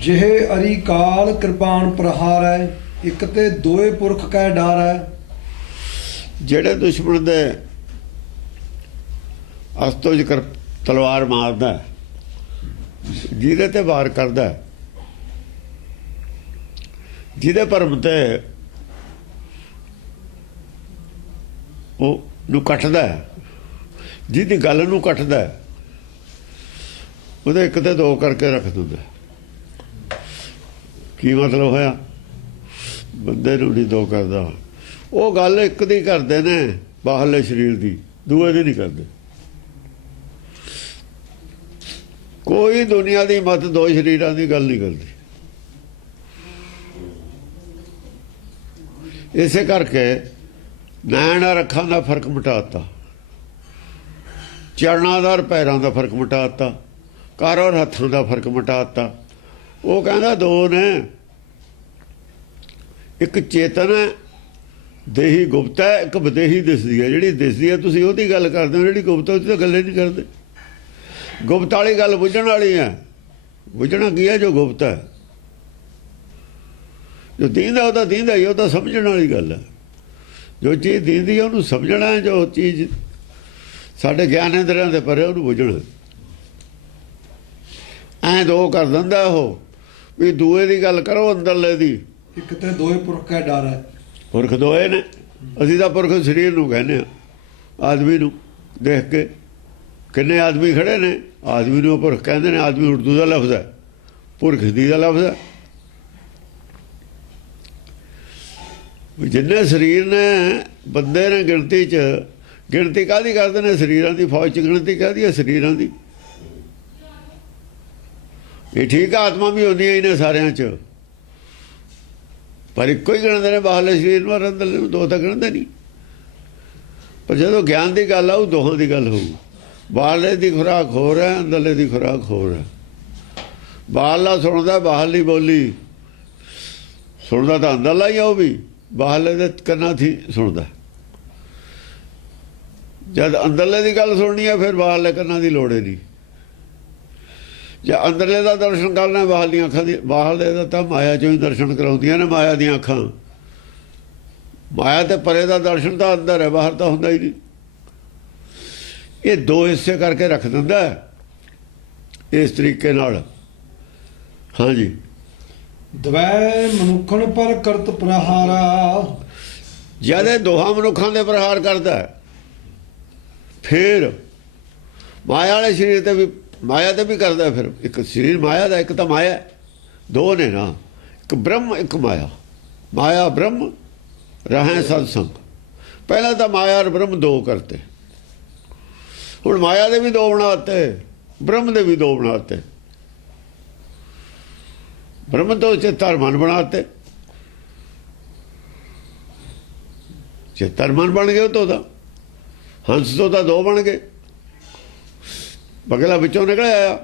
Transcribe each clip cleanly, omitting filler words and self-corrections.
ਜਿਹੇ ਅਰੀ ਕਾਲ ਕਿਰਪਾਨ ਪ੍ਰਹਾਰ ਹੈ, ਇੱਕ ਤੇ ਦੋਏ ਪੁਰਖ ਕੈ ਡਰ ਹੈ। ਜਿਹੜੇ ਦੁਸ਼ਮਣ ਦੇ ਅਸਤੋਂ ਜ਼ਿਕਰ ਤਲਵਾਰ ਮਾਰਦਾ, ਜਿਹਦੇ ਤੇ ਵਾਰ ਕਰਦਾ, ਜਿਹਦੇ ਭਰਮ ਤੇ ਉਹ ਨੂੰ ਕੱਟਦਾ, ਜਿਹਦੀ ਗੱਲ ਨੂੰ ਕੱਟਦਾ, ਉਹਦੇ ਇੱਕ ਤੇ ਦੋ ਕਰਕੇ ਰੱਖ ਦਿੰਦਾ। ਕੀ ਮਤਲਬ ਹੋਇਆ? ਬੰਦੇ ਨੂੰ ਨਹੀਂ ਦੋ ਕਰਦਾ। ਉਹ ਗੱਲ ਇੱਕ ਦੀ ਕਰਦੇ ਨੇ ਬਾਹਰਲੇ ਸਰੀਰ ਦੀ, ਦੂਏ ਦੀ ਨਹੀਂ ਕਰਦੇ। ਕੋਈ ਦੁਨੀਆ ਦੀ ਮਤ ਦੋ ਸਰੀਰਾਂ ਦੀ ਗੱਲ ਨਹੀਂ ਕਰਦੀ। ਇਸੇ ਕਰਕੇ ਨੈਣ ਔਰ ਅੱਖਾਂ ਦਾ ਫਰਕ ਮਿਟਾਤਾ, ਚਰਨਾਂ ਦਾ ਔਰ ਪੈਰਾਂ ਦਾ ਫਰਕ ਮਿਟਾਤਾ, ਕਰ ਔਰ ਹੱਥਾਂ ਦਾ ਫਰਕ ਮਿਟਾਤਾ। ਉਹ ਕਹਿੰਦਾ ਦੋ ਨੇ, ਇੱਕ ਚੇਤਨ ਹੈ ਦੇਹੀ ਗੁਪਤ ਹੈ, ਇੱਕ ਵਿਦੇਹੀ ਦਿਸਦੀ ਹੈ। ਜਿਹੜੀ ਦਿਸਦੀ ਹੈ ਤੁਸੀਂ ਉਹਦੀ ਗੱਲ ਕਰਦੇ ਹੋ, ਜਿਹੜੀ ਗੁਪਤ ਉਹਦੀ ਤਾਂ ਗੱਲੇ ਨਹੀਂ ਕਰਦੇ। ਗੁਪਤ ਵਾਲੀ ਗੱਲ ਬੁੱਝਣ ਵਾਲੀ ਹੈ। ਬੁੱਝਣਾ ਕੀ ਹੈ? ਜੋ ਗੁਪਤ ਹੈ, ਜੋ ਦੀਂਦਾ ਉਹ ਤਾਂ ਦੀਂਦਾ ਹੀ, ਉਹ ਤਾਂ ਸਮਝਣ ਵਾਲੀ ਗੱਲ ਹੈ। ਜੋ ਚੀਜ਼ ਦੀਂਦੀ ਹੈ ਉਹਨੂੰ ਸਮਝਣਾ, ਜੋ ਚੀਜ਼ ਸਾਡੇ ਗਿਆਨ ਇੰਦਰੀਆਂ ਦੇ ਪਰੇ ਉਹਨੂੰ ਬੁੱਝਣਾ। ਐਂ ਦੋ ਕਰ ਦਿੰਦਾ ਉਹ ਵੀ ਦੂਏ ਦੀ ਗੱਲ ਕਰੋ, ਅੰਦਰਲੇ ਦੀ। ਇੱਕ ਤੇ ਦੋਏ ਪੁਰਖ ਕੈ ਡਰ ਹੈ। ਪੁਰਖ ਦੋਏ ਨੇ। ਅਸੀਂ ਤਾਂ ਪੁਰਖ ਸਰੀਰ ਨੂੰ ਕਹਿੰਦੇ ਹਾਂ, ਆਦਮੀ ਨੂੰ ਦੇਖ ਕੇ। ਕਿੰਨੇ ਆਦਮੀ ਖੜੇ ਨੇ, ਆਦਮੀ ਨੂੰ ਪੁਰਖ ਕਹਿੰਦੇ ਨੇ। ਆਦਮੀ ਉਰਦੂ ਦਾ ਲਫ਼ਜ਼ ਹੈ, ਪੁਰਖ ਹਿੰਦੀ ਦਾ ਲਫ਼ਜ਼ ਹੈ। ਜਿੰਨੇ ਸਰੀਰ ਨੇ ਬੰਦੇ ਨੇ ਗਿਣਤੀ 'ਚ, ਗਿਣਤੀ ਕਾਹਦੀ ਕਰਦੇ ਨੇ? ਸਰੀਰਾਂ ਦੀ ਫੌਜ 'ਚ ਗਿਣਤੀ ਕਾਹਦੀ ਹੈ? ਸਰੀਰਾਂ ਦੀ। ਇਹ ਠੀਕ ਆ, ਆਤਮਾ ਵੀ ਹੁੰਦੀਆਂ ਹੀ ਨੇ ਸਾਰਿਆਂ 'ਚ, ਪਰ ਇੱਕੋ ਹੀ ਗਿਣਦੇ ਨੇ ਬਾਹਰਲੇ ਸਰੀਰ ਨੂੰ, ਅੰਦਰਲੇ ਨੂੰ ਦੋ ਤਾਂ ਗਿਣਦੇ ਨਹੀਂ। ਪਰ ਜਦੋਂ ਗਿਆਨ ਦੀ ਗੱਲ ਆਊ, ਦੋਹਾਂ ਦੀ ਗੱਲ ਹੋਊ। ਬਾਹਰਲੇ ਦੀ ਖੁਰਾਕ ਹੋਰ ਹੈ, ਅੰਦਰਲੇ ਦੀ ਖੁਰਾਕ ਹੋਰ ਹੈ। ਬਾਹਰਲਾ ਸੁਣਦਾ ਬਾਹਰਲੀ ਬੋਲੀ, ਸੁਣਦਾ ਤਾਂ ਅੰਦਰਲਾ ਹੀ ਆ, ਉਹ ਵੀ ਬਾਹਰਲੇ ਦੇ ਕੰਨਾਂ 'ਤੇ ਸੁਣਦਾ। ਜਦ ਅੰਦਰਲੇ ਦੀ ਗੱਲ ਸੁਣਨੀ ਹੈ, ਫਿਰ ਬਾਹਰਲੇ ਕੰਨਾਂ ਦੀ ਲੋੜ ਹੀ ਨਹੀਂ। ਜੇ ਅੰਦਰਲੇ ਦਾ ਦਰਸ਼ਨ ਕਰਨਾ, ਬਾਹਰਲੀਆਂ ਅੱਖਾਂ ਦੀ, ਬਾਹਰਲੇ ਦਾ ਤਾਂ ਮਾਇਆ 'ਚੋਂ ਹੀ ਦਰਸ਼ਨ ਕਰਾਉਂਦੀਆਂ ਨੇ, ਮਾਇਆ ਦੀਆਂ ਅੱਖਾਂ। ਮਾਇਆ ਤੇ ਪਰੇ ਦਾ ਦਰਸ਼ਨ ਤਾਂ ਅੰਦਰ ਹੈ, ਬਾਹਰ ਤਾਂ ਹੁੰਦਾ ਹੀ ਨਹੀਂ। ਇਹ ਦੋ ਹਿੱਸੇ ਕਰਕੇ ਰੱਖ ਦਿੰਦਾ ਇਸ ਤਰੀਕੇ ਨਾਲ। ਹਾਂਜੀ। ਦਵੈ ਮਨੁੱਖਣ ਪਰ ਕਰਤ ਪ੍ਰਹਾਰਾ। ਜਦ ਇਹ ਦੋਹਾਂ ਮਨੁੱਖਾਂ ਦੇ ਪ੍ਰਹਾਰ ਕਰਦਾ, ਫਿਰ ਮਾਇਆ ਵਾਲੇ ਸਰੀਰ ਤੇ ਵੀ, ਮਾਇਆ ਤੇ ਵੀ ਕਰਦਾ। ਫਿਰ ਇੱਕ ਸਰੀਰ ਮਾਇਆ ਦਾ, ਇੱਕ ਤਾਂ ਮਾਇਆ। ਦੋ ਨੇ ਨਾ, ਇੱਕ ਬ੍ਰਹਮ ਇੱਕ ਮਾਇਆ। ਮਾਇਆ ਬ੍ਰਹਮ ਰਹੇ ਸਤਸੰਗ। ਪਹਿਲਾਂ ਤਾਂ ਮਾਇਆ ਔਰ ਬ੍ਰਹਮ ਦੋ ਕਰਤੇ, ਹੁਣ ਮਾਇਆ ਦੇ ਵੀ ਦੋ ਬਣਾਤੇ, ਬ੍ਰਹਮ ਦੇ ਵੀ ਦੋ ਬਣਾਤੇ। ਬ੍ਰਹਮ ਤੋਂ ਚਿੱਤਰ ਮਨ ਬਣਾਤੇ। ਚਿੱਤਰ ਮਨ ਬਣ ਗਏ, ਉਹ ਤੋਂ ਤਾਂ ਹੰਸ ਤੋਂ ਤਾਂ ਦੋ ਬਣ ਗਏ। ਬਗਲਾ ਵਿੱਚੋਂ ਨਿਕਲ ਆਇਆ।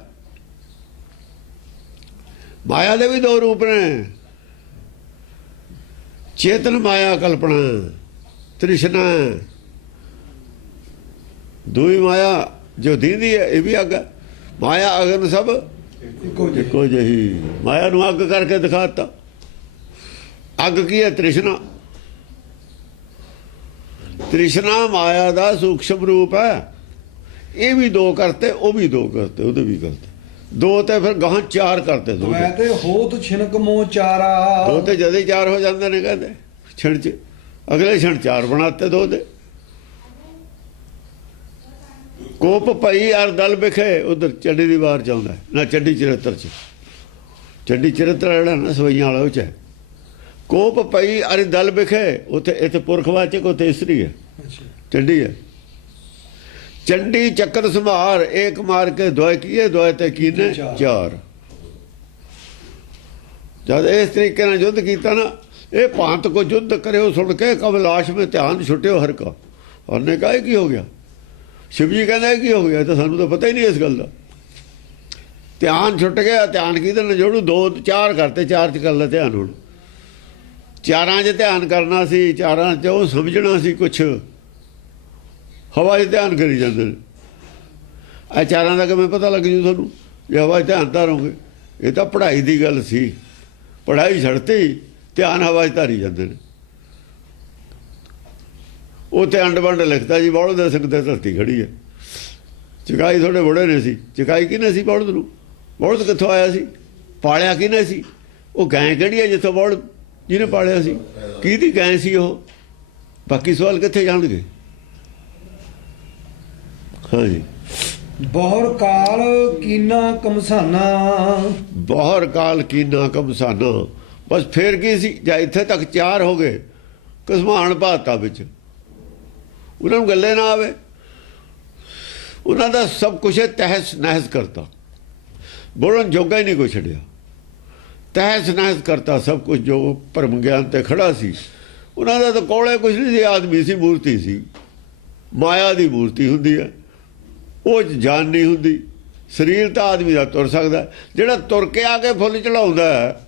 ਮਾਇਆ ਦੇ ਵੀ ਦੋ ਰੂਪ ਨੇ, ਚੇਤਨ ਮਾਇਆ, ਕਲਪਨਾ, ਤ੍ਰਿਸ਼ਨਾ। ਦੂਈ ਮਾਇਆ ਜੋ ਦੀਂਦੀ ਹੈ, ਇਹ ਵੀ ਅੱਗ। ਮਾਇਆ ਅਗਨ ਸਭ ਇੱਕੋ ਜਿਹੀ। ਮਾਇਆ ਨੂੰ ਅੱਗ ਕਰਕੇ ਦਿਖਾਤਾ। ਅੱਗ ਕੀ ਹੈ? ਤ੍ਰਿਸ਼ਨਾ। ਤ੍ਰਿਸ਼ਨਾ ਮਾਇਆ ਦਾ ਸੂਖਸ਼ਮ ਰੂਪ ਹੈ। ਇਹ ਵੀ ਦੋ ਕਰਤੇ, ਉਹ ਵੀ ਦੋ ਕਰਤੇ, ਉਹਦੇ ਵੀ ਕਰਤੇ ਦੋ, ਤੇ ਫਿਰ ਗਾਹਾਂ ਚਾਰ ਕਰਤੇ। ਦੋ ਤੇ ਹੋਤ ਛਿਨਕ ਮੋਹ ਚਾਰਾ। ਦੋ ਤੇ ਜਦੇ ਚਾਰ ਹੋ ਜਾਂਦੇ ਨੇ, ਕਹਿੰਦੇ ਛਿਣ 'ਚ। ਅਗਲੇ ਛਿਣ ਚਾਰ ਬਣਾਤੇ ਦੋ ਦੇ। ਕੋਪ ਪਈ ਅਰ ਦਲ ਵਿਖੇ, ਉਧਰ ਚੱਡੀ ਦੀ ਵਾਰ ਚਾਹੁੰਦਾ ਨਾ, ਚੱਡੀ ਚਰਿੱਤਰ 'ਚ। ਚੱਡੀ ਚਰਿੱਤਰ ਜਿਹੜਾ ਨਾ ਸਵਈਆਂ ਵਾਲਾ, ਉਹ 'ਚ ਹੈ ਕੋਪ ਪਈ ਅਰ ਦਲ ਵਿਖੇ। ਉੱਥੇ ਇੱਥੇ ਪੁਰਖਵਾਚਕ, ਉੱਥੇ ਇਸਤਰੀ ਹੈ, ਚੱਡੀ ਹੈ। ਚੰਡੀ ਚੱਕਰ ਸੰਭਾਰ, ਏਕ ਮਾਰ ਕੇ ਦੁਆਏ ਕੀਏ, ਦੁਆਏ ਤੇ ਕੀਨੇ ਚਾਰ। ਜਦ ਇਸ ਤਰੀਕੇ ਨਾਲ ਯੁੱਧ ਕੀਤਾ ਨਾ, ਇਹ ਭਾਂਤ ਕੋ ਯੁੱਧ ਕਰਿਓ ਸੁਣ ਕੇ, ਕਬਲਾਸ਼ ਮੇਂ ਧਿਆਨ ਛੁੱਟਿਓ ਹਰ ਕਾ। ਉਹਨੇ ਕਹਾ ਕੀ ਹੋ ਗਿਆ? ਸ਼ਿਵ ਜੀ ਕਹਿੰਦਾ ਕੀ ਹੋ ਗਿਆ? ਤਾਂ ਸਾਨੂੰ ਤਾਂ ਪਤਾ ਹੀ ਨਹੀਂ ਇਸ ਗੱਲ ਦਾ। ਧਿਆਨ ਛੁੱਟ ਗਿਆ। ਧਿਆਨ ਕਿਹਦੇ ਨਾਲ ਜੋੜੂ? ਦੋ ਚਾਰ ਕਰਤੇ, ਚਾਰ 'ਚ ਕਰ ਲੈ ਧਿਆਨ। ਹੁਣ ਚਾਰਾਂ 'ਚ ਧਿਆਨ ਕਰਨਾ ਸੀ, ਚਾਰਾਂ 'ਚ ਉਹ ਸਮਝਣਾ ਸੀ ਕੁਛ। ਹਵਾ 'ਚ ਧਿਆਨ ਕਰੀ ਜਾਂਦੇ ਨੇ। ਇਹ ਚਾਰਾਂ ਦਾ ਕਿਵੇਂ ਪਤਾ ਲੱਗ ਜੂ ਤੁਹਾਨੂੰ? ਜੇ ਹਵਾ 'ਚ ਧਿਆਨ ਧਾਰੋਗੇ। ਇਹ ਤਾਂ ਪੜ੍ਹਾਈ ਦੀ ਗੱਲ ਸੀ, ਪੜ੍ਹਾਈ ਛੱਡਤੀ, ਧਿਆਨ ਹਵਾ 'ਚ ਧਾਰੀ ਜਾਂਦੇ ਨੇ। ਉੱਥੇ ਅੰਡ ਵੰਡ ਲਿਖਦਾ ਜੀ ਬੌਲਦ ਦੇ ਸਿੰਘ ਤੇ ਧਰਤੀ ਖੜੀ ਹੈ। ਚਕਾਈ ਤੁਹਾਡੇ ਬੁੜੇ ਨੇ ਸੀ, ਚਕਾਈ ਕਿਹਨੇ ਸੀ ਬੌਲਦ ਨੂੰ? ਬੌਲਦ ਕਿੱਥੋਂ ਆਇਆ ਸੀ? ਪਾਲਿਆ ਕਿਹਨੇ ਸੀ? ਉਹ ਗਾਂ ਕਿਹੜੀ ਹੈ ਜਿੱਥੋਂ ਬੌਲਦ ਜਿਹਨੇ ਪਾਲਿਆ ਸੀ? ਕਿਹਦੀ ਗਾਂ ਸੀ ਉਹ? ਬਾਕੀ ਸਵਾਲ ਕਿੱਥੇ ਜਾਣਗੇ? ਹਾਂਜੀ। ਬਹੁਰ ਕਾਲ ਕੀਨਾ ਕਮਸਾਨਾ। ਬਹੁਰ ਕਾਲ ਕੀਨਾ ਕਮਸਾਨਾ, ਬਸ ਫੇਰ ਕੀ ਸੀ? ਜਾਂ ਇੱਥੇ ਤੱਕ ਚਾਰ ਹੋ ਗਏ, ਘਸਮਾਨ ਭਾਤਾ ਵਿੱਚ ਉਹਨਾਂ ਨੂੰ ਗੱਲੇ ਨਾ ਆਵੇ। ਉਹਨਾਂ ਦਾ ਸਭ ਕੁਛ ਤਹਿਸ ਨਹਿਸ ਕਰਤਾ, ਬੋਲਣ ਜੋਗਾ ਹੀ ਨਹੀਂ ਕੋਈ ਛੱਡਿਆ। ਤਹਿਸ ਨਹਿਸ ਕਰਤਾ ਸਭ ਕੁਝ ਜੋ ਭਰਮ ਗਿਆਨ ਤੇ ਖੜਾ ਸੀ। ਉਹਨਾਂ ਦਾ ਤਾਂ ਕੋਲੇ ਕੁਛ ਨਹੀਂ ਸੀ, ਆਦਮੀ ਸੀ, ਮੂਰਤੀ ਸੀ, ਮਾਇਆ ਦੀ ਮੂਰਤੀ ਹੁੰਦੀ ਹੈ। ਉਹ ਜਾਨ ਨਹੀਂ ਹੁੰਦੀ। ਸਰੀਰ ਤਾਂ ਆਦਮੀ ਦਾ ਤੁਰ ਸਕਦਾ, ਜਿਹੜਾ ਤੁਰ ਕੇ ਆ ਕੇ ਫੁੱਲ ਚੜਾਉਂਦਾ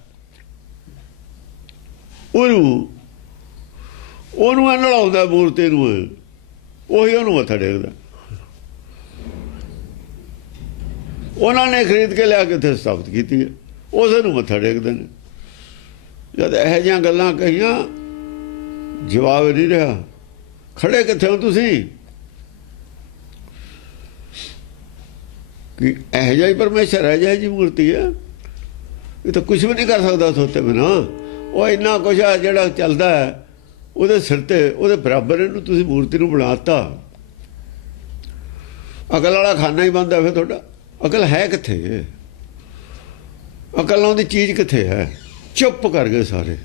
ਉਹਨੂੰ ਨਲਾਉਂਦਾ ਮੂਰਤੀ ਨੂੰ, ਉਹੀ ਉਹਨੂੰ ਮੱਥਾ ਟੇਕਦਾ। ਉਹਨਾਂ ਨੇ ਖਰੀਦ ਕੇ ਲਿਆ ਕੇ ਇੱਥੇ ਸਥਾਪਿਤ ਕੀਤੀ ਹੈ, ਉਸੇ ਨੂੰ ਮੱਥਾ ਟੇਕਦੇ ਨੇ। ਜਦ ਇਹੋ ਜਿਹੀਆਂ ਗੱਲਾਂ ਕਹੀਆਂ, ਜਵਾਬ ਨਹੀਂ ਰਿਹਾ। ਖੜੇ ਕਿੱਥੇ ਹੋ ਤੁਸੀਂ? ਕਿ ਇਹੋ ਜਿਹਾ ਹੀ ਪਰਮੇਸ਼ਰ ਹੈ, ਜਿਹੋ ਜਿਹੀ ਮੂਰਤੀ ਹੈ। ਇਹ ਤਾਂ ਕੁਛ ਵੀ ਨਹੀਂ ਕਰ ਸਕਦਾ ਸੋਤੇ ਬਿਨਾ। ਉਹ ਇੰਨਾ ਕੁਛ ਆ ਜਿਹੜਾ ਚੱਲਦਾ ਹੈ ਉਹਦੇ ਸਿਰ ਤੇ, ਉਹਦੇ ਬਰਾਬਰ ਇਹਨੂੰ ਤੁਸੀਂ ਮੂਰਤੀ ਨੂੰ ਬਣਾਤਾ। ਅਕਲ ਵਾਲਾ ਖਾਨਾ ਹੀ ਬੰਦ ਹੈ ਫਿਰ ਤੁਹਾਡਾ। ਅਕਲ ਹੈ ਕਿੱਥੇ? ਅਕਲ ਆਉਂਦੀ ਚੀਜ਼ ਕਿੱਥੇ ਹੈ? ਚੁੱਪ ਕਰ ਗਏ ਸਾਰੇ,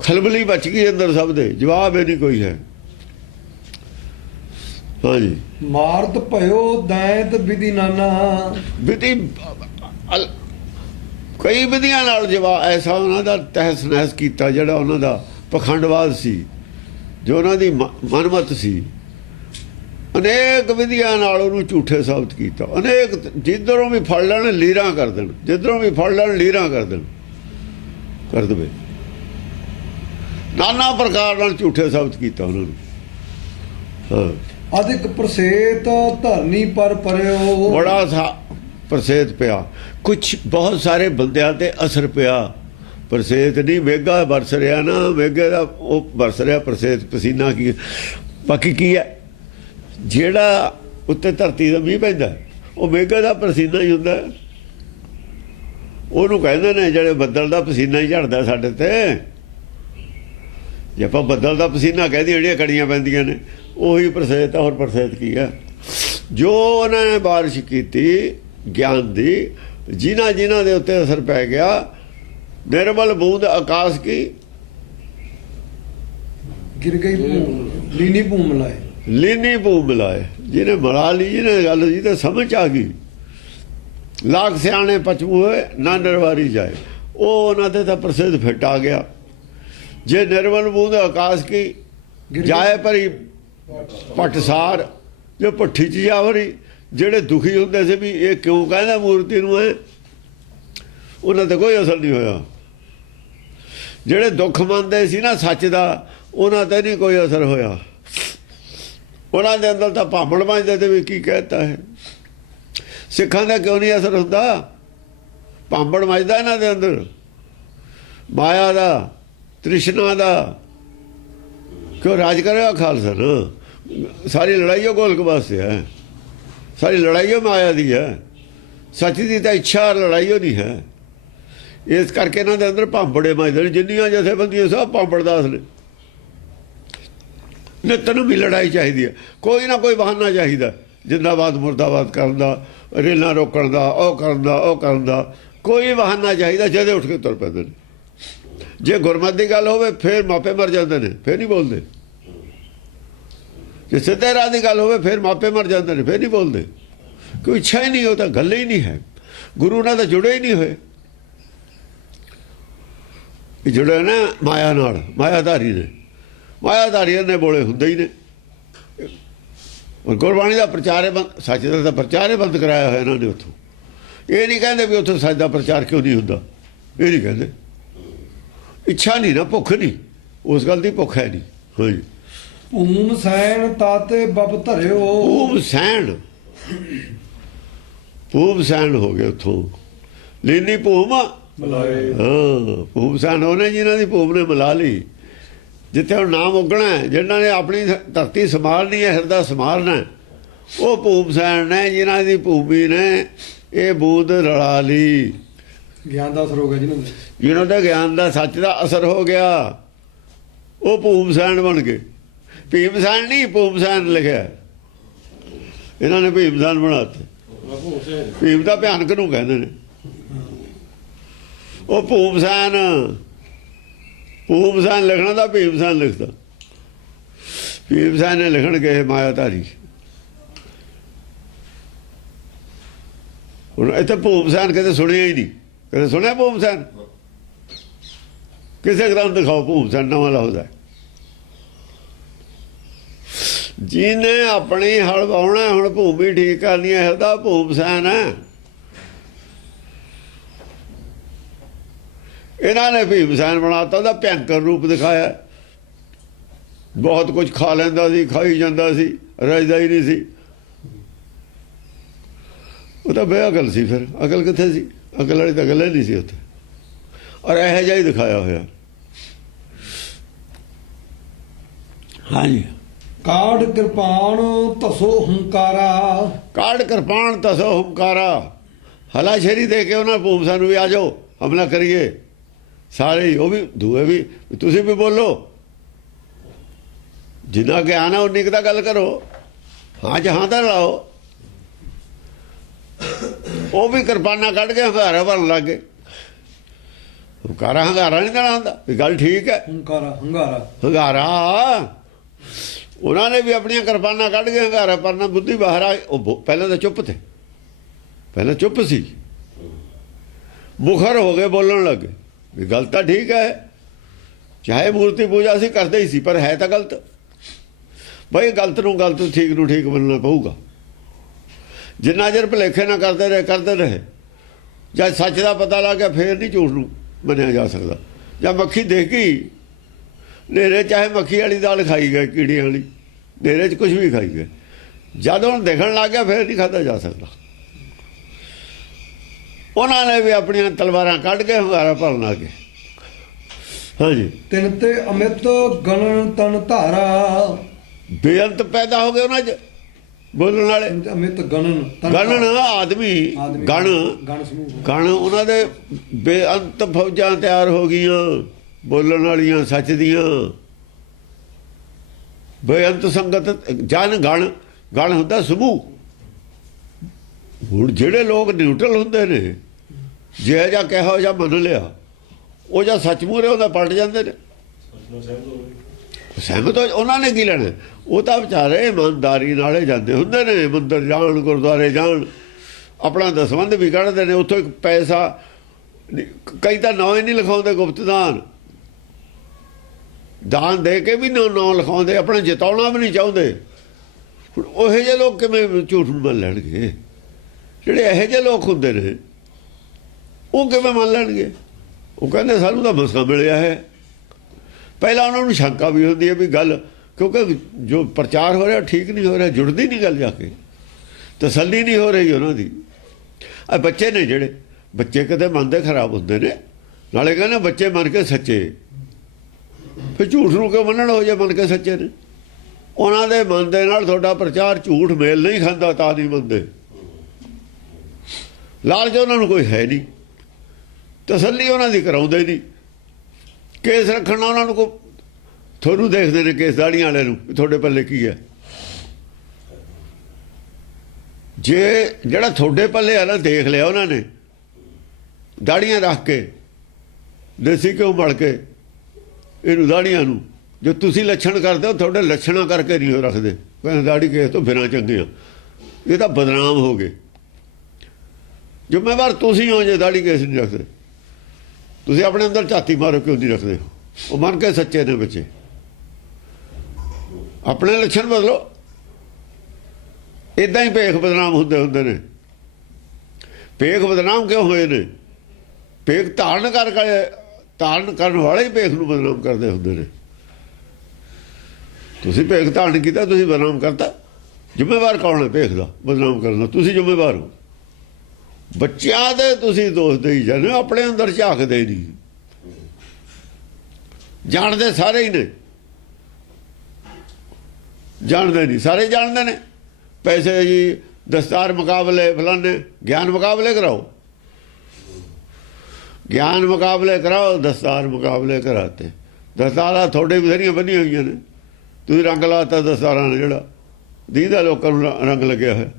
ਖਲਬਲੀ ਬਚ ਗਈ ਅੰਦਰ ਸਭ ਦੇ, ਜਵਾਬ ਇਹ ਨਹੀਂ ਕੋਈ ਹੈ। ਹਾਂਜੀ। ਮਾਰਤ ਭਇਓ ਦੈਂਤ ਵਿਧੀ ਨਾਨਾ। ਵਿਧੀ ਕਈ ਵਿਧੀਆਂ ਨਾਲ ਜਵਾਬ ਐਸਾ ਉਹਨਾਂ ਦਾ ਤਹਿਸ ਨਹਿਸ ਕੀਤਾ, ਜਿਹੜਾ ਉਹਨਾਂ ਦਾ ਪਖੰਡਵਾਦ ਸੀ, ਜੋ ਉਹਨਾਂ ਦੀ ਮਨਮਤ ਸੀ। ਅਨੇਕ ਵਿਧੀਆਂ ਨਾਲ ਉਹਨੂੰ ਝੂਠੇ ਸਾਬਤ ਕੀਤਾ। ਅਨੇਕ, ਜਿੱਧਰੋਂ ਵੀ ਫੜ ਲੈਣ ਲੀਰਾਂ ਕਰ ਦੇਣ, ਜਿੱਧਰੋਂ ਵੀ ਫੜ ਲੈਣ ਲੀਰਾਂ ਕਰ ਦੇਣ, ਕਰ ਦੇਵੇ। ਨਾਨਾ ਪ੍ਰਕਾਰ ਨਾਲ ਝੂਠੇ ਸਾਬਤ ਕੀਤਾ ਉਹਨਾਂ ਨੂੰ। ਹਾਂ। ਅਧਿਕ ਪ੍ਰਸੇਤ ਧਰਨੀ ਪਰ ਪਰਿਓ। ਬੜਾ ਸਾ ਪ੍ਰਸੇਤ ਪਿਆ, ਕੁਛ ਬਹੁਤ ਸਾਰੇ ਬੰਦਿਆਂ ਤੇ ਅਸਰ ਪਿਆ। ਪ੍ਰਸੇਤ ਨਹੀਂ, ਮੇਘਾ ਬਰਸ ਰਿਹਾ ਨਾ, ਮੇਘੇ ਦਾ ਉਹ ਬਰਸ ਰਿਹਾ ਪ੍ਰਸੇਤ, ਪਸੀਨਾ। ਕੀ ਬਾਕੀ ਕੀ ਹੈ? ਜਿਹੜਾ ਉੱਤੇ ਧਰਤੀ ਦਾ ਮੀਂਹ ਪੈਂਦਾ ਉਹ ਮੇਘੇ ਦਾ ਪਸੀਨਾ ਹੀ ਹੁੰਦਾ। ਉਹਨੂੰ ਕਹਿੰਦੇ ਨੇ ਜਿਹੜੇ ਬੱਦਲ ਦਾ ਪਸੀਨਾ ਹੀ ਝੜਦਾ ਸਾਡੇ ਤੇ। ਜੇ ਆਪਾਂ ਬੱਦਲ ਦਾ ਪਸੀਨਾ ਕਹਿੰਦੇ, ਜਿਹੜੀਆਂ ਕੜੀਆਂ ਪੈਂਦੀਆਂ ਨੇ, ਉਹੀ ਪ੍ਰਸੇਤ ਆ। ਹੋਰ ਪ੍ਰਸੇਤ ਕੀ ਹੈ? ਜੋ ਉਹਨਾਂ ਨੇ ਬਾਰਿਸ਼ ਕੀਤੀ ਗਿਆਨ ਦੀ, ਜਿਨ੍ਹਾਂ ਦੇ ਉੱਤੇ ਅਸਰ ਪੈ ਗਿਆ। ਨਿਰਮਲ ਬੂੰਦ ਆਕਾਸ਼ ਕੀ ਗਿਰ ਗਈ ਭੂਮ, ਲੀਨੀ ਭੂਮ ਮਿਲਾਏ। ਲੀਨੀ ਭੂਮ ਮਿਲਾਏ, ਜਿਹਨੇ ਮਿਲਾ ਲਈ, ਜਿਹਨੇ ਗੱਲ ਜੀ ਤੇ ਸਮਝ ਆ ਗਈ। ਲਾਖ ਸਿਆਣੇ ਪਚੂ ਹੋਏ ਨਾ ਨਿਰਵਾਰੀ ਜਾਏ, ਉਹ ਉਹਨਾਂ ਤੇ ਤਾਂ ਪ੍ਰਸਿੱਧ ਫਿੱਟ ਆ ਗਿਆ। ਜੇ ਨਿਰਮਲ ਬੂੰਦ ਆਕਾਸ਼ ਕੀ ਜਾਏ ਭਰੀ ਪਟਸਾਰ, ਜੋ ਭੱਠੀ 'ਚ ਜਾਵਰੀ। ਜਿਹੜੇ ਦੁਖੀ ਹੁੰਦੇ ਸੀ ਵੀ ਇਹ ਕਿਉਂ ਕਹਿੰਦਾ ਮੂਰਤੀ ਨੂੰ ਹੈ, ਉਹਨਾਂ ਤੇ ਕੋਈ ਅਸਰ ਨਹੀਂ ਹੋਇਆ। ਜਿਹੜੇ ਦੁੱਖ ਮੰਨਦੇ ਸੀ ਨਾ ਸੱਚ ਦਾ, ਉਹਨਾਂ ਤੇ ਨਹੀਂ ਕੋਈ ਅਸਰ ਹੋਇਆ। ਉਹਨਾਂ ਦੇ ਅੰਦਰ ਤਾਂ ਭਾਂਬੜ ਵੱਜਦੇ ਤੇ ਵੀ ਕੀ ਕਹਿਤਾ ਹੈ। ਸਿੱਖਾਂ ਦਾ ਕਿਉਂ ਨਹੀਂ ਅਸਰ ਹੁੰਦਾ? ਭਾਂਬੜ ਵੱਜਦਾ ਇਹਨਾਂ ਦੇ ਅੰਦਰ, ਮਾਇਆ ਦਾ, ਤ੍ਰਿਸ਼ਨਾ ਦਾ। ਕਿਉਂ ਰਾਜ ਕਰੇਗਾ ਖਾਲਸਾ ਨਾ? ਸਾਰੀ ਲੜਾਈ ਉਹ ਗੋਲਕ ਵਾਸਤੇ ਹੈ, ਸਾਰੀ ਲੜਾਈ ਉਹ ਮਾਇਆ ਦੀ ਹੈ। ਸੱਚ ਦੀ ਤਾਂ ਇੱਛਾ ਲੜਾਈ ਉਹ ਨਹੀਂ ਹੈ। ਇਸ ਕਰਕੇ ਇਹਨਾਂ ਦੇ ਅੰਦਰ ਭਾਂਬੜੇ ਵੱਜਦੇ ਨੇ। ਜਿੰਨੀਆਂ ਜਥੇਬੰਦੀਆਂ ਸਭ ਭਾਂਬੜਦਾਸ ਨੇ। ਨਿੱਤ ਨੂੰ ਵੀ ਲੜਾਈ ਚਾਹੀਦੀ ਹੈ, ਕੋਈ ਨਾ ਕੋਈ ਬਹਾਨਾ ਚਾਹੀਦਾ। ਜਿੰਦਾਬਾਦ ਮੁਰਦਾਬਾਦ ਕਰਨ ਦਾ, ਰੇਲਾਂ ਰੋਕਣ ਦਾ, ਉਹ ਕਰਨ ਦਾ, ਉਹ ਕਰਨ ਦਾ, ਕੋਈ ਬਹਾਨਾ ਚਾਹੀਦਾ। ਜਦੇ ਉੱਠ ਕੇ ਤੁਰ ਪੈਂਦੇ ਨੇ। ਜੇ ਗੁਰਮਤਿ ਦੀ ਗੱਲ ਹੋਵੇ ਫਿਰ ਮਾਪੇ ਮਰ ਜਾਂਦੇ ਨੇ, ਫਿਰ ਨਹੀਂ ਬੋਲਦੇ। ਜੇ ਸਿੱਧੇ ਰਾਹ ਦੀ ਗੱਲ ਹੋਵੇ ਫਿਰ ਮਾਪੇ ਮਰ ਜਾਂਦੇ ਨੇ, ਫਿਰ ਨਹੀਂ ਬੋਲਦੇ। ਕੋਈ ਇੱਛਾ ਹੀ ਨਹੀਂ, ਉਹ ਤਾਂ ਗੱਲ ਹੀ ਨਹੀਂ ਹੈ। ਗੁਰੂ ਨਾਲ ਤਾਂ ਜੁੜੇ ਹੀ ਨਹੀਂ ਹੋਏ। ਇਹ ਜੁੜੇ ਨਾ ਮਾਇਆ ਨਾਲ, ਮਾਇਆਧਾਰੀ ਨੇ। ਮਾਇਆਧਾਰੀਆਂ ਨੇ ਬੋਲੇ ਹੁੰਦੇ ਹੀ ਨੇ। ਗੁਰਬਾਣੀ ਦਾ ਪ੍ਰਚਾਰ ਹੈ, ਸੱਚ ਦਾ ਤਾਂ ਪ੍ਰਚਾਰ ਹੀ ਬੰਦ ਕਰਾਇਆ ਹੋਇਆ ਇਹਨਾਂ ਨੇ ਉੱਥੋਂ। ਇਹ ਨਹੀਂ ਕਹਿੰਦੇ ਵੀ ਉੱਥੋਂ ਸੱਚ ਦਾ ਪ੍ਰਚਾਰ ਕਿਉਂ ਨਹੀਂ ਹੁੰਦਾ, ਇਹ ਨਹੀਂ ਕਹਿੰਦੇ। ਇੱਛਾ ਨਹੀਂ ਨਾ, ਭੁੱਖ ਨਹੀਂ, ਉਸ ਗੱਲ ਦੀ ਭੁੱਖ ਹੈ ਨਹੀਂ। ਹਾਂਜੀ। ਭੂਮ ਸੈਣ ਤਾਤੇ ਬੱਬ ਧਰਿਓ। ਭੂਮ ਸੈਣ, ਭੂਮ ਸੈਨ ਹੋ ਗਏ ਉੱਥੋਂ। ਲੀਨੀ ਭੂਮ ਮਲਾਏ। ਹਾਂ, ਭੂਮ ਸੈਨ ਉਹਨੇ ਜਿਨ੍ਹਾਂ ਦੀ ਭੂਮ ਨੇ ਮਿਲਾ ਲਈ। ਜਿੱਥੇ ਹੁਣ ਨਾਮ ਉੱਗਣਾ, ਜਿਨ੍ਹਾਂ ਨੇ ਆਪਣੀ ਧਰਤੀ ਸੰਭਾਲਣੀ ਹੈ, ਹਿਰਦਾ ਸੰਭਾਲਣਾ, ਉਹ ਭੂਮ ਸੈਨ ਨੇ ਜਿਨ੍ਹਾਂ ਦੀ ਭੂਮੀ ਨੇ ਇਹ ਬੂੰਦ ਰਲਾ ਲਈ। ਗਿਆਨ ਦਾ ਅਸਰ ਹੋ ਗਿਆ ਜਿਹਨਾਂ ਦਾ ਗਿਆਨ ਦਾ ਸੱਚ ਦਾ ਅਸਰ ਹੋ ਗਿਆ, ਉਹ ਭੂਮ ਸੈਨ ਬਣ ਗਏ। ਭੀਮ ਸੈਨ ਨਹੀਂ, ਭੂਮ ਸੈਨ ਲਿਖਿਆ, ਇਹਨਾਂ ਨੇ ਭੀਮ ਸੈਨ ਬਣਾਤੇ। ਭੀਮ ਦਾ ਭਿਆਨਕ ਨੂੰ ਕਹਿੰਦੇ ਨੇ, ਉਹ ਭੂਮ ਸੈਨ। ਭੂਮ ਸੈਨ ਲਿਖਣਾ ਦਾ ਭੀਮ ਸੈਨ ਲਿਖਦਾ। ਭੀਮ ਸੈਨ ਨੇ ਲਿਖਣ ਗਏ ਮਾਇਆਧਾਰੀ। ਹੁਣ ਇੱਥੇ ਭੂਮ ਸੈਨ ਕਦੇ ਸੁਣਿਆ ਹੀ ਨਹੀਂ। ਕਦੇ ਸੁਣਿਆ ਭੂਮ ਸੈਨ? ਕਿਸੇ ਗ੍ਰੰਥ ਦਿਖਾਓ ਭੂਮ ਸੈਨ ਨਵਾਂ ਲਫ਼ਜ਼। ਜਿਹਨੇ ਆਪਣੀ ਹਲ ਵਾਹੁਣਾ, ਹੁਣ ਭੂਮੀ ਠੀਕ ਕਰਨੀ ਹੈ, ਇਹਦਾ ਭੂਮ ਸੈਨ ਹੈ। ਇਹਨਾਂ ਨੇ ਭੀਮ ਸੈਨ ਬਣਾਤਾ, ਉਹਦਾ ਭਿਅੰਕਰ ਰੂਪ ਦਿਖਾਇਆ। ਬਹੁਤ ਕੁਝ ਖਾ ਲੈਂਦਾ ਸੀ, ਖਾਈ ਜਾਂਦਾ ਸੀ, ਰਜਦਾ ਹੀ ਨਹੀਂ ਸੀ। ਉਹ ਤਾਂ ਬੇਅਕਲ ਸੀ। ਫਿਰ ਅਕਲ ਕਿੱਥੇ ਸੀ? ਅਕਲ ਵਾਲੀ ਤਾਂ ਗੱਲ ਹੀ ਨਹੀਂ ਸੀ ਉੱਥੇ। ਔਰ ਇਹੋ ਜਿਹਾ ਹੀ ਦਿਖਾਇਆ ਹੋਇਆ। ਹਾਂਜੀ। ਕਾੜ ਕਿਰਪਾਨ ਤਸੋ ਹੰਕਾਰਾ। ਕਾੜ ਕਿਰਪਾਨ ਤਸੋ ਹੰਕਾਰਾ। ਹਲਾਸ਼ੇਰੀ ਦੇ ਕੇ ਉਹਨਾਂ ਭੂਮ ਸੈਨ ਨੂੰ ਵੀ ਆ ਜਾਓ, ਹਮਲਾ ਕਰੀਏ। ਸਾਰੇ ਹੀ, ਉਹ ਵੀ ਦੂਏ ਵੀ, ਤੁਸੀਂ ਵੀ ਬੋਲੋ। ਜਿੰਨਾ ਗਿਆਨ ਹੈ ਉਨੀ ਕੁ ਤਾਂ ਗੱਲ ਕਰੋ। ਹਾਂ ਜਹਾਂ ਤਾਂ ਲਾਓ। ਉਹ ਵੀ ਕਿਰਪਾਨਾਂ ਕੱਢ ਕੇ ਹੰਕਾਰਾ ਭਰਨ ਲੱਗ ਗਏ। ਹੰਕਾਰਾ ਨਹੀਂ ਦੇਣਾ ਹੁੰਦਾ ਵੀ ਗੱਲ ਠੀਕ ਹੈ। ਹੰਕਾਰਾ ਉਹਨਾਂ ਨੇ ਵੀ ਆਪਣੀਆਂ ਕਿਰਪਾਨਾਂ ਕੱਢ ਕੇ ਹੰਕਾਰਾ ਭਰਨਾ। ਬੁੱਧੀ ਬਾਹਰ ਆ। ਉਹ ਪਹਿਲਾਂ ਤਾਂ ਚੁੱਪ ਤੇ, ਪਹਿਲਾਂ ਚੁੱਪ ਸੀ, ਮੁਖਰ ਹੋ ਗਏ, ਬੋਲਣ ਲੱਗੇ ਵੀ ਗੱਲ ਤਾਂ ਠੀਕ ਹੈ। ਚਾਹੇ ਮੂਰਤੀ ਪੂਜਾ ਅਸੀਂ ਕਰਦੇ ਹੀ ਸੀ, ਪਰ ਹੈ ਤਾਂ ਗਲਤ। ਬਈ ਗਲਤ ਨੂੰ ਗਲਤ, ਠੀਕ ਨੂੰ ਠੀਕ ਮੰਨਣਾ ਪਊਗਾ। ਜਿੰਨਾ ਚਿਰ ਭੁਲੇਖੇ ਨਾ ਕਰਦੇ ਰਹੇ, ਜਦ ਸੱਚ ਦਾ ਪਤਾ ਲੱਗ ਗਿਆ ਫੇਰ ਨਹੀਂ ਝੂਠ ਨੂੰ ਮੰਨਿਆ ਜਾ ਸਕਦਾ। ਜਾਂ ਮੱਖੀ ਦੇਖ ਗਈ ਨੇਰੇ, ਚਾਹੇ ਮੱਖੀ ਵਾਲੀ ਦਾਲ ਖਾਈ ਗਏ, ਕੀੜੀਆਂ ਵਾਲੀ, ਨੇਰੇ 'ਚ ਕੁਝ ਵੀ ਖਾਈ ਗਏ, ਜਦ ਹੁਣ ਦੇਖਣ ਲੱਗ ਗਿਆ ਫੇਰ ਨਹੀਂ ਖਾਧਾ ਜਾ ਸਕਦਾ। ਉਹਨਾਂ ਨੇ ਵੀ ਆਪਣੀਆਂ ਤਲਵਾਰਾਂ ਕੱਢ ਕੇ ਹੰਕਾਰਾ ਭਰਨ ਲੱਗੇ। ਹਾਂਜੀ। ਤਿੰਨ ਤੇ ਅਮਿਤ ਗਣਨ ਤਨ ਧਾਰਾ। ਬੇਅੰਤ ਪੈਦਾ ਹੋ ਗਏ ਉਹਨਾਂ 'ਚ ਬੋਲਣ ਵਾਲੇ। ਅਮਿਤ ਗਣਨ ਆਦਮੀ, ਗਣ ਉਹਨਾਂ ਦੇ ਬੇਅੰਤ ਫੌਜਾਂ ਤਿਆਰ ਹੋ ਗਈਆਂ ਬੋਲਣ ਵਾਲੀਆਂ, ਸੱਚ ਦੀਆਂ। ਬੇਅੰਤ ਸੰਗਤ ਜਨ ਗਣ। ਗਣ ਹੁੰਦਾ ਸਮੂਹ। ਹੁਣ ਜਿਹੜੇ ਲੋਕ ਨਿਊਟਰਲ ਹੁੰਦੇ ਨੇ, ਜਿਹੋ ਜਿਹਾ ਕਿਹੋ ਜਿਹਾ ਮੰਨ ਲਿਆ, ਉਹ ਜਾਂ ਸੱਚ ਮੂਹਰੇ ਉਹਦਾ ਪਲਟ ਜਾਂਦੇ ਨੇ। ਸਹਿਮਤ ਹੋ, ਉਹਨਾਂ ਨੇ ਕੀ ਲੈਣਾ? ਉਹ ਤਾਂ ਵਿਚਾਰੇ ਇਮਾਨਦਾਰੀ ਨਾਲੇ ਜਾਂਦੇ ਹੁੰਦੇ ਨੇ, ਮੰਦਰ ਜਾਣ, ਗੁਰਦੁਆਰੇ ਜਾਣ, ਆਪਣਾ ਦਸਵੰਧ ਵੀ ਕੱਢਦੇ ਨੇ। ਉੱਥੋਂ ਇੱਕ ਪੈਸਾ, ਕਈ ਤਾਂ ਨਾਂ ਹੀ ਨਹੀਂ ਲਿਖਾਉਂਦੇ, ਗੁਪਤ ਦਾਨ ਦੇ ਕੇ ਵੀ ਨਾਂ ਲਿਖਾਉਂਦੇ, ਆਪਣਾ ਜਿਤਾਉਣਾ ਵੀ ਨਹੀਂ ਚਾਹੁੰਦੇ। ਹੁਣ ਉਹੋ ਜਿਹੇ ਲੋਕ ਕਿਵੇਂ ਝੂਠ ਨੂੰ ਮੰਨ ਲੈਣਗੇ? ਜਿਹੜੇ ਇਹੋ ਜਿਹੇ ਲੋਕ ਹੁੰਦੇ ਨੇ ਉਹ ਕਿਵੇਂ ਮੰਨ ਲੈਣਗੇ? ਉਹ ਕਹਿੰਦੇ ਸਾਨੂੰ ਤਾਂ ਮਸਾ ਮਿਲਿਆ ਹੈ। ਪਹਿਲਾਂ ਉਹਨਾਂ ਨੂੰ ਸ਼ੰਕਾ ਵੀ ਹੁੰਦੀ ਹੈ ਵੀ ਗੱਲ, ਕਿਉਂਕਿ ਜੋ ਪ੍ਰਚਾਰ ਹੋ ਰਿਹਾ ਠੀਕ ਨਹੀਂ ਹੋ ਰਿਹਾ, ਜੁੜਦੀ ਨਹੀਂ ਗੱਲ, ਜਾ ਕੇ ਤਸੱਲੀ ਨਹੀਂ ਹੋ ਰਹੀ ਉਹਨਾਂ ਦੀ। ਆ ਬੱਚੇ ਨੇ ਜਿਹੜੇ, ਬੱਚੇ ਕਦੇ ਮਨ ਦੇ ਖਰਾਬ ਹੁੰਦੇ ਨੇ, ਨਾਲੇ ਕਹਿੰਦੇ ਬੱਚੇ ਮੰਨ ਕੇ ਸੱਚੇ। ਫਿਰ ਝੂਠ ਨੂੰ ਕਿਉਂ ਮੰਨਣ? ਹੋ ਜੇ ਮੰਨ ਕੇ ਸੱਚੇ ਨੇ। ਉਹਨਾਂ ਦੇ ਮਨ ਦੇ ਨਾਲ ਤੁਹਾਡਾ ਪ੍ਰਚਾਰ ਝੂਠ ਮੇਲ ਨਹੀਂ ਖਾਂਦਾ, ਤਾਂ ਨਹੀਂ ਮੰਨਦੇ। ਲਾਲਚ ਉਹਨਾਂ ਨੂੰ ਕੋਈ ਹੈ ਨਹੀਂ, ਤਸੱਲੀ ਉਹਨਾਂ ਦੀ ਕਰਾਉਂਦੇ ਨਹੀਂ। ਕੇਸ ਰੱਖਣਾ ਉਹਨਾਂ ਨੂੰ ਤੁਹਾਨੂੰ ਦੇਖਦੇ ਨੇ ਕੇਸ ਦਾੜੀਆਂ ਵਾਲੇ ਨੂੰ, ਤੁਹਾਡੇ ਪੱਲੇ ਕੀ ਹੈ। ਜੇ ਜਿਹੜਾ ਤੁਹਾਡੇ ਪੱਲੇ ਆ ਨਾ, ਦੇਖ ਲਿਆ ਉਹਨਾਂ ਨੇ, ਦਾੜੀਆਂ ਰੱਖ ਕੇ, ਦੇਸੀ ਘਿਓ ਮਲ ਕੇ ਇਹਨੂੰ ਦਾੜੀਆਂ ਨੂੰ, ਜੋ ਤੁਸੀਂ ਲੱਛਣ ਕਰਦੇ ਹੋ, ਤੁਹਾਡੇ ਲੱਛਣਾਂ ਕਰਕੇ ਨਹੀਂ ਉਹ ਰੱਖਦੇ। ਕਹਿੰਦੇ ਦਾੜੀ ਕਿਸੇ ਤੋਂ ਬਿਨਾਂ ਚੰਗੇ ਆ, ਇਹ ਤਾਂ ਬਦਨਾਮ ਹੋ ਗਏ। ਜ਼ਿੰਮੇਵਾਰ ਤੁਸੀਂ ਹੋ ਜੇ ਦਾੜੀ ਕੇਸ ਨਹੀਂ ਰੱਖਦੇ। ਤੁਸੀਂ ਆਪਣੇ ਅੰਦਰ ਝਾਤੀ ਮਾਰੋ, ਕਿਉਂ ਨਹੀਂ ਰੱਖਦੇ? ਉਹ ਮੰਨ ਕੇ ਸੱਚੇ ਨੇ ਬੱਚੇ। ਆਪਣੇ ਲੱਛਣ ਬਦਲੋ। ਇਦਾਂ ਹੀ ਭੇਖ ਬਦਨਾਮ ਹੁੰਦੇ ਨੇ। ਭੇਖ ਬਦਨਾਮ ਕਿਉਂ ਹੋਏ ਨੇ? ਭੇਖ ਧਾਰਨ ਕਰਨ ਵਾਲੇ ਹੀ ਭੇਖ ਨੂੰ ਬਦਨਾਮ ਕਰਦੇ ਹੁੰਦੇ ਨੇ। ਤੁਸੀਂ ਭੇਖ ਧਾਰਨ ਕੀਤਾ, ਤੁਸੀਂ ਬਦਨਾਮ ਕਰਤਾ। ਜ਼ਿੰਮੇਵਾਰ ਕੌਣ ਹੈ ਭੇਖ ਦਾ ਬਦਨਾਮ ਕਰਨ ਦਾ? ਤੁਸੀਂ ਜ਼ਿੰਮੇਵਾਰ ਹੋ। ਬੱਚਿਆਂ ਦੇ ਤੁਸੀਂ ਦੋਸ਼ ਦੇਈ ਜਾਂਦੇ ਹੋ, ਆਪਣੇ ਅੰਦਰ ਝਾਕਦੇ ਨਹੀਂ। ਜਾਣਦੇ ਸਾਰੇ ਹੀ ਨੇ, ਜਾਣਦੇ ਨਹੀਂ ਸਾਰੇ ਜਾਣਦੇ ਨੇ। ਪੈਸੇ ਜੀ ਦਸਤਾਰ ਮੁਕਾਬਲੇ ਫਲਾਣੇ, ਗਿਆਨ ਮੁਕਾਬਲੇ ਕਰਾਓ, ਗਿਆਨ ਮੁਕਾਬਲੇ ਕਰਾਓ, ਦਸਤਾਰ ਮੁਕਾਬਲੇ ਕਰਾਤੇ। ਦਸਤਾਰਾਂ ਤੁਹਾਡੇ ਬਥੇਰੀਆਂ ਬੰਨੀਆਂ ਹੋਈਆਂ ਨੇ, ਤੁਸੀਂ ਰੰਗ ਲਾਤਾ ਦਸਤਾਰਾਂ ਨੇ, ਜਿਹੜਾ ਦੀਦਾ ਲੋਕਾਂ ਨੂੰ ਰੰਗ ਲੱਗਿਆ ਹੋਇਆ।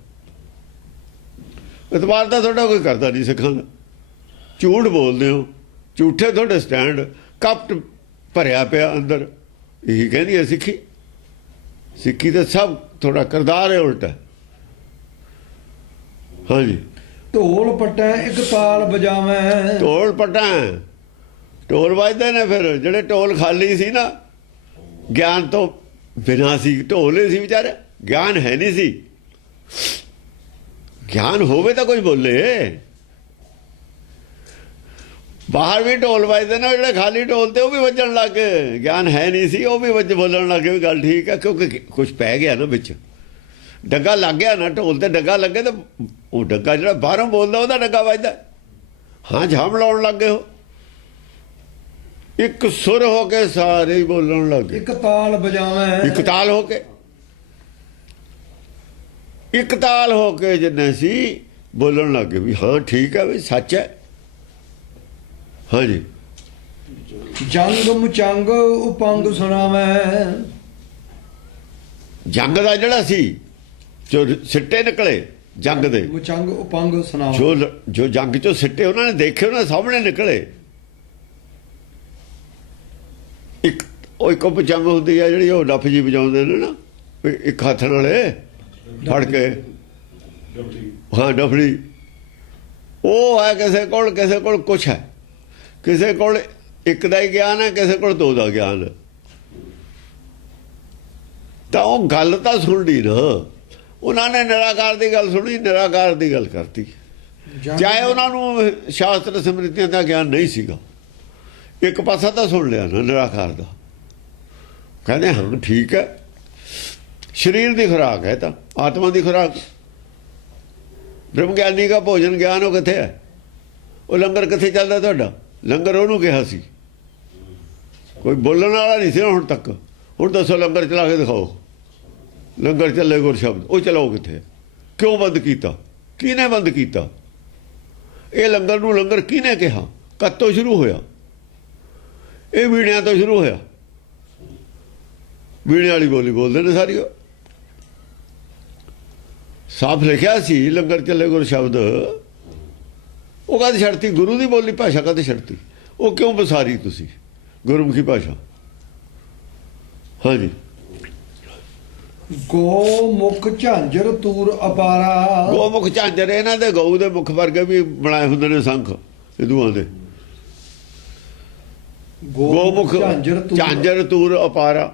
ਇਤਬਾਰ ਤਾਂ ਤੁਹਾਡਾ ਕੋਈ ਕਰਦਾ ਨਹੀਂ ਸਿੱਖਾਂ ਦਾ। ਝੂਠ ਬੋਲਦੇ ਹੋ, ਝੂਠੇ ਤੁਹਾਡੇ ਸਟੈਂਡ, ਕਪਟ ਭਰਿਆ ਪਿਆ ਅੰਦਰ। ਇਹੀ ਕਹਿੰਦੀ ਹੈ ਸਿੱਖੀ। ਸਿੱਖੀ ਤਾਂ ਸਭ ਥੋੜਾ ਕਰਦਾਰ ਹੈ ਉਲਟਾ। ਹਾਂਜੀ, ਢੋਲ ਪਟੈ ਇੱਕ ਤਾਲ ਵਜਾਵੇਂ। ਢੋਲ ਪਟਾਂ, ਢੋਲ ਵੱਜਦੇ ਨੇ। ਫਿਰ ਜਿਹੜੇ ਢੋਲ ਖਾਲੀ ਸੀ ਨਾ, ਗਿਆਨ ਤੋਂ ਬਿਨਾਂ ਸੀ, ਢੋਲ ਹੀ ਸੀ ਵਿਚਾਰੇ, ਗਿਆਨ ਹੈ ਨਹੀਂ ਸੀ। ਗਿਆਨ ਹੋਵੇ ਤਾਂ ਕੁਝ ਬੋਲੇ। ਬਾਹਰ ਵੀ ਢੋਲ ਵੱਜਦੇ ਨੇ, ਜਿਹੜੇ ਖਾਲੀ ਢੋਲ ਤੇ ਉਹ ਵੀ ਵੱਜਣ ਲੱਗ ਗਏ। ਗਿਆਨ ਹੈ ਨਹੀਂ ਸੀ, ਉਹ ਵੀ ਬੋਲਣ ਲੱਗ ਗਏ ਵੀ ਗੱਲ ਠੀਕ ਹੈ, ਕਿਉਂਕਿ ਕੁਝ ਪੈ ਗਿਆ ਨਾ ਵਿੱਚ, ਡੱਗਾ ਲੱਗ ਗਿਆ ਨਾ। ਢੋਲ ਤੇ ਡੱਗਾ ਲੱਗੇ ਤਾਂ ਉਹ ਡੱਗਾ ਜਿਹੜਾ ਬਾਹਰੋਂ ਬੋਲਦਾ ਉਹਦਾ ਡੱਗਾ ਵੱਜਦਾ। ਹਾਂ, ਝਾਮ ਲਾਉਣ ਲੱਗ ਗਏ ਹੋ, ਇੱਕ ਸੁਰ ਹੋ ਕੇ ਸਾਰੇ ਹੀ ਬੋਲਣ ਲੱਗ ਗਏ। ਇੱਕ ਤਾਲ ਵਜਾਵੇਂ, ਇੱਕ ਤਾਲ ਹੋ ਕੇ, ਇੱਕ ਤਾਲ ਹੋ ਕੇ ਜਿੰਨੇ ਸੀ ਬੋਲਣ ਲੱਗ ਗਏ ਵੀ ਹਾਂ ਠੀਕ ਹੈ, ਵੀ ਸੱਚ ਹੈ। ਹਾਂਜੀ, ਜੰਗ ਮੁਚੰਗ ਉਪੰਗ ਸੁਣਾਵੇਂ। ਜੰਗ ਦਾ ਜਿਹੜਾ ਸੀ, ਜੋ ਸਿੱਟੇ ਨਿਕਲੇ ਜੰਗ ਦੇ, ਮੁਚੰਗ ਉਪੰਗ ਸੁਣਾਵੇਂ। ਜੋ ਜੰਗ ਚੋਂ ਸਿੱਟੇ ਉਹਨਾਂ ਨੇ ਦੇਖੇ, ਉਹਨਾਂ ਸਾਹਮਣੇ ਨਿਕਲੇ। ਇੱਕ ਪਚੰਗ ਹੁੰਦੀ ਆ ਜਿਹੜੀ ਉਹ ਡੱਫ ਜੀ ਵਜਾਉਂਦੇ ਨੇ ਨਾ, ਇੱਕ ਹੱਥ ਨਾਲੇ ਫੜ ਕੇ, ਹਾਂ ਡਫੜੀ। ਉਹ ਹੈ ਕਿਸੇ ਕੋਲ ਕੁਛ ਹੈ, ਕਿਸੇ ਕੋਲ ਇੱਕ ਦਾ ਹੀ ਗਿਆਨ ਹੈ, ਕਿਸੇ ਕੋਲ ਦੋ ਦਾ ਗਿਆਨ ਹੈ। ਤਾਂ ਉਹ ਗੱਲ ਤਾਂ ਸੁਣਦੀ ਨਾ, ਉਹਨਾਂ ਨੇ ਨਿਰਾਕਾਰ ਦੀ ਗੱਲ ਸੁਣੀ, ਨਿਰਾਕਾਰ ਦੀ ਗੱਲ ਕਰਤੀ। ਚਾਹੇ ਉਹਨਾਂ ਨੂੰ ਸ਼ਾਸਤਰ ਸਮ੍ਰਿਤੀਆਂ ਦਾ ਗਿਆਨ ਨਹੀਂ ਸੀਗਾ, ਇੱਕ ਪਾਸਾ ਤਾਂ ਸੁਣ ਲਿਆ ਨਾ ਨਿਰਾਕਾਰ ਦਾ। ਕਹਿੰਦੇ ਹਾਂ ਠੀਕ ਹੈ, ਸਰੀਰ ਦੀ ਖੁਰਾਕ ਹੈ, ਤਾਂ ਆਤਮਾ ਦੀ ਖੁਰਾਕ। ਬ੍ਰਹਮ ਗਿਆਨੀ ਦਾ ਭੋਜਨ ਗਿਆਨ ਉਹ ਕਿੱਥੇ ਹੈ? ਉਹ ਲੰਗਰ ਕਿੱਥੇ ਚੱਲਦਾ ਤੁਹਾਡਾ? ਲੰਗਰ ਉਹਨੂੰ ਕਿਹਾ ਸੀ, ਕੋਈ ਬੋਲਣ ਵਾਲਾ ਨਹੀਂ ਸੀ ਹੁਣ ਤੱਕ। ਹੁਣ ਦੱਸੋ ਲੰਗਰ ਚਲਾ ਕੇ ਦਿਖਾਓ, ਲੰਗਰ ਚੱਲੇ ਗੁਰ ਸ਼ਬਦ, ਉਹ ਚਲਾਓ ਕਿੱਥੇ? ਕਿਉਂ ਬੰਦ ਕੀਤਾ? ਕਿਹਨੇ ਬੰਦ ਕੀਤਾ? ਇਹ ਲੰਗਰ ਨੂੰ ਲੰਗਰ ਕਿਹਨੇ ਕਿਹਾ? ਕਦ ਤੋਂ ਸ਼ੁਰੂ ਹੋਇਆ? ਇਹ ਵੀਣਿਆਂ ਤੋਂ ਸ਼ੁਰੂ ਹੋਇਆ। ਵੀਣੇ ਵਾਲੀ ਬੋਲੀ ਬੋਲਦੇ ਨੇ ਸਾਰੀ। ਸਾਫ਼ ਲਿਖਿਆ ਸੀ ਲੰਗਰ ਚੱਲੇ ਗੁਰ ਸ਼ਬਦ। ਉਹ ਕਦ ਛੱਡਤੀ? ਗੁਰੂ ਦੀ ਬੋਲੀ ਭਾਸ਼ਾ ਕਦ ਛੱਡਤੀ? ਉਹ ਕਿਉਂ ਬਸਾਰੀ ਤੁਸੀਂ ਗੁਰਮੁਖੀ ਭਾਸ਼ਾ? ਹਾਂਜੀ, ਗੋ ਮੁਖ ਝਾਂਜਰ ਤੂਰ ਅਪਾਰਾ। ਗੋ ਮੁਖ ਝਾਂਜਰ, ਇਹਨਾਂ ਦੇ ਗਊ ਦੇ ਮੁਖ ਵਰਗੇ ਵੀ ਬਣਾਏ ਹੁੰਦੇ ਨੇ ਸੰਖ ਹਿੰਦੂਆਂ ਦੇ। ਗੋ ਮੁਖ ਝਾਂਜਰ ਤੂਰ ਅਪਾਰਾ।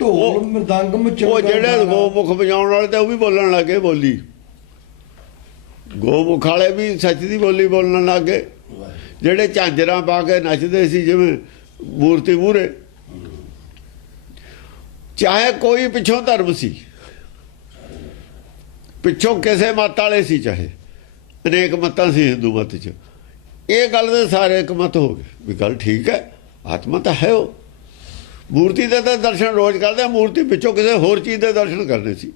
ਢੋਲ ਮ੍ਰਿਦੰਗ ਮਚੰਗ। ਉਹ ਜਿਹੜੇ ਗੋ ਮੁਖ ਵਜਾਉਣ ਵਾਲੇ ਤੇ ਉਹ ਵੀ ਬੋਲਣ ਲੱਗੇ ਬੋਲੀ। ਗੋ ਮੁਖ ਵਾਲੇ ਵੀ ਸੱਚ ਦੀ ਬੋਲੀ ਬੋਲਣ ਲੱਗੇ। ਜਿਹੜੇ ਝਾਂਜਰਾਂ ਪਾ ਕੇ ਨੱਚਦੇ ਸੀ ਜਿਵੇਂ ਮੂਰਤੀ ਮੂਹਰੇ, ਚਾਹੇ ਕੋਈ ਪਿੱਛੋਂ ਧਰਮ ਸੀ, ਪਿੱਛੋਂ ਕਿਸੇ ਮਤ ਵਾਲੇ ਸੀ, ਚਾਹੇ ਅਨੇਕ ਮਤਾਂ ਸੀ ਹਿੰਦੂ ਮਤ 'ਚ, ਇਹ ਗੱਲ ਦੇ ਸਾਰੇ ਇੱਕ ਮਤ ਹੋ ਗਏ ਵੀ ਗੱਲ ਠੀਕ ਹੈ, ਆਤਮਾ ਤਾਂ ਹੈ। ਉਹ ਮੂਰਤੀ ਦੇ ਤਾਂ ਦਰਸ਼ਨ ਰੋਜ਼ ਕਰਦੇ ਆ, ਮੂਰਤੀ ਪਿੱਛੋਂ ਕਿਸੇ ਹੋਰ ਚੀਜ਼ ਦੇ ਦਰਸ਼ਨ ਕਰਨੇ ਸੀ।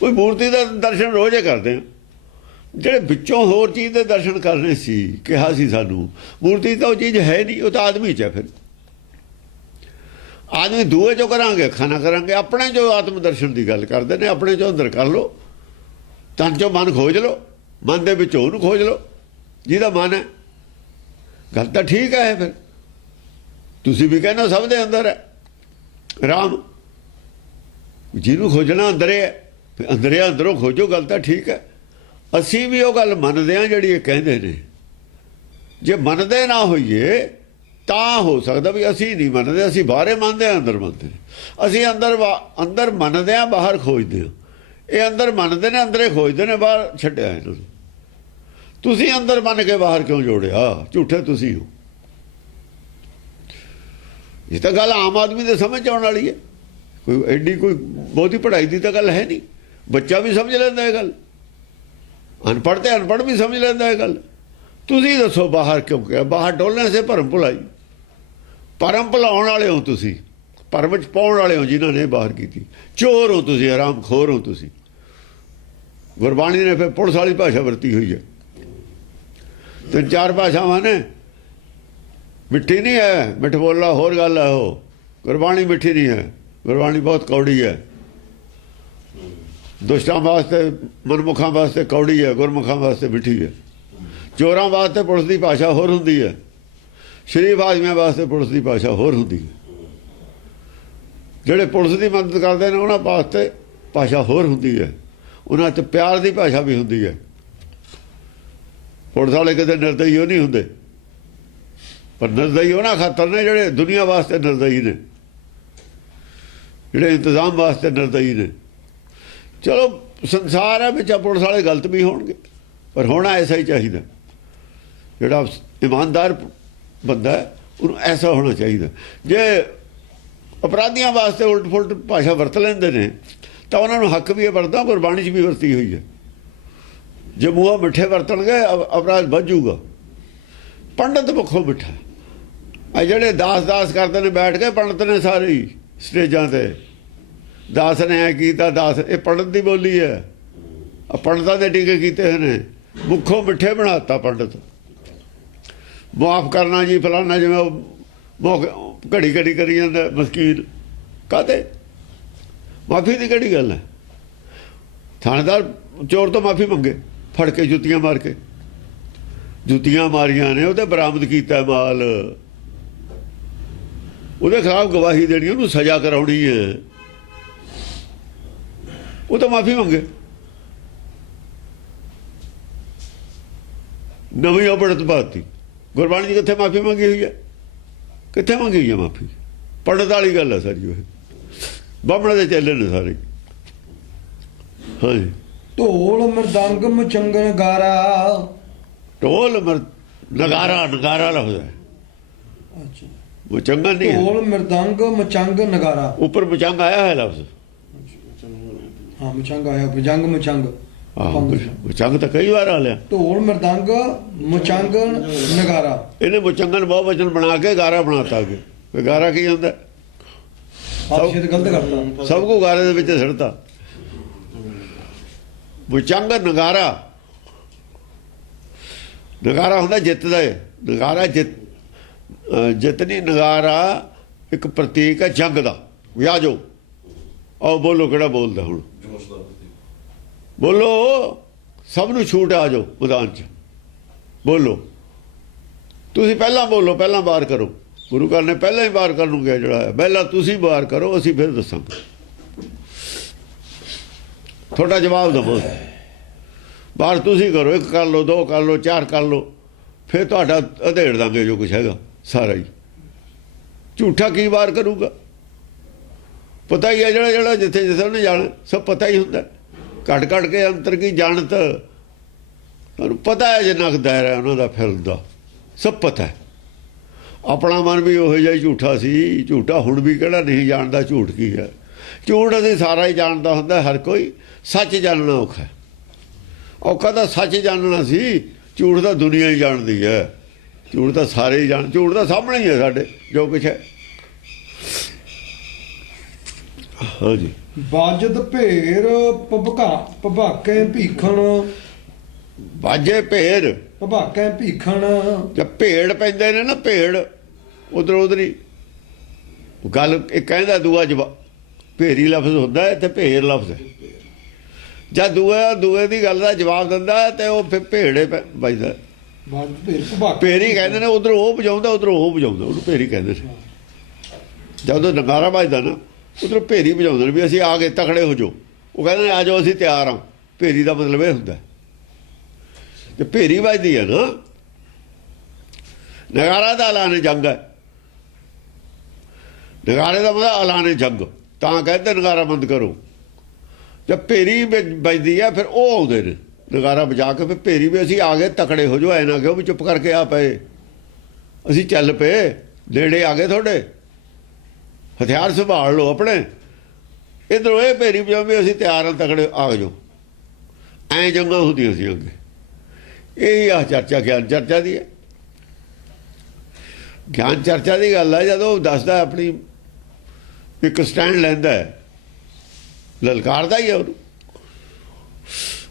ਕੋਈ ਮੂਰਤੀ ਦਾ ਦਰਸ਼ਨ ਰੋਜ਼ ਹੀ ਕਰਦੇ ਆ, ਜਿਹੜੇ ਵਿੱਚੋਂ ਹੋਰ ਚੀਜ਼ ਦੇ ਦਰਸ਼ਨ ਕਰਨੇ ਸੀ ਕਿਹਾ ਸੀ ਸਾਨੂੰ। ਮੂਰਤੀ ਤਾਂ ਉਹ ਚੀਜ਼ ਹੈ ਨਹੀਂ, ਉਹ ਤਾਂ ਆਦਮੀ 'ਚ ਹੈ। ਫਿਰ ਆਦਮੀ ਦੂਏ ਚੋਂ ਕਰਾਂਗੇ, ਖਾਣਾ ਕਰਾਂਗੇ। ਆਪਣੇ ਜੋ ਆਤਮ ਦਰਸ਼ਨ ਦੀ ਗੱਲ ਕਰਦੇ ਨੇ, ਆਪਣੇ ਚੋਂ ਅੰਦਰ ਕਰ ਲਓ, ਤਨ ਚੋਂ ਮਨ ਖੋਜ ਲਓ, ਮਨ ਦੇ ਵਿੱਚੋਂ ਉਹਨੂੰ ਖੋਜ ਲਓ ਜਿਹਦਾ ਮਨ ਹੈ। ਗੱਲ ਤਾਂ ਠੀਕ ਹੈ। ਫਿਰ ਤੁਸੀਂ ਵੀ ਕਹਿੰਦੇ ਸਭ ਦੇ ਅੰਦਰ ਹੈ ਰਾਮ, ਜਿਹਨੂੰ ਖੋਜਣਾ ਅੰਦਰੇ ਹੈ, ਫਿਰ ਅੰਦਰੇ ਅੰਦਰੋਂ ਖੋਜੋ, ਗੱਲ ਤਾਂ ਠੀਕ ਹੈ। ਅਸੀਂ ਵੀ ਉਹ ਗੱਲ ਮੰਨਦੇ ਹਾਂ ਜਿਹੜੀ ਇਹ ਕਹਿੰਦੇ ਨੇ। ਜੇ ਮੰਨਦੇ ਨਾ ਹੋਈਏ ਤਾਂ ਹੋ ਸਕਦਾ ਵੀ ਅਸੀਂ ਨਹੀਂ ਮੰਨਦੇ, ਅਸੀਂ ਬਾਹਰੇ ਮੰਨਦੇ ਹਾਂ, ਅੰਦਰ ਮੰਨਦੇ ਨੇ। ਅਸੀਂ ਅੰਦਰ ਮੰਨਦੇ ਹਾਂ, ਬਾਹਰ ਖੋਜਦੇ ਹਾਂ। ਇਹ ਅੰਦਰ ਮੰਨਦੇ ਨੇ, ਅੰਦਰੇ ਖੋਜਦੇ ਨੇ, ਬਾਹਰ ਛੱਡਿਆ ਇਹਨਾਂ ਨੂੰ। ਤੁਸੀਂ ਅੰਦਰ ਮੰਨ ਕੇ ਬਾਹਰ ਕਿਉਂ ਜੋੜਿਆ? ਝੂਠੇ ਤੁਸੀਂ ਹੋ। ਇਹ ਤਾਂ ਗੱਲ ਆਮ ਆਦਮੀ ਦੇ ਸਮਝ ਆਉਣ ਵਾਲੀ ਹੈ। ਕੋਈ ਐਡੀ ਕੋਈ ਬਹੁਤੀ ਪੜ੍ਹਾਈ ਦੀ ਤਾਂ ਗੱਲ ਹੈ ਨਹੀਂ, ਬੱਚਾ ਵੀ ਸਮਝ ਲੈਂਦਾ ਇਹ ਗੱਲ। ਅਨਪੜ੍ਹ ਤੇ ਅਨਪੜ੍ਹ ਵੀ ਸਮਝ ਲੈਂਦਾ ਇਹ ਗੱਲ। ਤੁਸੀਂ ਦੱਸੋ ਬਾਹਰ ਕਿਉਂ ਗਿਆ? ਬਾਹਰ ਡੋਲਣ ਸੇ ਭਰਮ ਭੁਲਾਈ। ਭਰਮ ਭੁਲਾਉਣ ਵਾਲੇ ਹੋ ਤੁਸੀਂ, ਭਰਮ ਚ ਪਾਉਣ ਵਾਲੇ ਹੋ ਜਿਨ੍ਹਾਂ ਨੇ ਬਾਹਰ ਕੀਤੀ। ਚੋਰ ਹੋ ਤੁਸੀਂ, ਹਰਾਮਖੋਰ ਹੋ ਤੁਸੀਂ। ਗੁਰਬਾਣੀ ਨੇ ਫਿਰ ਪੁਲਿਸ ਵਾਲੀ ਭਾਸ਼ਾ ਵਰਤੀ ਹੋਈ ਹੈ। 3-4 ਭਾਸ਼ਾਵਾਂ ਨੇ। ਮਿੱਠੀ ਨਹੀਂ ਹੈ, ਮਿੱਠ ਬੋਲਣਾ ਹੋਰ ਗੱਲ ਹੈ ਉਹ। ਗੁਰਬਾਣੀ ਮਿੱਠੀ ਨਹੀਂ ਹੈ, ਗੁਰਬਾਣੀ ਬਹੁਤ ਕੌੜੀ ਹੈ। ਦੁਸ਼ਟਾਂ ਵਾਸਤੇ, ਮਨਮੁਖਾਂ ਵਾਸਤੇ ਕੌੜੀ ਹੈ, ਗੁਰਮੁਖਾਂ ਵਾਸਤੇ ਮਿੱਠੀ ਹੈ। ਚੋਰਾਂ ਵਾਸਤੇ ਪੁਲਿਸ ਦੀ ਭਾਸ਼ਾ ਹੋਰ ਹੁੰਦੀ ਹੈ, ਸ਼ਰੀਫ ਆਦਮੀਆਂ ਵਾਸਤੇ ਪੁਲਿਸ ਦੀ ਭਾਸ਼ਾ ਹੋਰ ਹੁੰਦੀ ਹੈ। ਜਿਹੜੇ ਪੁਲਿਸ ਦੀ ਮਦਦ ਕਰਦੇ ਨੇ ਉਹਨਾਂ ਵਾਸਤੇ ਭਾਸ਼ਾ ਹੋਰ ਹੁੰਦੀ ਹੈ, ਉਹਨਾਂ 'ਚ ਪਿਆਰ ਦੀ ਭਾਸ਼ਾ ਵੀ ਹੁੰਦੀ ਹੈ। ਪੁਲਿਸ ਵਾਲੇ ਕਿਤੇ ਨਿਰਦਈ ਉਹ ਨਹੀਂ ਹੁੰਦੇ, ਪਰ ਨਿਰਦਈ ਉਹਨਾਂ ਖਾਤਰ ਨੇ ਜਿਹੜੇ ਦੁਨੀਆ ਵਾਸਤੇ ਨਿਰਦਈ ਨੇ, ਜਿਹੜੇ ਇੰਤਜ਼ਾਮ ਵਾਸਤੇ ਨਿਰਦਈ ਨੇ। ਚਲੋ ਸੰਸਾਰ ਹੈ ਵਿੱਚ ਪੁਲਿਸ ਵਾਲੇ ਗਲਤ ਵੀ ਹੋਣਗੇ, ਪਰ ਹੋਣਾ ਐਸਾ ਹੀ ਚਾਹੀਦਾ। ਜਿਹੜਾ ਇਮਾਨਦਾਰ ਬੰਦਾ ਉਹਨੂੰ ਐਸਾ ਹੋਣਾ ਚਾਹੀਦਾ। ਜੇ ਅਪਰਾਧੀਆਂ ਵਾਸਤੇ ਉਲਟ ਫੁਲਟ ਭਾਸ਼ਾ ਵਰਤ ਲੈਂਦੇ ਨੇ ਤਾਂ ਉਹਨਾਂ ਨੂੰ ਹੱਕ ਵੀ ਹੈ ਵਰਤਦਾ, ਗੁਰਬਾਣੀ 'ਚ ਵੀ ਵਰਤੀ ਹੋਈ ਹੈ। ਜੇ ਮੂੰਹੋਂ ਮਿੱਠੇ ਵਰਤਣਗੇ ਅਪਰਾਧ ਵੱਧ ਜਾਊਗਾ। ਪੰਡਤ ਮੁੱਖੋਂ ਮਿੱਠਾ। ਆ ਜਿਹੜੇ ਦਾਸ ਕਰਦੇ ਨੇ ਬੈਠ ਕੇ, ਪੰਡਤ ਨੇ ਸਾਰੇ ਹੀ ਸਟੇਜਾਂ 'ਤੇ। ਦਾਸ ਨੇ ਐ ਕੀਤਾ, ਦਾਸ ਇਹ ਪੰਡਤ ਦੀ ਬੋਲੀ ਹੈ। ਆ ਪੰਡਤਾਂ ਦੇ ਟੀਕੇ ਕੀਤੇ ਹੋਏ ਨੇ, ਮੁੱਖੋਂ ਮਿੱਠੇ ਬਣਾਤਾ ਪੰਡਤ। ਮੁਆਫ ਕਰਨਾ ਜੀ ਫਲਾਨਾ, ਜਿਵੇਂ ਉਹ ਘੜੀ ਕਰੀ ਜਾਂਦਾ ਮਸਕੀਨ। ਕਾਹਤੇ ਮਾਫੀ ਦੀ ਕਿਹੜੀ ਗੱਲ ਹੈ? ਥਾਣੇਦਾਰ ਚੋਰ ਤੋਂ ਮਾਫੀ ਮੰਗੇ, ਫੜ ਕੇ ਜੁੱਤੀਆਂ ਮਾਰ ਕੇ। ਜੁੱਤੀਆਂ ਮਾਰੀਆਂ ਨੇ, ਉਹਦੇ ਬਰਾਮਦ ਕੀਤਾ ਮਾਲ, ਉਹਦੇ ਖਿਲਾਫ ਗਵਾਹੀ ਦੇਣੀ, ਉਹਨੂੰ ਸਜ਼ਾ ਕਰਾਉਣੀ ਹੈ, ਉਹ ਤਾਂ ਮਾਫੀ ਮੰਗੇ। ਨਵੀਂ ਅਪੜਤ ਪਾਤੀ। ਗੁਰਬਾਣੀ 'ਚ ਕਿੱਥੇ ਮਾਫੀ ਮੰਗੀ ਹੋਈ ਹੈ? ਕਿੱਥੇ ਮੰਗੀ ਹੋਈ ਹੈ ਮਾਫੀ? ਪੰਡਤ ਵਾਲੀ ਗੱਲ ਹੈ ਸਾਰੀ। ਉਹ ਬਾਹਮਣ ਦੇ ਚੇਲੇ ਨੇ ਸਾਰੇ। ਹਾਂਜੀ। ਢੋਲ ਮਰਦੰਗ ਮਚੰਗ ਨਗਾਰਾ। ਢੋਲ ਨਗਾਰਾ, ਨਗਾਰਾ ਲਫ਼ਜ਼ ਹੈ। ਅੱਛਾ, ਮਚੰਗਾ ਨਹੀਂ। ਢੋਲ ਮਰਦੰਗ ਮਚੰਗ ਨਗਾਰਾ, ਉੱਪਰ ਮਚੰਗ ਆਇਆ ਹੈ ਲਫ਼ਜ਼। ਹਾਂ ਮਚੰਗ ਆਇਆ, ਭਜੰਗ ਮਚੰਗ। ਮਚੰਗ ਤਾਂ ਕਈ ਵਾਰ ਆ ਲਿਆ। ਢੋਲ ਮਰਦੰਗ ਮਚੰਗ ਨਗਾਰਾ। ਇਹਨੇ ਮਚੰਗਨ ਬਹੁ ਵਚਨ ਬਣਾ ਕੇ ਗਾਰਾ ਬਣਾਤਾ ਅੱਗੇ। ਗਾਰਾ ਕੀ ਹੁੰਦਾ? ਗਲਤ ਕਰਤਾ, ਸਭ ਕੋ ਗਾਰੇ ਦੇ ਵਿੱਚ ਸਿੱਟਤਾ। ਮਚੰਗ ਨਗਾਰਾ। ਨਗਾਰਾ ਹੁੰਦਾ ਜਿੱਤ ਦਾ। ਨਗਾਰਾ ਜਿੱਤਨੀ। ਨਗਾਰਾ ਇੱਕ ਪ੍ਰਤੀਕ ਹੈ ਜੰਗ ਦਾ। ਵਿਆਹ ਜੋ ਆਓ ਬੋਲੋ, ਕਿਹੜਾ ਬੋਲਦਾ ਹੁਣ? ਬੋਲੋ, ਸਭ ਨੂੰ ਛੂਟ ਆ ਜਾਓ ਮੈਦਾਨ 'ਚ। ਬੋਲੋ ਤੁਸੀਂ, ਪਹਿਲਾਂ ਬੋਲੋ, ਪਹਿਲਾਂ ਬਾਹਰ ਕਰੋ। ਗੁਰੂ ਘਰ ਨੇ ਪਹਿਲਾਂ ਹੀ ਬਾਹਰ ਕਰਨ ਨੂੰ ਕਿਹਾ। ਜਿਹੜਾ ਪਹਿਲਾਂ ਤੁਸੀਂ ਬਾਹਰ ਕਰੋ, ਅਸੀਂ ਫਿਰ ਦੱਸਾਂਗੇ। ਤੁਹਾਡਾ ਜਵਾਬ ਦੇਵੋ। ਬਾਹਰ ਤੁਸੀਂ ਕਰੋ, 1 ਕਰ ਲਓ, 2 ਕਰ ਲਓ, 4 ਕਰ ਲਓ, ਫਿਰ ਤੁਹਾਡਾ ਅਧੇੜ ਦਾਂਗੇ ਜੋ ਕੁਛ ਹੈਗਾ ਸਾਰਾ ਹੀ। ਝੂਠਾ ਕੀ ਬਾਹਰ ਕਰੂਗਾ? ਪਤਾ ਹੀ ਹੈ ਜਿਹੜਾ ਜਿੱਥੇ ਉਹਨੇ ਜਾਣਾ, ਸਭ ਪਤਾ ਹੀ ਹੁੰਦਾ। ਘਟ ਕੇ ਅੰਤਰ ਕੀ ਜਾਣਤ, ਤੁਹਾਨੂੰ ਪਤਾ ਹੈ ਜਿੰਨਾ ਕੁ ਦਾਇਰਾ ਉਹਨਾਂ ਦਾ ਫਿਲਮ ਦਾ, ਸਭ ਪਤਾ ਹੈ। ਆਪਣਾ ਮਨ ਵੀ ਉਹੋ ਜਿਹਾ ਹੀ ਝੂਠਾ ਸੀ। ਝੂਠਾ ਹੁਣ ਵੀ ਕਿਹੜਾ ਨਹੀਂ ਜਾਣਦਾ ਝੂਠ ਕੀ ਹੈ। ਝੂਠ ਅਸੀਂ ਸਾਰਾ ਹੀ ਜਾਣਦਾ ਹੁੰਦਾ, ਹਰ ਕੋਈ। ਸੱਚ ਜਾਣਨਾ ਔਖਾ। ਔਖਾ ਤਾਂ ਸੱਚ ਜਾਣਨਾ ਸੀ। ਝੂਠ ਤਾਂ ਦੁਨੀਆ ਹੀ ਜਾਣਦੀ ਹੈ। ਝੂਠ ਤਾਂ ਸਾਰੇ ਹੀ ਝੂਠ ਤਾਂ ਸਾਹਮਣੇ ਹੀ ਹੈ ਸਾਡੇ ਜੋ ਕੁਛ ਹੈ। ਹਾਂਜੀ। ਬਾਜਦ ਭੇਰ ਭਬਾਕੇ ਭੀਖਣ। ਬਾਜੇ ਭੇਰ ਭਬਾਕੇ ਭੀਖਣ। ਜਦ ਭੇੜ ਪੈਂਦੇ ਨੇ ਨਾ, ਭੇੜ ਉਧਰ ਹੀ ਗੱਲ। ਇੱਕ ਕਹਿੰਦਾ ਦੂਆ ਜਵਾਬ। ਭੇਰੀ ਲਫ਼ਜ਼ ਹੁੰਦਾ ਹੈ ਤੇ ਭੇਰ ਲਫ਼ਜ਼ ਹੈ। ਜਦ ਦੂਏ ਦੀ ਗੱਲ ਦਾ ਜਵਾਬ ਦਿੰਦਾ ਤੇ ਉਹ ਫਿਰ ਭੇੜੇ ਵੱਜਦਾ। ਭੇਰੀ ਕਹਿੰਦੇ ਨੇ। ਉਧਰ ਉਹ ਵਜਾਉਂਦਾ, ਉਧਰ ਉਹ ਵਜਾਉਂਦਾ, ਉਹਨੂੰ ਭੇਰੀ ਕਹਿੰਦੇ ਨੇ। ਜਦੋਂ ਨਗਾਰਾ ਵੱਜਦਾ ਨਾ, ਉਧਰੋਂ ਭੇਰੀ ਵਜਾਉਂਦੇ ਨੇ ਵੀ ਅਸੀਂ ਆ ਗਏ, ਤਕੜੇ ਹੋ ਜਾਓ। ਉਹ ਕਹਿੰਦੇ ਨੇ ਆ ਜਾਓ, ਅਸੀਂ ਤਿਆਰ ਹਾਂ। ਭੇਰੀ ਦਾ ਮਤਲਬ ਇਹ ਹੁੰਦਾ। ਤੇ ਭੇਰੀ ਵੱਜਦੀ ਹੈ ਨਾ, ਨਗਾਰਾ ਦਾ ਐਲਾਨ ਜੰਗ ਹੈ। ਨਗਾਰੇ ਦਾ ਮਤਲਬ ਐਲਾਨ ਜੰਗ, ਤਾਂ ਕਹਿੰਦੇ ਨਗਾਰਾ ਬੰਦ ਕਰੋ। ਜਦ ਭੇਰੀ ਵੱਜਦੀ ਹੈ ਫਿਰ ਉਹ ਆਉਂਦੇ ਨੇ ਨਗਾਰਾ ਵਜਾ ਕੇ। ਫਿਰ ਭੇਰੀ ਵੀ ਅਸੀਂ ਆ ਗਏ, ਤਕੜੇ ਹੋ ਜਾਓ। ਐ ਨਾ ਕਿਉਂ ਵੀ ਚੁੱਪ ਕਰਕੇ ਆ ਪਏ, ਅਸੀਂ ਚੱਲ ਪਏ, ਨੇੜੇ ਆ ਗਏ ਤੁਹਾਡੇ, ਹਥਿਆਰ ਸੰਭਾਲ ਲਓ ਆਪਣੇ। ਇੱਧਰੋਂ ਇਹ ਭੇਰੀ ਵਜਾਓ ਵੀ ਅਸੀਂ ਤਿਆਰ ਹਾਂ, ਤਕੜੇ ਆ ਜਾਓ। ਐ ਜੰਗਾਂ ਹੁੰਦੀਆਂ ਸੀ ਅੱਗੇ। ਇਹੀ ਆ ਚਰਚਾ ਗਿਆਨ ਚਰਚਾ ਦੀ ਹੈ। ਗਿਆਨ ਚਰਚਾ ਦੀ ਗੱਲ ਹੈ ਜਦੋਂ ਉਹ ਦੱਸਦਾ ਆਪਣੀ ਇੱਕ ਸਟੈਂਡ ਲੈਂਦਾ ਹੈ, ਲਲਕਾਰਦਾ ਹੀ ਹੈ ਉਹਨੂੰ।